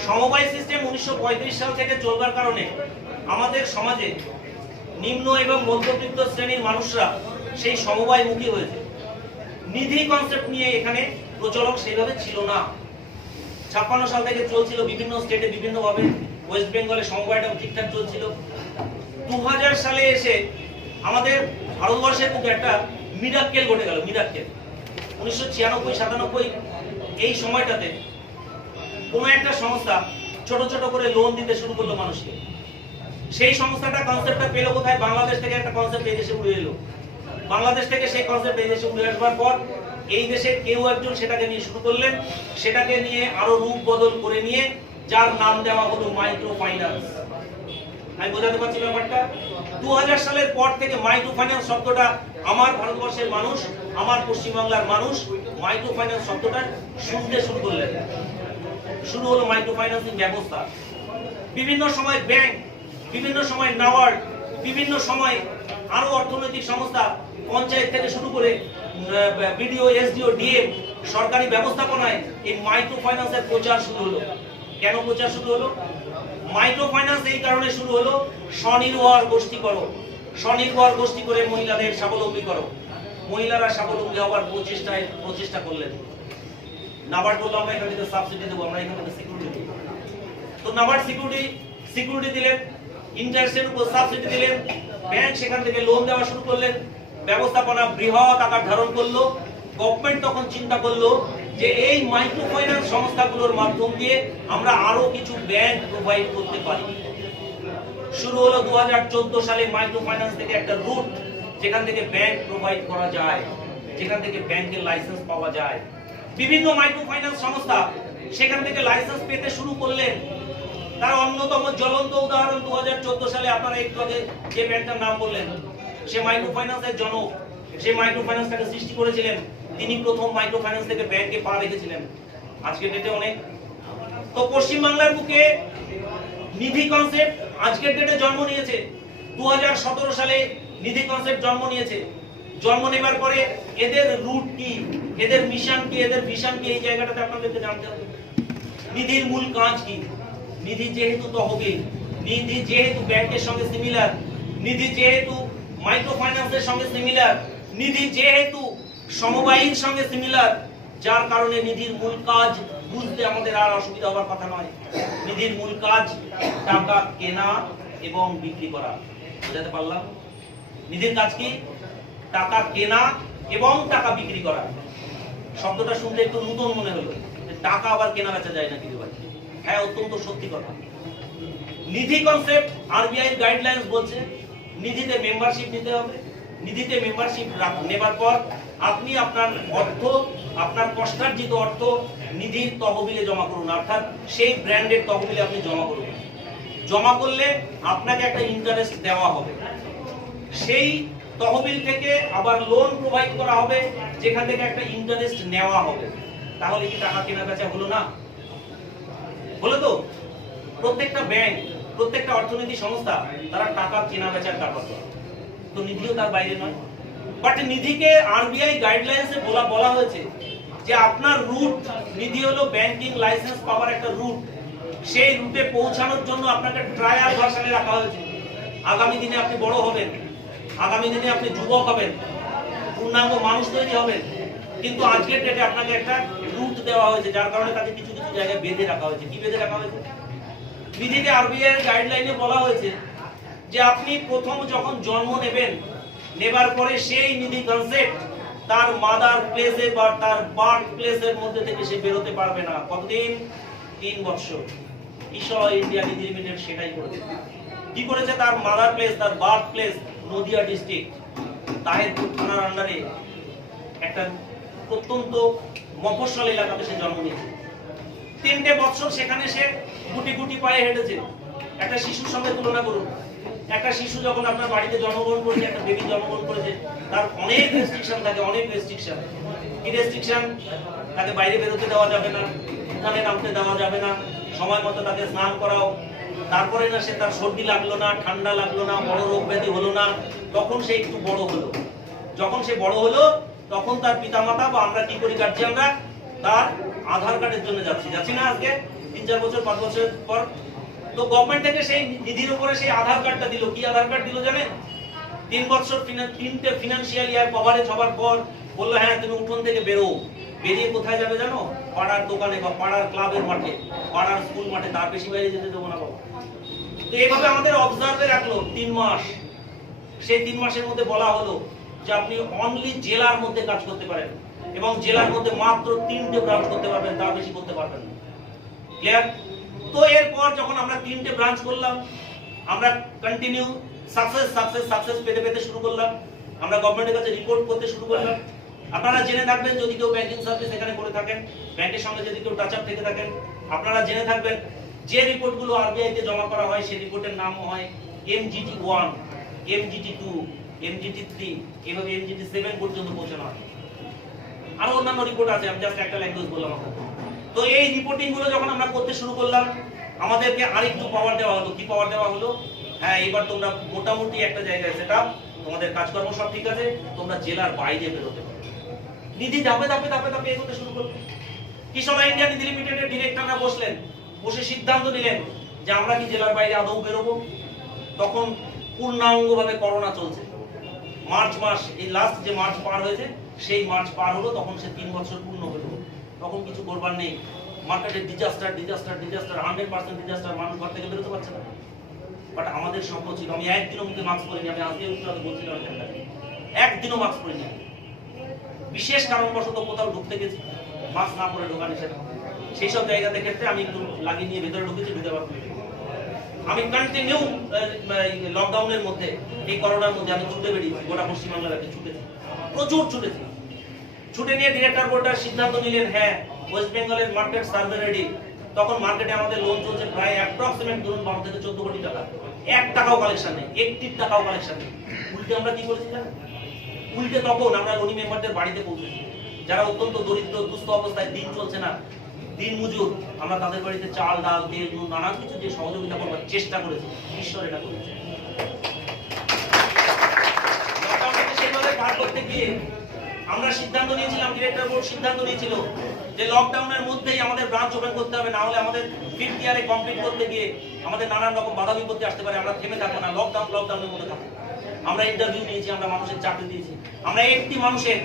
সমবায় সিস্টেম 1935 সাল থেকে চলবার কারণে আমাদের সমাজে নিম্ন এবং মধ্যবিত্ত শ্রেণীর মানুষরা সেই সমবায় মুখী হয়েছে। নিধি কনসেপ্ট নিয়ে এখানে প্রচলন সেইভাবে ছিল না। 56 সাল থেকে চলছিল বিভিন্ন স্টেটে বিভিন্ন ভাবে, ওয়েস্ট বেঙ্গলে সমবায়টা ঠিকঠাক চলছিল। 2000 সালে এসে আমাদের ভারতবর্ষের মধ্যে একটা মিরাক্কেল ঘটে গেল। মিরাক্কেল 1996-97 এই সময়টাতে কোনো একটা সংস্থা ছোট ছোট করে লোন দিতে শুরু করলো মানুষকে। সেই সংস্থাটা কনসেপ্টটা পেলো কোথায়? বাংলাদেশ থেকে একটা কনসেপ্ট এই দেশে উড়ে এলো। বাংলাদেশ থেকে সেই কনসেপ্ট এই দেশে উড়ে আসবার পর এই দেশের কেউ একজন সেটাকে নিয়ে শুরু করলেন, সেটাকে নিয়ে আরো রূপ বদল করে নিয়ে যার নাম দেওয়া হলো মাইক্রো ফাইন্যান্স। আমি বোঝাতে পারছি ব্যাপারটা? 2000 সালের পর থেকে মাইক্রো ফাইন্যান্স শব্দটা আমার ভারতবর্ষের মানুষ, আমার পশ্চিমবাংলার মানুষ মাইক্রো ফাইন্যান্স শব্দটা শুনতে শুরু করলেন। শুরু হলো মাইক্রো ফাইন্যান্সিং ব্যবস্থা। বিভিন্ন সময় ব্যাংক, বিভিন্ন সময় নাবার্ড, বিভিন্ন সময় আরো অর্থনৈতিক সংস্থা, পঞ্চায়েত থেকে শুরু করে বিডিও, এসডিও, ডিএম, সরকারি ব্যবস্থাপনায় এই মাইক্রো ফাইন্যান্সের প্রচার শুরু হলো। কেন প্রচার শুরু হলো? মাইক্রো ফাইন্যান্স এই কারণে শুরু হলো, স্বনির্ভর গোষ্ঠী করো, স্বনির্ভর গোষ্ঠী করে মহিলাদের স্বাবলম্বী করো। মহিলারা স্বাবলম্বী হওয়ার প্রচেষ্টা করলেন। নাবার্ড বললো আমরা এখান থেকে সাবসিডি দেবো, আমরা এখান থেকে সিকিউরিটি দেবো। তো নাবার্ড সিকিউরিটি দিলেন, ইন্টারেস্টের উপর সাবসিডি দিলেন, ব্যাংক সেখান থেকে লোন দেওয়া শুরু করলেন, ব্যবস্থাপনা বৃহৎ আকার ধারণ করলো। গভর্নমেন্ট তখন চিন্তা করলো যে এই মাইক্রো ফাইন্যান্স সংস্থাগুলোর মাধ্যম দিয়ে আমরা আরো কিছু ব্যাংক প্রোভাইড করতে পারি। শুরু হলো 2014 সালে মাইক্রো ফাইন্যান্স থেকে একটা রুট, যেখান থেকে ব্যাংক প্রোভাইড করা যায়, যেখান থেকে ব্যাংকের লাইসেন্স পাওয়া যায়। বিভিন্ন মাইক্রো ফাইন্যান্স সংস্থা সেখান থেকে লাইসেন্স পেতে শুরু করলেন। তার অন্যতম জ্বলন্ত উদাহরণ 2014 সালে আপনারা একটু আগে যে ব্যাংকটার নাম বললেন, সে মাইক্রো ফাইন্যান্সের জনক, সে মাইক্রো ফাইন্যান্সটাকে সৃষ্টি করেছিলেন, তিনি প্রথম মাইক্রো ফাইন্যান্স থেকে ব্যাংকে পা রেখেছিলেন। আজকের ডেটে অনেক, তো পশ্চিমবাংলার বুকে নিধি কনসেপ্ট আজকের ডেটে জন্ম নিয়েছে। 2017 সালে নিধি কনসেপ্ট জন্ম নিয়েছে। জন্ম নেবার পরে এদের রুট কি, এদের মিশন কি, এদের ভিশন কি, এই জায়গাটাতে আপনাদেরকে জানতে হবে। নিধির মূল কাজ কি? নিধি যেহেতু তহবিল, নিধি যেহেতু ব্যাংকের সঙ্গে সিমিলার, নিধি যেহেতু মাইক্রো ফাইন্যান্সের সঙ্গে সিমিলার, নিধি যেহেতু সমবায়ীর সঙ্গে সিমিলার, যার কারণে নিধির মূল কাজ বুঝতে আমাদের আর অসুবিধা হওয়ার কথা নয়। নিধির মূল কাজ টাকা কেনা এবং বিক্রি করা। বুঝাতে পারলাম? নিধির কাজ কি? টাকা কেনা এবং টাকা বিক্রি করা। শব্দটা শুনতে একটু নতুন মনে হলো, টাকা আবার কেনা বেচা যায় না কিছু ভাই। হ্যাঁ, অত্যন্ত সত্যি কথা। নিধি কনসেপ্ট আরবিআই গাইডলাইন্স বলছে নিধিতে মেম্বারশিপ নিতে হবে। নিধিতে মেম্বারশিপ নেবার পর আপনি আপনার অর্থ, আপনার কষ্টার্জিত অর্থ নিধির তহবিলে জমা করুন, অর্থাৎ সেই ব্র্যান্ডের তহবিলে আপনি জমা করুন। জমা করলে আপনাকে একটা ইন্টারেস্ট দেওয়া হবে। সেই তহবিল থেকে আবার লোন প্রোভাইড করা হবে, যেখান থেকে একটা ইন্টারেস্ট নেওয়া হবে। তাহলে কি টাকা কেনা বেচা হলো না? হলো তো। প্রত্যেকটা ব্যাংক, প্রত্যেকটা অর্থনীতি সংস্থা তারা টাকা কেনা বেচার কারবার করে, তো নিধিও তার বাইরে নয়। বাট নিধিকে আরবিআই গাইডলাইন্সে বলা হয়েছে যে আপনার রুট, নিধি হলো ব্যাংকিং লাইসেন্স পাওয়ার একটা রুট। সেই রুটে পৌঁছানোর জন্য আপনাকে ট্রায়াল ভার্সনে রাখা হয়েছে। আগামী দিনে আপনি বড় হবেন, আগামী দিনে আপনি যুবক হবেন, পূর্ণাঙ্গ মানুষ তৈরি হবেন, কিন্তু আজকের ডেটে আপনাকে একটা রুট দেওয়া হয়েছে, যার কারণে তাকে কিছু কিছু জায়গায় বেঁধে রাখা হয়েছে। কি বেঁধে রাখা হয়েছে? নিধিতে আরবিআই গাইডলাইনে বলা হয়েছে যে আপনি প্রথম যখন জন্ম নেবেন, নেবার পরে সেই নিধি কনসেপ্ট তার মাদার প্লেসে বা তার বার্থ প্লেসের মধ্যে থেকে সে বেরোতে পারবে না। কতদিন? 3 বছর। কিশোর ইন্ডিয়া নিধি লিমিটেড সেটাই করেছে। কি করেছে? তার মাদার প্লেস, তার birth place Nadia district, Tahirpur থানার আন্ডারে একটা প্রত্যন্ত মফস্বল এলাকাতে সে জন্ম নিয়েছে। 3টে বছর সেখানে সে গুটি গুটি পায়ে হেঁটেছে। একটা শিশুর সঙ্গে তুলনা করুন। একটা শিশু যখন আপনার বাড়িতে জন্মগ্রহণ করেছে, একটা বেবি জন্মগ্রহণ করেছে, তার অনেক রেস্ট্রিকশন থাকে, অনেক রেস্ট্রিকশন। কি রেস্ট্রিকশন? তাকে বাইরে বেরোতে দেওয়া যাবে না, উঠানে নামতে দেওয়া যাবে না, সময় মতো তাকে স্নান করাও। তারপরে না সে তার সর্দি লাগলো না, ঠান্ডা লাগলো না, বড় রোগ ব্যাধি হলো না, তখন সে একটু বড় হলো। যখন সে বড় হলো তখন তার পিতামাতা বা আমরা কি করি গার্জিয়ানরা, তার আধার কার্ডের জন্য যাচ্ছি না আজকে 3-4 বছর 5 বছর পর। তো গভর্নমেন্ট থেকে সেই নিধির উপরে সেই আধার কার্ডটা দিল। কি আধার কার্ড দিল জানেন? 3 বছর 3টে ফিনান্সিয়াল ইয়ার কভারেজ হবার পর বললো হ্যাঁ তুমি উঠোন থেকে বেরো। বেরিয়ে কোথায় যাবে জানো? পাড়ার দোকানে বা পাড়ার ক্লাবের মাঠে, পাড়ার স্কুল মাঠে, তার বেশি বাইরে যেতে দেবো না বাবা। তো এইভাবে আমাদের অবজার্ভে রাখলো 3 মাস। সেই 3 মাসের মধ্যে বলা হলো যে আপনি অনলি জেলার মধ্যে কাজ করতে পারেন এবং জেলার মধ্যে মাত্র 3টে ব্রাঞ্চ করতে পারবেন, তার বেশি করতে পারবেন না। ক্লিয়ার? তো এরপর যখন আমরা 3টে ব্রাঞ্চ করলাম, আমরা কন্টিনিউ সাকসেস পেতে শুরু করলাম। আমরা গভর্নমেন্টের কাছে রিপোর্ট করতে শুরু করলাম। আপনারা জেনে থাকবেন, যদি কেউ ব্যাংকিং সার্ভিস এখানে করে থাকেন, ব্যাংকের সঙ্গে যদি কেউ টাচ আপ থেকে থাকেন, আপনারা জেনে থাকবেন যে রিপোর্টগুলো আরবিআই তে জমা করা হয় সেই রিপোর্টের নাম হয় MGT 1, MGT 2, MGT 3, এভাবে MGT 7 পর্যন্ত পৌঁছানো হয়। আরো অন্যান্য রিপোর্ট আছে, আমি জাস্ট একটা ল্যাঙ্গুয়েজ বললাম আপনাদের। তো এই রিপোর্টিং গুলো যখন আমরা করতে শুরু করলাম, আমাদেরকে আরেকটু পাওয়ার দেওয়া হলো। কি পাওয়ার দেওয়া হলো? হ্যাঁ, এবার তোমরা মোটামুটি একটা জায়গায় সেটআপ, তোমাদের কাজকর্ম সব ঠিক আছে, তোমরা জেলার বাইরে বেরোতে পারো। নিধি ধাপে ধাপে এগোতে শুরু করলো। কিশোর ইন্ডিয়া নিধি লিমিটেডের ডিরেক্টররা বসে সিদ্ধান্ত নিলেন যে আমরা কি জেলার বাইরে আদৌ বেরোবো। তখন পূর্ণাঙ্গভাবে করোনা চলছে। মার্চ মাস, এই লাস্ট যে মার্চ পার হয়েছে, সেই মার্চ পার হলো, তখন সে 3 বছর পূর্ণ হলো। তখন কিছু করবার নেই। মার্কেটে ডিজাস্টার 100% ডিজাস্টার, মানুষ ঘর থেকে বেরোতে পারছে না। বাট আমাদের স্বপ্ন ছিল, আমি একদিনও মুখে মাস্ক পরিনি, আমি আজকে বলছিলাম একদিনও মাস্ক পরিনি। বিশেষ কারণবশত কোথাও ঢুকতে গেছি, মাস্ক না পরে ঢোকা নিষেধ। সেই সব জায়গাতে ক্ষেত্রে আমি একটু লাগিয়ে নিয়ে ভেতরে ঢুকেছি, ভিতরে আমি কন্টিনিউ লকডাউনের মধ্যে, এই করোনার মধ্যে আমি ছুটে বেরিয়েছি, গোটা পশ্চিমবাংলাকে ছুটেছি, প্রচুর ছুটেছি। ছুটে নিয়ে ডিরেক্টর বোর্ডার সিদ্ধান্ত নিলেন হ্যাঁ ওয়েস্ট বেঙ্গলের মার্কেট সার্ভে রেডি। তখন মার্কেটে আমাদের লোন চলছে প্রায় অ্যাপ্রক্সিমেট ধরুন 12 থেকে 14 কোটি টাকা। 1 টাকাও কালেকশন নেই, 1 টাকাও কালেকশন নেই। উল্টে আমরা কি করেছি জানেন? উল্টে তখন আমরা লোনি মেম্বারদের বাড়িতে পৌঁছেছি, যারা অত্যন্ত দরিদ্র দুস্থ অবস্থায়, দিন চলছে না, দিন মজুর, আমরা তাদের বাড়িতে চাল ডাল তেল নুন নানান কিছু যে সহযোগিতা করবার চেষ্টা করেছি। ঈশ্বর এটা করেছে। লকডাউনটাকে সেইভাবে পার করতে গিয়ে আমরা সিদ্ধান্ত নিয়েছিলাম, ডিরেক্টর বোর্ড সিদ্ধান্ত নিয়েছিল যে লকডাউনের মধ্যেই আমাদের ব্রাঞ্চ ওপেন করতে হবে, না হলে আমাদের 5th ইয়ারে কমপ্লিট করতে গিয়ে আমাদের নানান রকম বাধা বিপত্তি আসতে পারে। আমরা থেমে থাকবো না, লকডাউনের মধ্যে থাকবো। আমরা ইন্টারভিউ নিয়েছি, আমরা মানুষের চাকরি দিয়েছি, আমরা একটি মানুষের,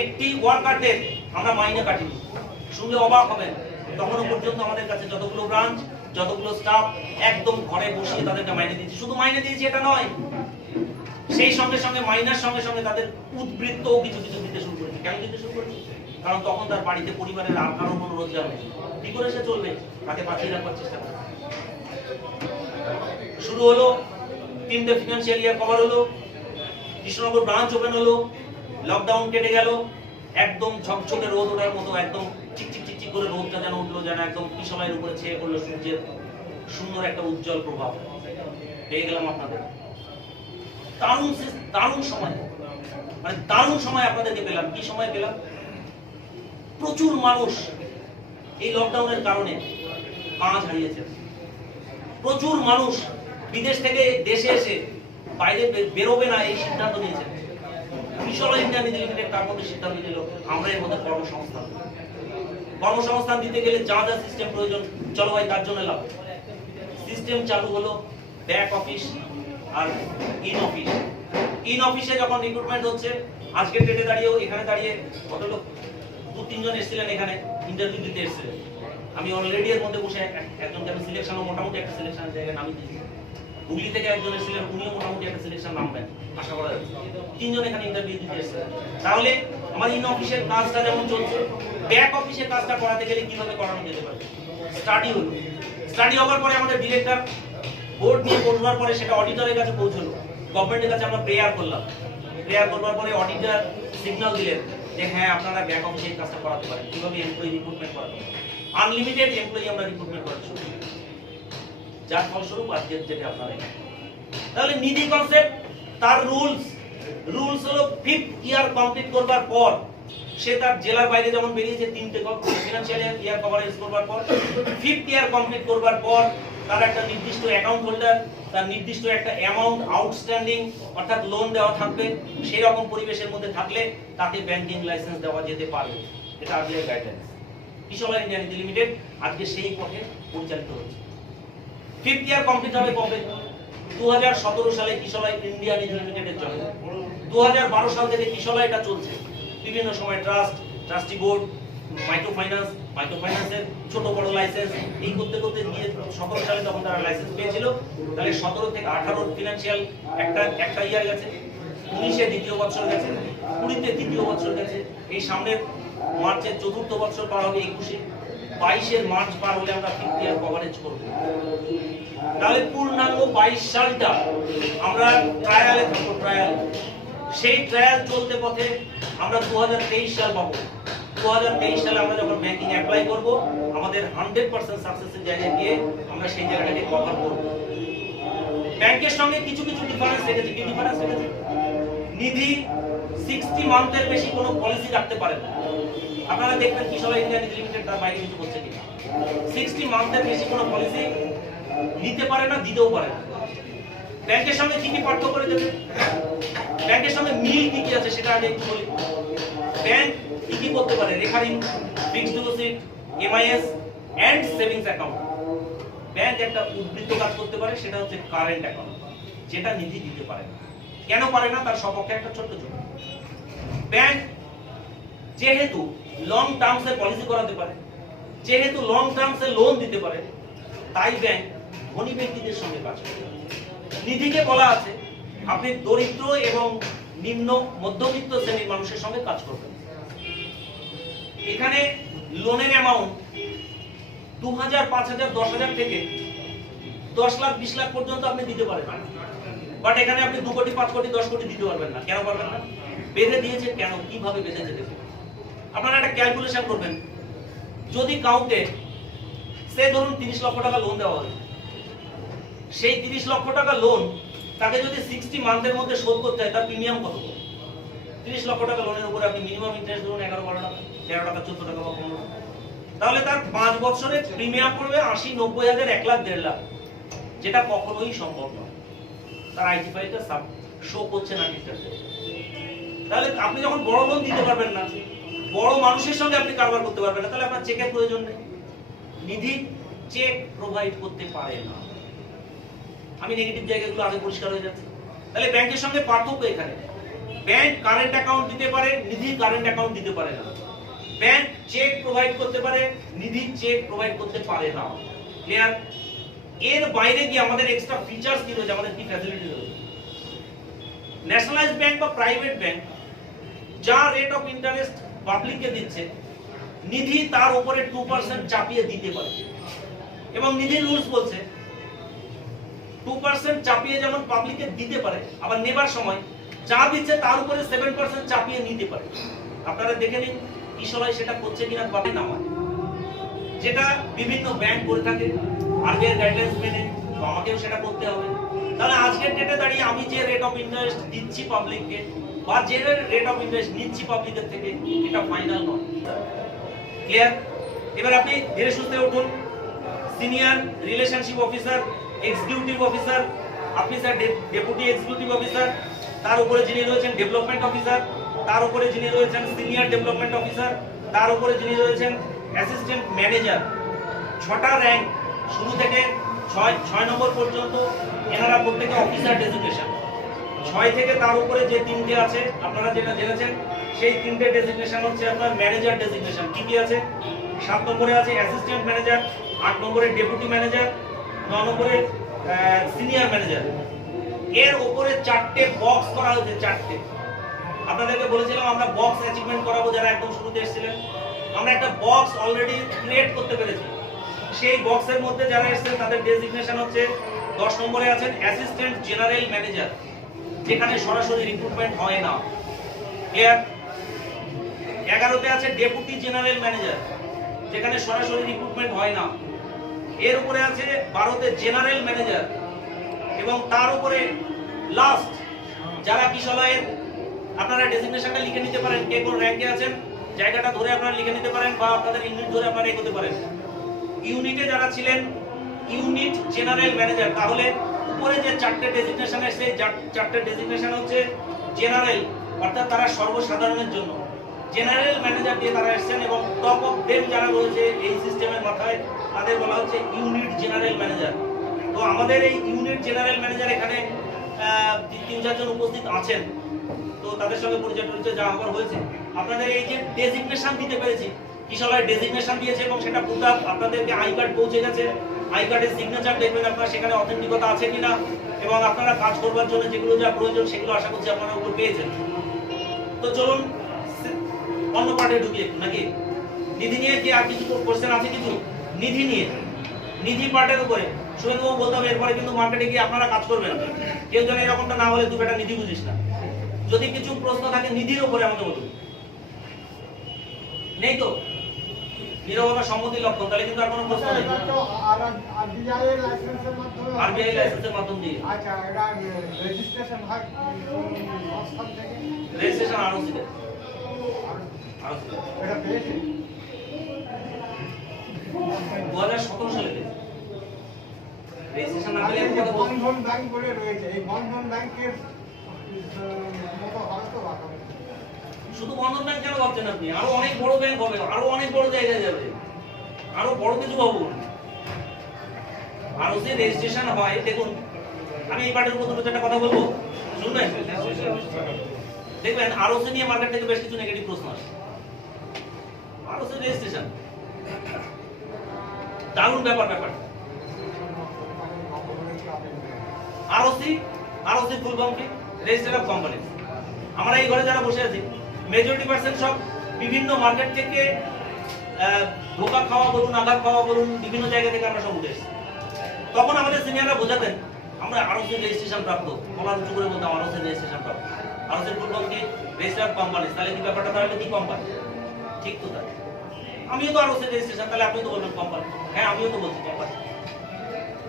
একটি ওয়ার্কারদের আমরা মাইনে কাটিনি। শুনলে অবাক হবেন, তখনও পর্যন্ত আমাদের কাছে যতগুলো ব্রাঞ্চ, যতগুলো স্টাফ, একদম ঘরে বসিয়ে তাদেরকে মাইনে দিয়েছি। শুধু মাইনে দিয়েছি এটা নয়, সেই সঙ্গে সঙ্গে মাইনার সঙ্গে সঙ্গে তাদের উদ্বৃত্তও কিছু কিছু দিতে শুরু করেছে। কেন দিতে শুরু করেছে? কারণ তখন তার বাড়িতে পরিবারের আর কারো কোনো রোজগার নেই, কি করে সে চলবে? তাকে বাঁচিয়ে রাখবার চেষ্টা করে। শুরু হলো, 3টে ফিনান্সিয়াল ইয়ার কভার হলো, কৃষ্ণনগর ব্রাঞ্চ ওপেন হলো, লকডাউন কেটে গেল, একদম ঝকঝকে রোদ ওঠার মতো, একদম চিকচিক চিকচিক করে রোদটা যেন উঠলো, যেন একদম কিশলয়ের উপরে ছেয়ে পড়লো সূর্যের সুন্দর একটা উজ্জ্বল প্রভাব পেয়ে গেলাম আপনাদের। দারুণ সময়, মানে দারুণ সময় আপনাদেরকে পেলাম। কি সময় পেলাম? প্রচুর মানুষ এই লকডাউনের কারণে কাজ হারিয়েছে। প্রচুর মানুষ বিদেশ থেকে দেশে এসে বাইরে বেরোবে না এই সিদ্ধান্ত নিয়েছে। কিশলয় ইন্ডিয়া নিধি লিমিটেড তার মধ্যে সিদ্ধান্ত নিল আমরা এর মধ্যে কর্মসংস্থান দিতে গেলে যা যা সিস্টেম প্রয়োজন, চলো ভাই তার জন্য লাভ। সিস্টেম চালু হলো, ব্যাক অফিস আর ইন অফিসে যখন রিক্রুটমেন্ট হচ্ছে, আজকে ডেটে দাঁড়িয়েও এখানে দাঁড়িয়ে কত লোক, 2-3 জন এসেছিলেন এখানে ইন্টারভিউ দিতে এসেছিলেন। আমি অলরেডি এর মধ্যে বসে একজনকে আমি সিলেকশনও মোটামুটি একটা সিলেকশনের জায়গায় নামিয়ে দিয়েছি। হুগলি থেকে একজন এসেছিলেন, উনিও মোটামুটি একটা সিলেকশন নামবেন আশা করা যাচ্ছে। 3 জন এখানে ইন্টারভিউ দিতে এসেছিলেন। তাহলে আমার ইন অফিসের কাজটা যেমন চলছে, ব্যাক অফিসের কাজটা করাতে গেলে কিভাবে করানো যেতে পারে? স্টাডি হলো, স্টাডি হওয়ার পরে আমাদের ডিরেক্টর বোর্ড নিয়ে পড়বার পরে সেটা অডিটরের কাছে পৌঁছলো, গভর্নমেন্টের কাছে আমরা প্রেয়ার করলাম। প্রেয়ার করবার পরে অডিটর সিগন্যাল দিলেন যে হ্যাঁ আপনারা ব্যাক অফিসের কাজটা করাতে পারেন। কিভাবে? এমপ্লয়ি রিক্রুটমেন্ট করাতে পারেন, আনলিমিটেড এমপ্লয়ি আমরা রিক্রুটমেন্ট করা শুরু করি, যার ফলস্বরূপ আজকের যেটা আপনারা। তাহলে নিধি কনসেপ্ট, তার রুলস হলো 5th ইয়ার কমপ্লিট করবার পর সে তার জেলার বাইরে যেমন বেরিয়েছে 3টে ফিনান্সিয়াল ইয়ার কভারেজ করবার পর, 5th ইয়ার কমপ্লিট করবার পর তার একটা নির্দিষ্ট অ্যাকাউন্ট হোল্ডার, তার নির্দিষ্ট একটা অ্যামাউন্ট আউটস্ট্যান্ডিং অর্থাৎ লোন দেওয়া থাকবে। সেই রকম পরিবেশের মধ্যে থাকলে তাকে ব্যাংকিং লাইসেন্স দেওয়া যেতে পারবে। এটা আরবিআই গাইডলাইন্স। কিশলয় ইন্ডিয়া নিধি লিমিটেড আজকে সেই পথে পরিচালিত হচ্ছে। 5th ইয়ার কমপ্লিট হবে কবে? 2017 সালে কিশলয় ইন্ডিয়া নিধি লিমিটেডের জন্য। 2012 সাল থেকে কিশলয় এটা চলছে। বিভিন্ন সময় ট্রাস্টি বোর্ড, মাইক্রোফাইন্যান্সের ছোট বড় লাইসেন্স এই করতে করতে গিয়ে 17 সালে তখন তারা লাইসেন্স পেয়েছিল। তাহলে 17 থেকে 18 ফিনান্সিয়াল একটা ইয়ার গেছে, 19-এ দ্বিতীয় বছর গেছে, 20-তে তৃতীয় বছর গেছে, এই সামনের মার্চের 4র্থ বছর পার হবে 21-এ, 22-এর মার্চ পার হলে আমরা 5th ইয়ার কভারেজ করব। তাহলে পূর্ণাঙ্গ 22 সালটা আমরা ট্রায়ালে থাকবো, সেই ট্রায়াল চলতে পথে আমরা 2023 সাল পাবো। 2023 সালে আমরা যখন ব্যাংকিং অ্যাপ্লাই করব, আমাদের 100% সাকসেসের জায়গায় গিয়ে আমরা সেই জায়গাটাকে কভার করব। ব্যাংকের সঙ্গে কিছু ডিফারেন্স রেখেছে। কি ডিফারেন্স রেখেছে? নিধি 60 মান্থের বেশি কোনো পলিসি রাখতে পারে না। আপনারা দেখবেন কিশলয় ইন্ডিয়া নিধি লিমিটেড তার বাইরে কিছু করছে কিনা। 60 মান্থের বেশি কোনো পলিসি নিতে পারে না, দিতেও পারে না। ব্যাংকের সঙ্গে কি পার্থক্য করে দেবে? ব্যাংকের সঙ্গে মিল কি আছে সেটা আগে একটু বলি। ব্যাংক কি করতে পারে? Recurring, fixed deposit, MIS and savings account. Bank একটা উদ্বৃত্ত কাজ করতে পারে, সেটা হচ্ছে কারেন্ট অ্যাকাউন্ট, যেটা নিধি দিতে পারে না। কেন পারে না? তার সপক্ষে একটা ছোট্ট ব্যাংক যেহেতু লং টার্মসে পলিসি করাতে পারে, যেহেতু লং টার্মসে লোন দিতে পারে, তাই ব্যাংক ধনী ব্যক্তিদের সঙ্গে কাজ করে। নিধিকে বলা আছে আপনি দরিদ্র এবং নিম্ন মধ্যবিত্ত শ্রেণীর মানুষের সঙ্গে কাজ করবেন। এখানে লোনের অ্যামাউন্ট 2000, 5000, 10,000 থেকে 10 লাখ 20 লাখ পর্যন্ত আপনি দিতে পারেন। বাট এখানে আপনি 2 কোটি, 5 কোটি, 10 কোটি দিতে পারবেন না। কেন পারবেন না? বেঁধে দিয়েছে। কেন? কিভাবে বেঁধেছে দেখুন। আপনারা একটা ক্যালকুলেশন করবেন। যদি কাউকে সে ধরুন 30 লক্ষ টাকা লোন দেওয়া হয়, সেই 30 লক্ষ টাকা লোন তাকে যদি 60 মান্থের মধ্যে শোধ করতে হয় তার প্রিমিয়াম কত? 30 লক্ষ টাকা লোনের উপরে আপনি মিনিমাম ইন্টারেস্ট ধরুন 11-12 টাকা, 13 টাকা, 14 টাকা বা 15 টাকা, তাহলে তার 5 বছরের প্রিমিয়াম পড়বে 80-90 হাজার, 1 লাখ 1.5 লাখ, যেটা কখনোই সম্ভব নয়। তার আইটি ফাইলটা শো করছে না ঠিকঠাক। তাহলে আপনি যখন বড় লোন দিতে পারবেন না, বড় মানুষের সঙ্গে আপনি কারবার করতে পারবেন না, তাহলে আপনার চেকের প্রয়োজন নেই। নিধি চেক প্রোভাইড করতে পারে না। আমি নেগেটিভ জায়গাগুলো আগে পরিষ্কার হয়ে যাচ্ছে। তাহলে ব্যাংকের সঙ্গে পার্থক্য এখানে, ব্যাংক কারেন্ট অ্যাকাউন্ট দিতে পারে, নিধি কারেন্ট অ্যাকাউন্ট দিতে পারে না। ব্যাংক চেক প্রোভাইড করতে পারে, নিধি চেক প্রোভাইড করতে পারে না। ক্লিয়ার? এর বাইরে কি আমাদের এক্সট্রা ফিচার্স কি রয়েছে, আমাদের কি ফ্যাসিলিটি রয়েছে? ন্যাশনালাইজড ব্যাংক বা প্রাইভেট ব্যাংক যা রেট অফ ইন্টারেস্ট পাবলিককে দিচ্ছে, নিধি তার উপরে 2% চাপিয়ে দিতে পারে। এবং নিধির রুলস বলছে 2% চাপিয়ে যেমন পাবলিককে দিতে পারে, আবার নেবার সময় যা দিচ্ছে তার উপরে 7% চাপিয়ে নিতে পারে। আপনারা দেখে নিন কিশোরাই সেটা করছে কিনা পাবে না, যেটা বিভিন্ন ব্যাংক করে থাকে আরবিআই গাইডলাইন্স মেনে, তো আমাকেও সেটা করতে হবে। তাহলে আজকের ডেটে দাঁড়িয়ে আমি যে রেট অফ ইন্টারেস্ট দিচ্ছি পাবলিককে বা যে রেট অফ ইন্টারেস্ট নিচ্ছি পাবলিকের থেকে, এটা ফাইনাল নয়। ক্লিয়ার? এবার আপনি ধীরে সুস্থে উঠুন। Senior relationship officer, executive officer, আপনি স্যার ডেপুটি এক্সিকিউটিভ অফিসার, তার উপরে যিনি রয়েছেন ডেভেলপমেন্ট অফিসার, তার উপরে যিনি রয়েছেন সিনিয়র ডেভেলপমেন্ট অফিসার, তার উপরে যিনি রয়েছেন অ্যাসিস্ট্যান্ট ম্যানেজার। 6টা র্যাঙ্ক শুরু থেকে 6 নম্বর পর্যন্ত এনারা প্রত্যেকে অফিসার ডেজিগনেশন। 6 থেকে তার উপরে যে 3টে আছে আপনারা যেটা জেনেছেন, সেই 3টে ডেজিগনেশন হচ্ছে আপনার ম্যানেজার ডেজিগনেশন। কি কি আছে? 7 নম্বরে আছে অ্যাসিস্ট্যান্ট ম্যানেজার, 8 নম্বরে ডেপুটি ম্যানেজার, 9 নম্বরে সিনিয়র ম্যানেজার। এর উপরে 4টে বক্স করা হয়েছে, 4টে। আপনাদেরকে বলেছিলাম আমরা বক্স অ্যাচিভমেন্ট করাবো, যারা একদম শুরুতে এসেছিলেন। আমরা একটা বক্স অলরেডি ক্রিয়েট করতে পেরেছি। সেই বক্সের মধ্যে যারা এসেছেন তাদের ডেজিগনেশন হচ্ছে 10 নম্বরে আছেন অ্যাসিস্ট্যান্ট জেনারেল ম্যানেজার, যেখানে সরাসরি রিক্রুটমেন্ট হয় না। ক্লিয়ার? 11তে আছে ডেপুটি জেনারেল ম্যানেজার, যেখানে সরাসরি রিক্রুটমেন্ট হয় না। এর উপরে আছে 12তে জেনারেল ম্যানেজার, এবং তার উপরে লাস্ট যারা কিশোরায়ের, আপনারা ডেজিগনেশনটা লিখে নিতে পারেন, কে কোন র্যাঙ্কে আছেন, জায়গাটা ধরে আপনারা লিখে নিতে পারেন বা আপনাদের ইউনিট ধরে আপনারা এগোতে পারেন। ইউনিটে যারা ছিলেন ইউনিট জেনারেল ম্যানেজার, তাহলে উপরে যে 4টে ডেজিগনেশন আছে, সেই 4টে ডেজিগনেশন হচ্ছে জেনারেল, অর্থাৎ তারা সর্বসাধারণের জন্য জেনারেল ম্যানেজার দিয়ে তারা এসেছেন। এবং টপ অফ দেম যারা রয়েছে এই সিস্টেমের মাথায়, তাদের বলা হচ্ছে ইউনিট জেনারেল ম্যানেজার। তো আমাদের এই ইউনিট জেনারেল ম্যানেজার এখানে 3-4 জন উপস্থিত আছেন, তো তাদের সঙ্গে পরিচয় যা হবার হয়েছে। আপনাদের এই যে ডেজিগনেশন দিতে পেরেছি, কিশোরায় ডেজিগনেশন দিয়েছে এবং সেটা পুরো আপনাদেরকে আই কার্ড পৌঁছে গেছে। আই কার্ডের সিগনেচার দেখবেন আপনারা সেখানে অথেন্টিকতা আছে কিনা, এবং আপনারা কাজ করবার জন্য যেগুলো যা প্রয়োজন সেগুলো আশা করছি আপনারা উপর পেয়েছেন। তো চলুন অন্য পার্টে ঢুকি একটু, নাকি? নিধি নিয়ে কি আর কিছু কোশ্চেন আছে? কিছু নিধি নিয়ে, নিধি পার্টের উপরে শুভেন্দুবাবু বলতে হবে, এরপরে কিন্তু মার্কেটে গিয়ে আপনারা কাজ করবেন। কেউ যেন এরকমটা না হলে তুই বেটা নিধি বুঝিস না। যদি কিছু প্রশ্ন থাকে নিধির উপরে আমাকে বলুন। নেই তো? নীরবতা সম্মতি লক্ষণ, তাহলে কিন্তু আর কোনো প্রশ্ন নেই। আরবিআই লাইসেন্সের মাধ্যম দিয়ে। আচ্ছা, এটা রেজিস্ট্রেশন হয় সংস্থান থেকে? রেজিস্ট্রেশন আরওসি তে। এটা পেয়েছি 2017 সালে রেজিস্ট্রেশন না পেলে কথা বলবো। বন্ধন ব্যাংক বলে রয়েছে, এই বন্ধন ব্যাংকের মতো হবে তো ভালো। শুধু বন্ধন ব্যাংক কেন ভাবছেন আপনি? আরো অনেক বড় ব্যাংক হবে, আরো অনেক বড় জায়গায় যাবে, আরো বড় কিছু পাবো। আরওসি রেজিস্ট্রেশন হয়, দেখুন আমি এই পার্টের উপর দুটো কথা বলবো, শুনবেন? দেখবেন আরওসি নিয়ে মার্কেট থেকে বেশ কিছু নেগেটিভ প্রশ্ন আসে। আরওসি রেজিস্ট্রেশন দারুণ ব্যাপার। আরওসি ফুল ফর্ম কি? Register of company. আমরা এই ঘরে যারা বসে আছি মেজরিটি পার্সেন্ট সব বিভিন্ন মার্কেট থেকে ধোকা খাওয়া বলুন, আঘাত খাওয়া বলুন, বিভিন্ন জায়গা থেকে আমরা সব উঠে এসেছি। তখন আমাদের সিনিয়ররা বোঝাতেন আমরা আরওসি রেজিস্ট্রেশন প্রাপ্ত, কলার উঁচু করে বলতাম আরওসি রেজিস্ট্রেশন প্রাপ্ত। আরওসি ফুল ফর্ম কি? Register of company. তাহলে কি ব্যাপারটা তাহলে কি কোম্পানি? ঠিক তো তাই। আমিও তো আরওসি রেজিস্ট্রেশন, তাহলে আপনি তো বলবেন কোম্পানি। হ্যাঁ, আমিও তো বলছি কোম্পানি।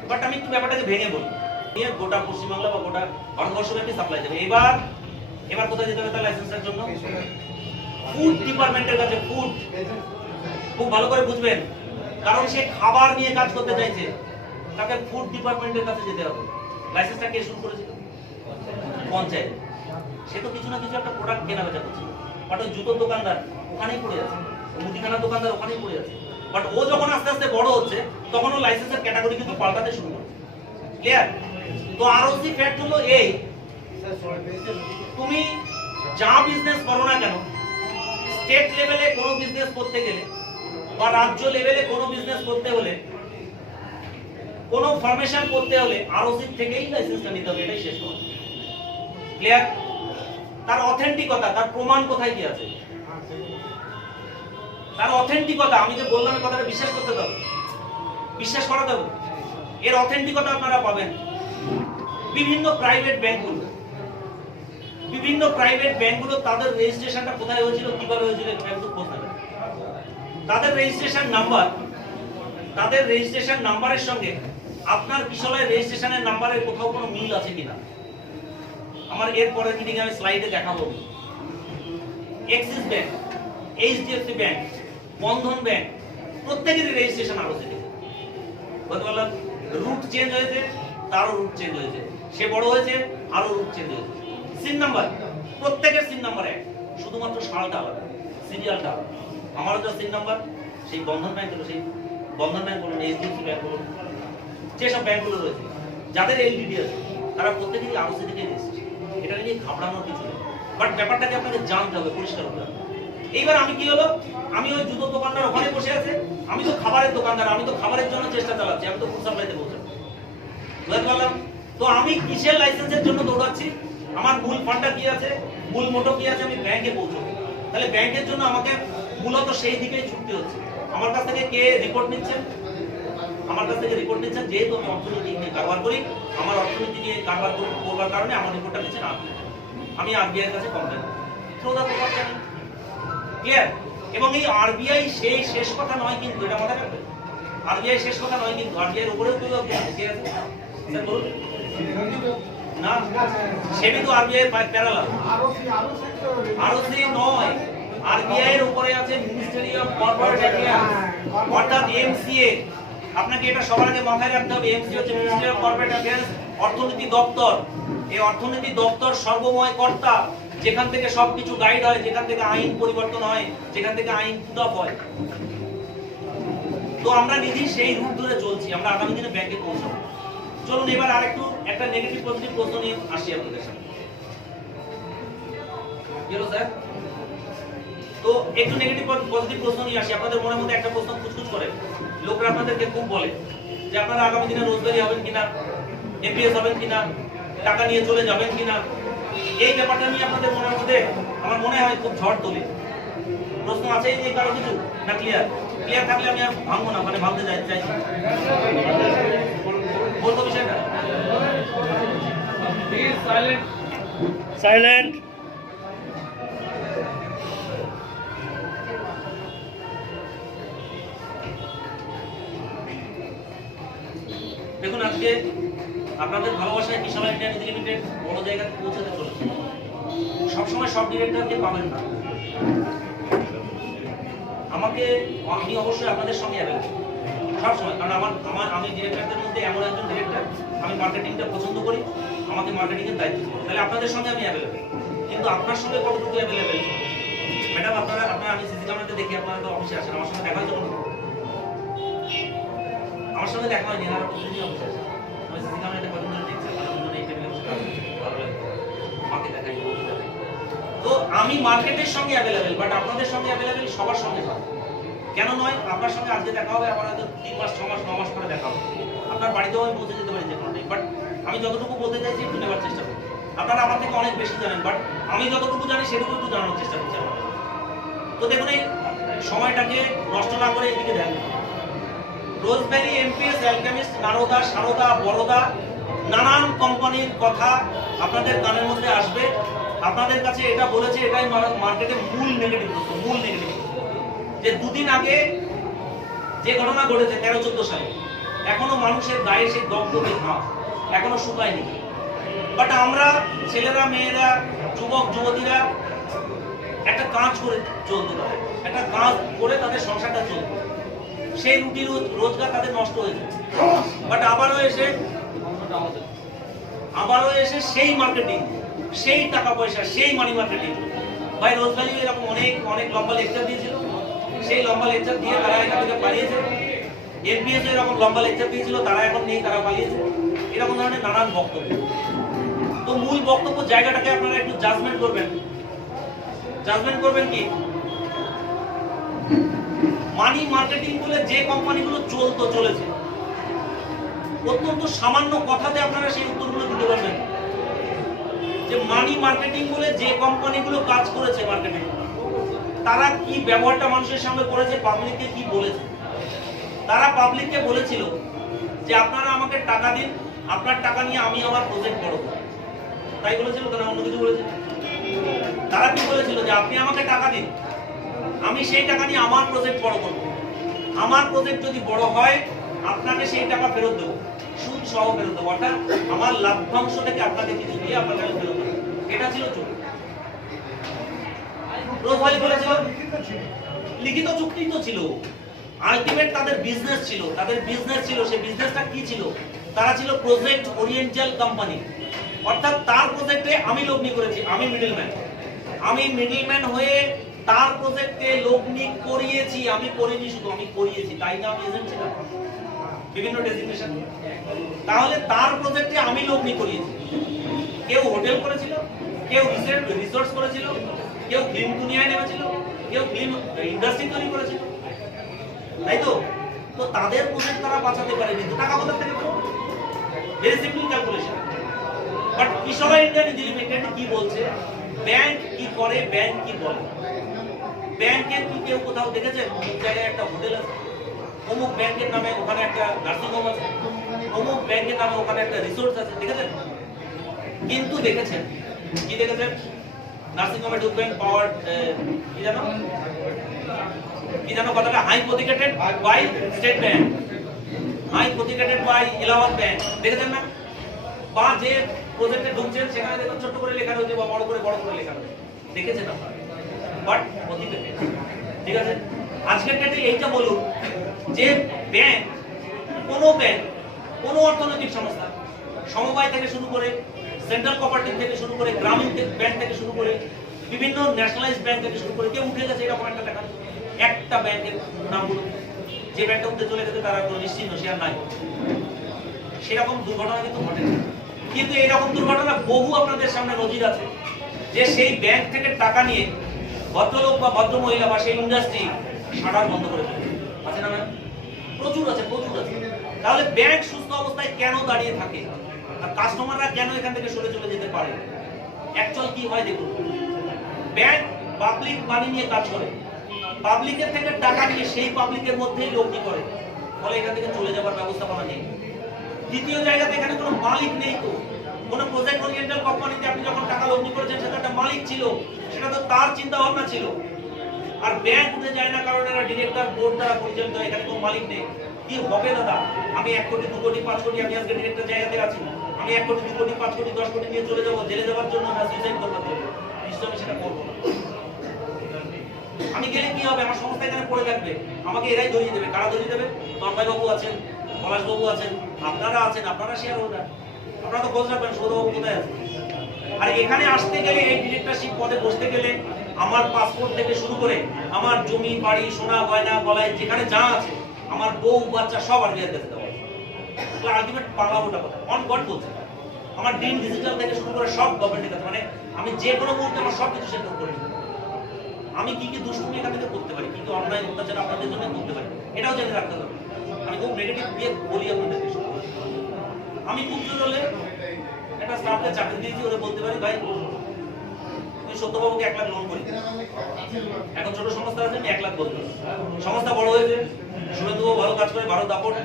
বাট আমি একটু ব্যাপারটাকে ভেঙে বলি। নিয়ে গোটা পশ্চিমবাংলা বা গোটা ভারতবর্ষব্যাপী সাপ্লাই দেবে। এবার কোথায় যেতে হবে তার লাইসেন্সের জন্য? ফুড ডিপার্টমেন্টের কাছে। ফুড খুব ভালো করে বুঝবেন, কারণ সে খাবার নিয়ে কাজ করতে চাইছে, তাকে ফুড ডিপার্টমেন্টের কাছে যেতে হবে। লাইসেন্সটা কে শুরু করেছিল? পঞ্চায়েত। সে তো কিছু না কিছু একটা প্রোডাক্ট কেনা বেচা করছে, বাট ওই জুতোর দোকানদার ওখানেই পড়ে আছে, মুদিখানার দোকানদার ওখানেই পড়ে আছে। বাট ও যখন আস্তে আস্তে বড় হচ্ছে তখন ও লাইসেন্সের ক্যাটাগরি কিন্তু পাল্টাতে শুরু করে। ক্লিয়ার? তো আরওসি ফ্যাক্ট হলো এই, তুমি যা বিজনেস করো না কেন, স্টেট লেভেলে কোনো বিজনেস করতে গেলে বা রাজ্য লেভেলে কোনো বিজনেস করতে হলে, কোনো ফরমেশন করতে হলে আরওসি থেকেই লাইসেন্সটা নিতে হবে, এটাই শেষ কথা। ক্লিয়ার? তার অথেন্টিকতা, তার প্রমাণ কোথায় কি আছে, তার অথেন্টিকতা, আমি যে বললাম এই কথাটা বিশ্বাস করতে হবে, বিশ্বাস করাতে হবে। এর অথেন্টিকতা আপনারা পাবেন বিভিন্ন প্রাইভেট ব্যাংকগুলো তাদের রেজিস্ট্রেশনটা কোথায় হয়েছিল, কিভাবে হয়েছিল, একটু খোঁজ নেবেন। তাদের রেজিস্ট্রেশন নাম্বারের সঙ্গে আপনার কিশলয়ের রেজিস্ট্রেশনের নাম্বারের কোথাও কোনো মিল আছে কিনা, আমার এর পরের মিটিং আমি স্লাইডে দেখাবো। এক্সিস ব্যাংক, এইচডিএফসি ব্যাংক, বন্ধন ব্যাংক, প্রত্যেকেরই রেজিস্ট্রেশন আরো থেকে বলতে পারলাম। রুট চেঞ্জ হয়েছে, তারও রুট চেঞ্জ হয়েছে, সে বড় হয়েছে, আরো রুট চেঞ্জ হয়েছে। সিন নাম্বার, প্রত্যেকের সিন নাম্বার এক, শুধুমাত্র সালটা আলাদা, সিরিয়ালটা আলাদা। আমারও যা সিন নাম্বার, সেই বন্ধন ব্যাংক হলো, সেই বন্ধন ব্যাংক বলুন, এইচডিএফসি ব্যাংক বলুন, যেসব ব্যাংকগুলো রয়েছে যাদের এলডিডি আছে তারা প্রত্যেকেরই আরওসি থেকে রেজিস্ট্রেশন। এটা নিয়ে ঘাবড়ানোর কিছু নেই, বাট ব্যাপারটাকে আপনাকে জানতে হবে, পরিষ্কার হতে হবে। এইবার আমি কি হলো, আমি ওই জুতোর দোকানদার ওখানে বসে আছে, আমি তো খাবারের দোকানদার, আমি তো খাবারের জন্য চেষ্টা চালাচ্ছি, আমি তো ফুড সাপ্লাইতে পৌঁছাবো, বুঝতে পারলাম? তো আমি কিসের লাইসেন্সের জন্য দৌড়াচ্ছি, আমার মূল ফান্ডটা কি আছে, মূল মোটো কি আছে, আমি ব্যাংকে পৌঁছবো। তাহলে ব্যাংকের জন্য আমাকে মূলত সেই দিকেই ছুটতে হচ্ছে। আমার কাছ থেকে কে রিপোর্ট নিচ্ছেন? যেহেতু আমি অর্থনীতি নিয়ে কারবার করি, আমার অর্থনীতি নিয়ে কারবার করবার কারণে আমার রিপোর্টটা দিচ্ছেন আপনি। আমি আরবিআই এর কাছে কমপ্লেন থ্রো দ্য পেপার জানি। ক্লিয়ার? এবং এই আরবিআই সেই শেষ কথা নয় কিন্তু, এটা মাথায় রাখবেন। আরবিআই শেষ কথা নয় কিন্তু, আরবিআই এর উপরেও কেউ আছে, স্যার বলুন না, সেটা তো আরবিআই এর প্যারালাল। আরওসি নয়, আরবিআই এর উপরে আছে মিনিস্ট্রি অফ কর্পোরেট অ্যাফেয়ার্স, অর্থাৎ এমসিএ। আপনাকে এটা সবার আগে মাথায় রাখতে হবে, এমসিএ হচ্ছে মিনিস্ট্রি অফ কর্পোরেট অ্যাফেয়ার্স, অর্থনীতি দপ্তর। এই অর্থনীতি দপ্তর সর্বময় কর্তা, যেখান থেকে সবকিছু গাইড হয়, যেখান থেকে আইন পরিবর্তন হয়, যেখান থেকে আইন পুট আপ হয়। তো আমরা নিজেই সেই রুট ধরে চলছি, আমরা আগামী দিনে ব্যাংকে পৌঁছাবো। চলুন এবার আরেকটু একটা নেগেটিভ পজিটিভ প্রশ্ন নিয়ে আসি আপনাদের সামনে। স্যার, তো একটু নেগেটিভ পজিটিভ প্রশ্ন নিয়ে আসি। আপনাদের মনের মধ্যে একটা প্রশ্ন খুঁজখুঁজ করে, লোকরা আপনাদেরকে খুব বলে যে আপনারা আগামী দিনে রোজগারি হবেন কিনা, এপিএস হবেন কিনা, টাকা নিয়ে চলে যাবেন কিনা। এই ব্যাপারটা নিয়ে আপনাদের মনের মধ্যে আমার মনে হয় খুব ঝড় তোলে। প্রশ্ন আছে এই কারো কিছু না? ক্লিয়ার থাকলে আমি আর ভাঙবো না, মানে ভাবতে চাইছি বলতো বিষয়টা। সাইলেন্ট। দেখুন, আজকে আপনাদের ভালোবাসায় কিশলয় ইন্ডিয়া নিধি লিমিটেড বড় জায়গাতে পৌঁছাতে চলেছে। সবসময় সব ডিরেক্টরকে পাবেন না, আমি অবশ্যই আপনাদের সঙ্গে অ্যাভেলেবল সবসময়, কারণ আমি ডিরেক্টরদের মধ্যে এমন একজন ডিরেক্টর, আমি মার্কেটিংটা পছন্দ করি, আমাকে মার্কেটিং এর দায়িত্ব দিই, তাহলে আপনাদের সঙ্গে আমি অ্যাভেলেবল। কিন্তু আপনার সঙ্গে কতটুকু অ্যাভেলেবল ম্যাডাম? আপনারা আমি সিসি ক্যামেরাতে দেখি আপনারা তো অফিসে আসেন, আমার সঙ্গে দেখা হয়েছে কোনো? আমার সঙ্গে দেখা হয়নি, আর প্রতিদিনই অফিসে আসেন। আমি সিসি ক্যামেরাতে কতজন দেখছি, আপনারা এই টেবিলে বসে ভালো লাগে, আমাকে দেখাই। তো আমি মার্কেটের সঙ্গে অ্যাভেলেবল, বাট আপনাদের সঙ্গে অ্যাভেলেবল সবার সঙ্গে নয়। কেন নয়? আপনার সঙ্গে আজকে দেখা হবে, আমার হয়তো 3 মাস 6 মাস 9 মাস পরে দেখা হবে, আপনার বাড়িতেও আমি পৌঁছে যেতে পারি যে কোনো টাইম। বাট আমি যতটুকু বলতে চাইছি একটু নেওয়ার চেষ্টা করি। আপনারা আমার থেকে অনেক বেশি জানেন, বাট আমি যতটুকু জানি সেটুকু একটু জানানোর চেষ্টা করছি আমার। তো দেখুন, এই সময়টাকে নষ্ট না করে এদিকে ধ্যান দিন। রোজভ্যালি, এমপিএস, অ্যালকেমিস্ট, নারদা, সারদা, বরদা, নানান কোম্পানির কথা আপনাদের কানের মধ্যে আসবে। আপনাদের কাছে এটা বলেছে, এটাই মার্কেটে মূল নেগেটিভ যে দুদিন আগে যে ঘটনা ঘটেছে 13-14 সালে, এখনো মানুষের গায়ে সেই দগ্ধকে ঘা। এখনো শুকায়নি। বাট আমরা ছেলেরা, মেয়েরা, যুবক যুবতীরা একটা কাজ করে চলতে পারে, একটা কাজ করে তাদের সংসারটা চলবে, সেই রুটি রোজগার তাদের নষ্ট হয়েছে। বাট আবারও এসে সেই মার্কেটিং, সেই টাকা পয়সা, সেই মানি মার্কেটিং। ভাই রোজ ভ্যালি এরকম অনেক লম্বা লেকচার দিয়েছিল, সেই লম্বা লেকচার দিয়ে তারা এখান থেকে পালিয়েছে। এমপিএস এরকম লম্বা লেকচার দিয়েছিল, তারা এখন নেই, তারা পালিয়েছে। এরকম ধরনের নানান বক্তব্য। তো মূল বক্তব্য জায়গাটাকে আপনারা একটু জাজমেন্ট করবেন কি মানি মার্কেটিং বলে যে কোম্পানিগুলো চলেছে, অত্যন্ত সামান্য কথাতে আপনারা সেই উত্তরগুলো দিতে পারবেন যে মানি মার্কেটিং বলে যে কোম্পানিগুলো কাজ করেছে মার্কেটিং, তারা কি ব্যবহারটা মানুষের সামনে করেছে, পাবলিককে কি বলেছে। তারা পাবলিককে বলেছিল যে আপনারা আমাকে টাকা দিন, আপনার টাকা নিয়ে আমি আমার প্রজেক্ট বড় করব। তাই বলেছিল, তারা অন্য কিছু বলেছিল? তারা কি বলেছিল যে আপনি আমাকে টাকা দিন, আমি সেই টাকা নিয়ে আমার প্রজেক্ট বড় করব। আমার প্রজেক্ট যদি বড় হয় আপনাকে সেই টাকা ফেরত দেবো, সুদ সহ ফেরত দেবো, অর্থাৎ আমার লাভ্যাংশ থেকে আপনাকে কিছু দিয়ে আপনাকে ফেরত দেবো। এটা ছিল চুক্তি। রোজ ভ্যালি বলেছিল লিখিত চুক্তি তো ছিল, আলটিমেট তাদের বিজনেস ছিল, সেই বিজনেসটা কি ছিল? তারা ছিল প্রজেক্ট ওরিয়েন্টাল কোম্পানি। অর্থাৎ তার প্রজেক্টে আমি লগ্নি করেছি, আমি মিডলম্যান হয়ে তার প্রজেক্টে লগ্নি করিয়েছি, আমি করিনি শুধু, আমি করিয়েছি, তাই না? আমি এজেন্ট ছিলাম, বিভিন্ন ডেজিগনেশন। তাহলে তার প্রজেক্টে আমি লগ্নি করিয়েছি। কেউ হোটেল করেছিল, কেউ রিসোর্স করেছিল, কেউ ফিল্ম দুনিয়ায় নেমেছিল, কেউ ফিল্ম ইন্ডাস্ট্রি তৈরি করেছিল, তাই তো? তো তাদের প্রজেক্ট তারা বাঁচাতে পারেনি, তো টাকা কোথা থেকে পাবে? Very simple calculation. বাট কিশোরা ইন্ডিয়া নিধি লিমিটেড কি বলছে, ব্যাংক কি করে, ব্যাংক কি বলে? ব্যাংকের কি কেউ কোথাও দেখেছেন অমুক জায়গায় একটা হোটেল আছে, অমুক ব্যাংকের নামে ওখানে একটা নার্সিং হোম আছে, অমুক ব্যাংকের নামে ওখানে একটা রিসোর্স আছে? দেখেছেন? কিন্তু দেখেছেন কি দেখেছেন? নার্সিং হোমে ঢুকবেন, পাওয়ার কি জানো কথাটা, hypothecated by state bank, hypothecated by Allahabad bank. দেখেছেন না? বা যে প্রজেক্টে ঢুকছেন সেখানে দেখুন ছোট করে লেখা রয়েছে বা বড় করে লেখা রয়েছে, দেখেছেন আপনারা? বাট অধিকেটেড, ঠিক আছে? আজকের ডেটে এইটা বলুন যে ব্যাংক, কোনো অর্থনৈতিক সংস্থা, সমবায় থেকে শুরু করে, সেন্ট্রাল কোঅপারেটিভ থেকে শুরু করে, গ্রামীণ ব্যাংক থেকে শুরু করে, বিভিন্ন ন্যাশনালাইজড ব্যাংক থেকে শুরু করে, কেউ উঠে গেছে এরকম একটা টাকা? একটা ব্যাংকের নাম বলুন যে ব্যাংকটা উঠে চলে গেছে, তারা কোনো নিশ্চিহ্ন, সে আর নাই। সেরকম দুর্ঘটনা কিন্তু ঘটে। কিন্তু এইরকম দুর্ঘটনা বহু আপনাদের সামনে নজির আছে, যে সেই ব্যাংক থেকে টাকা নিয়ে ভদ্রলোক বা ভদ্রমহিলা বা সেই ইন্ডাস্ট্রি শাটার বন্ধ করে ফেলেছে। আছে না? প্রচুর আছে। তাহলে ব্যাংক সুস্থ অবস্থায় কেন দাঁড়িয়ে থাকে, আর কাস্টমাররা কেন এখান থেকে সরে চলে যেতে পারে? অ্যাকচুয়াল কি হয় দেখুন, ব্যাংক পাবলিক মানি নিয়ে কাজ করে, পাবলিকের থেকে টাকা নিয়ে সেই পাবলিকের মধ্যেই লগ্নি করে, ফলে এখান থেকে চলে যাওয়ার ব্যবস্থাপনা নেই। দ্বিতীয় জায়গাতে এখানে কোনো মালিক নেই। তো কোনো প্রজেক্ট ওরিয়েন্টাল কোম্পানিতে আপনি যখন টাকা লগ্নি করেছেন, সেটা একটা মালিক ছিল, সেটা তো তার চিন্তা ভাবনা ছিল। আর ব্যাংক উঠে যায় না কারণ এরা ডিরেক্টর বোর্ড দ্বারা পরিচালিত, এখানে কোনো মালিক নেই। কি হবে দাদা? আমি 1 কোটি 2 কোটি 5 কোটি, আমি আজকে ডিরেক্টর জায়গাতে আছি, আমি 1 কোটি 2 কোটি 5 কোটি 10 কোটি নিয়ে চলে যাবো জেলে যাওয়ার জন্য, না সুইসাইড করবো? নিশ্চয় আমি সেটা করবো না। আমি গেলে কি হবে? আমার সংস্থা এখানে পড়ে থাকবে, আমাকে এরাই ধরিয়ে দেবে। কারা ধরিয়ে দেবে? তন্ময় বাবু আছেন, পলাশ বাবু আছেন, আপনারা আছেন, আপনারা শেয়ার হোল্ডার, আপনারা তো খোঁজ রাখবেন সৌরভবাবু কোথায় আছে। আর এখানে আসতে গেলে, এই ডিরেক্টরশিপ পদে বসতে গেলে আমার পাসপোর্ট থেকে শুরু করে আমার জমি বাড়ি সোনা গয়না গলায় যেখানে যা আছে, আমার বউ বাচ্চা সব আরবিআর কাছে দেওয়া। আলটিমেট পালাবোটা কথা অন গড বলছে, আমার ডিন ডিজিটাল থেকে শুরু করে সব গভর্নমেন্টের কাছে, মানে আমি যে কোনো মুহূর্তে আমার সব কিছু সেট করে নিতে। আমি কি কি দুষ্টুমি এখান থেকে করতে পারি, কি কি অনলাইন অত্যাচার আপনাদের জন্য করতে পারি, এটাও জেনে রাখতে হবে। আমি খুব নেগেটিভ দিয়ে বলি আপনাদেরকে। আমি খুব জোর হলে একটা স্টাফকে চাকরি দিয়েছি, ওরা বলতে পারি ভাই তুই সত্যবাবুকে 1 লাখ লোন করি। এখন ছোট সংস্থা আছে, আমি 1 লাখ বলতে পারি। সংস্থা বড় হয়েছে, শুভেন্দুবাবু ভালো কাজ করে, ভারত দাপট,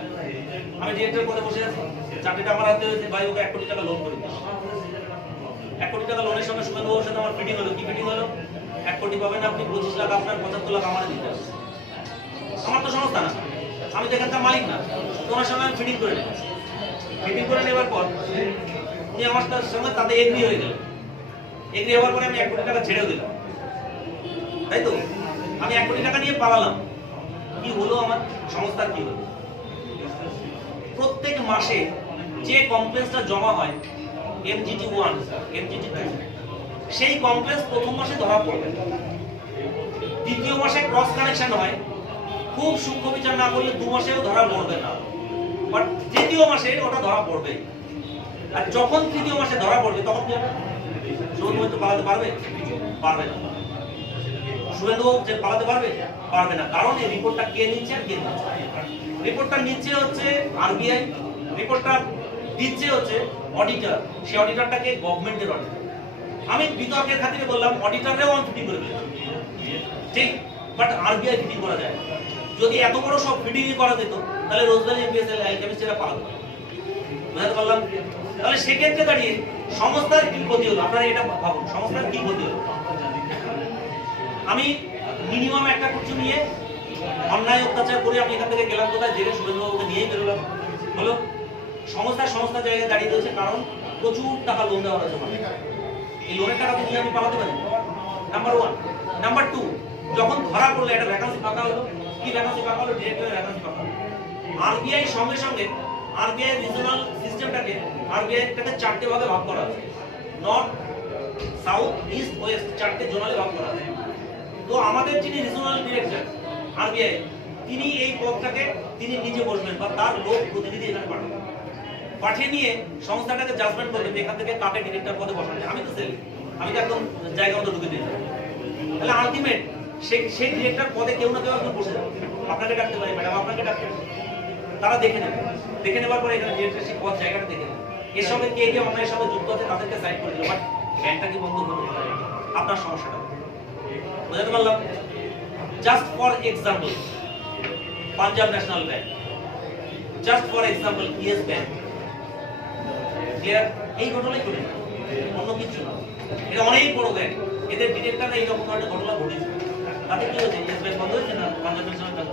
আমি ডিরেক্টর পদে বসে আছি, চাকরিটা আমার হাতে হয়েছে, ভাই ওকে 1 কোটি টাকা লোন করে দিই। 1 কোটি টাকা লোনের সঙ্গে শুভেন্দুবাবুর সাথে আমার ফিটিং হলো। কি ফিটিং হলো? 1 কোটি পাবেন আপনি, 25 লাখ আপনার, 75 লাখ আমার দিতে হবে। আমার তো সংস্থা না, আমি তো এখানকার মালিক না, তোমার সঙ্গে আমি ফিটিং করে নেব। মিটিং করে নেওয়ার পর উনি আমার সঙ্গে তাতে এগ্রি হয়ে গেলেন। এগ্রি হওয়ার পরে আমি 1 কোটি টাকা ছেড়েও দিলাম, তাই তো? আমি 1 কোটি টাকা নিয়ে পালালাম। কি হলো আমার সংস্থার? কি হলো? প্রত্যেক মাসে যে কমপ্লেন্সটা জমা হয় MGT 1, MGT 2, সেই কমপ্লেন্স প্রথম মাসে ধরা পড়বে, দ্বিতীয় মাসে ক্রস কানেকশন হয়, খুব সূক্ষ্ম বিচার না করলে 2 মাসেও ধরা পড়বে না, বাট তৃতীয় মাসে ওটা ধরা পড়বে। আর যখন তৃতীয় মাসে ধরা পড়বে তখন কি হবে? শুভেন্দু পালাতে পারবে? পারবে না। শুভেন্দু যে পালাতে পারবে? পারবে না। কারণ এই রিপোর্টটা কে নিচ্ছে আর কে নিচ্ছে? রিপোর্টটা নিচ্ছে হচ্ছে RBI, রিপোর্টটা দিচ্ছে হচ্ছে অডিটর। সেই অডিটরটাকে গভর্নমেন্টের অডিটর। আমি বিতর্কের খাতিরে বললাম অডিটররেও অন ফিটিং করে দিলাম, ঠিক, বাট RBI ফিটিং করা যায়। যদি এত বড় সব ফিটিংই করা যেত তাহলে রোজভ্যালি MPSL কেমিস্ট্রিরা পালাতো। বুঝতে পারলাম? তাহলে সেক্ষেত্রে দাঁড়িয়ে সংস্থার কি ক্ষতি হলো? আপনারা এটা ভাবুন, সংস্থার কি ক্ষতি হলো? আমি মিনিমাম একটা কিছু নিয়ে অন্যায় অত্যাচার করে আমি এখান থেকে গেলাম কোথায়? জেলে শুভেন্দুবাবুকে নিয়েই বেরোলাম। হলো সংস্থা জায়গায় দাঁড়িয়ে রয়েছে, কারণ প্রচুর টাকা লোন দেওয়া হয়েছে। এই লোনের টাকা তো নিয়ে আমি পালাতে পারি, নাম্বার 1। নাম্বার 2, যখন ধরা পড়লো একটা ভ্যাকান্সি ফাঁকা হলো, কি ভ্যাকান্সি ফাঁকা হলো? ডিরেক্টরের ভ্যাকান্সি ফাঁকা হলো। RBI সঙ্গে সঙ্গে RBI রিজনাল সিস্টেমটাকে RBI-টাকে 4টে ভাগে ভাগ করা আছে, নর্থ, সাউথ, ইস্ট, ওয়েস্ট, 4টে জোনালে ভাগ করা আছে। তো আমাদের যিনি রিজনাল ডিরেক্টর RBI, তিনি এই পদটাকে তিনি নিজে বসবেন বা তার লোক প্রতিনিধি এখানে পাঠাবেন, পাঠিয়ে নিয়ে সংস্থাটাকে জাজমেন্ট করবেন এখান থেকে কাকে ডিরেক্টর পদে বসানো যায়। আমি তো সেল, আমি তো একদম জায়গা মতো ঢুকে দিয়ে যাবো। তাহলে আলটিমেট সেই ডিরেক্টর পদে কেউ না কেউ একজন বসে যাবে। আপনাকে ডাকতে পারি, ম্যাডাম আপনাকে ডাকতে পারি, তারা দেখে নেবে। দেখে নেবার পরে এখানে ডিরেক্টরশিপ পদ জায়গাটা দেখে নেবে। এর সঙ্গে কে কে অন্যায়ের সঙ্গে যুক্ত আছে তাদেরকে সাইড করে দিল, বাট ব্যাংকটা কি বন্ধ করবে? আপনার সমস্যাটা বুঝতে পারলাম। Just for example Punjab national bank, just for example yes bank, clear? এই ঘটনাই ঘটে, অন্য কিছু না। এটা অনেক বড় ব্যাংক, এদের ডিরেক্টররা এইরকম ধরনের ঘটনা ঘটেছে। তাতে কি হয়েছে? ইয়েস ব্যাংক বন্ধ হয়েছে না? পাঞ্জাব ন্যাশনাল ব্যাংক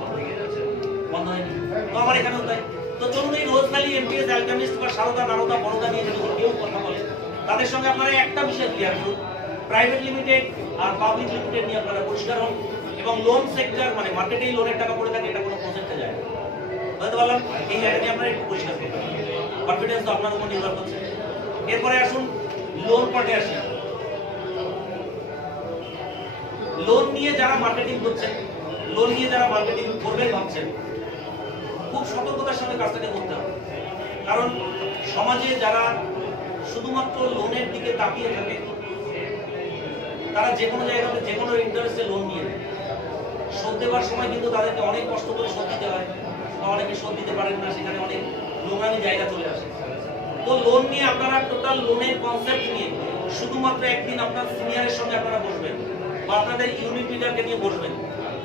বন্ধ হয়নি। তো আমার এখানেও তাই। তো চলুন এই রোজভ্যালি MPS, অ্যালকেমিস্ট বা সারদা, নারদা, বড়দা নিয়ে যদি কেউ কথা বলে তাদের সঙ্গে আপনারা একটা বিষয় ক্লিয়ার করুন, প্রাইভেট লিমিটেড আর পাবলিক লিমিটেড নিয়ে আপনারা পরিষ্কার হন, এবং লোন সেক্টর মানে মার্কেটেই লোনের টাকা পড়ে থাকে এটা কোনো প্রজেক্টে যায় না। বুঝতে পারলাম? এই জায়গা নিয়ে আপনারা একটু পরিষ্কার করবেন। কনফিডেন্স তো আপনার উপর নির্ভর করছে। এরপরে আসুন লোন পার্টে আসি। লোন নিয়ে যারা মার্কেটিং করছেন, লোন নিয়ে যারা মার্কেটিং করবেন ভাবছেন, খুব সতর্কতার সঙ্গে কাজটাকে করতে হবে। কারণ সমাজে যারা শুধুমাত্র লোনের দিকে তাকিয়ে থাকে তারা যে কোনো জায়গাতে যে কোনো ইন্টারেস্টে লোন নিয়ে নেয়। শোধ দেওয়ার সময় কিন্তু তাদেরকে অনেক কষ্ট করে শোধ দিতে হয়, বা অনেকে শোধ দিতে পারেন না, সেখানে অনেক নোংরামি জায়গা চলে আসে। তো লোন নিয়ে আপনারা টোটাল লোনের কনসেপ্ট নিয়ে শুধুমাত্র একদিন আপনার সিনিয়রের সঙ্গে আপনারা বসবেন বা আপনাদের ইউনিট লিডারকে নিয়ে বসবেন,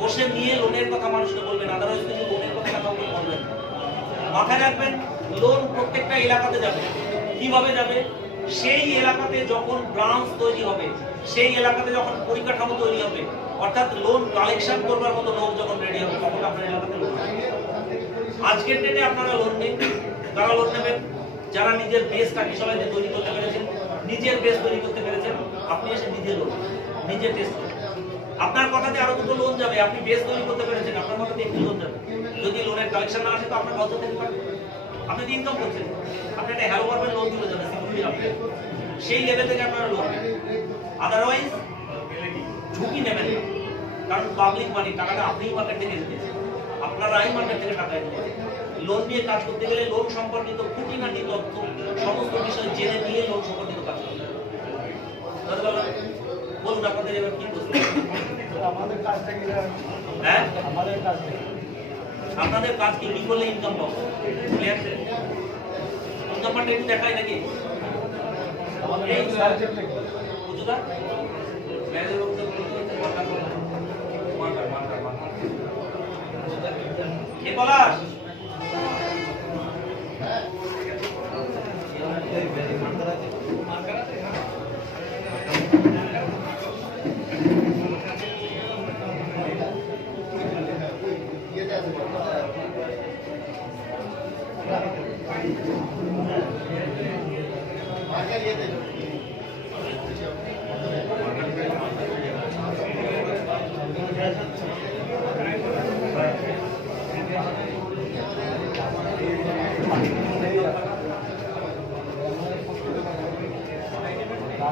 বসে নিয়ে লোনের কথা মানুষকে বলবেন, আদারওয়াইজ কিন্তু লোনের কথা কাউকে বলবেন। মাথায় রাখবেন লোন প্রত্যেকটা এলাকাতে যাবে। কিভাবে যাবে? সেই এলাকাতে যখন ব্রাঞ্চ তৈরি হবে, সেই এলাকাতে যখন পরিকাঠামো তৈরি হবে, অর্থাৎ লোন কালেকশন করবার মতো লোক যখন রেডি হবে তখন আপনার এলাকাতে লোন। আজকের ডেটে আপনারা লোন নিন, কারা লোন নেবেন? যারা নিজের বেসটা কিশোরাইতে তৈরি করতে পেরেছেন, নিজের বেস তৈরি করতে পেরেছেন, আপনি এসে নিজের লোন, নিজের টেস্ট করুন। আপনার কথাতে আরো দুটো লোন যাবে, আপনি বেস তৈরি করতে পেরেছেন, আপনার কথাতে একটি লোন যাবে। যদি লোনের কালেকশন না আসে তো আপনার লজ্জা থেকে পারবে, আপনি ইনকাম করছেন, আপনি একটা হ্যালো পারবেন, লোন তুলে যাবে সিকিউরিটি আপনি সেই লেভেল থেকে আপনারা লোন নেবেন। আদারওয়াইজ ঝুঁকি নেবেন না, কারণ পাবলিক মানি, টাকাটা আপনিই মার্কেট থেকে এসেছেন, আপনারাই মার্কেট থেকে টাকা এনে লোন নিয়ে কাজ করতে গেলে লোন সম্পর্কিত খুঁটিনাটি তথ্য সমস্ত বিষয় জেনে নিয়ে লোন সম্পর্কিত কাজ করতে হবে। বলুন আপনাদের এবার কি বুঝতে আমাদের কাজটা কি? হ্যাঁ, আমাদের কাজটা আপনাদের কাজ কি কি করলে ইনকাম পাবো? ক্লিয়ার? ইনকামটা একটু দেখাই নাকি? এই সাবজেক্টটা কি? বুঝুদা ম্যানেজার বলতে মার্কার এ পলাশ ইয়েতে আছে দেখা যাচ্ছে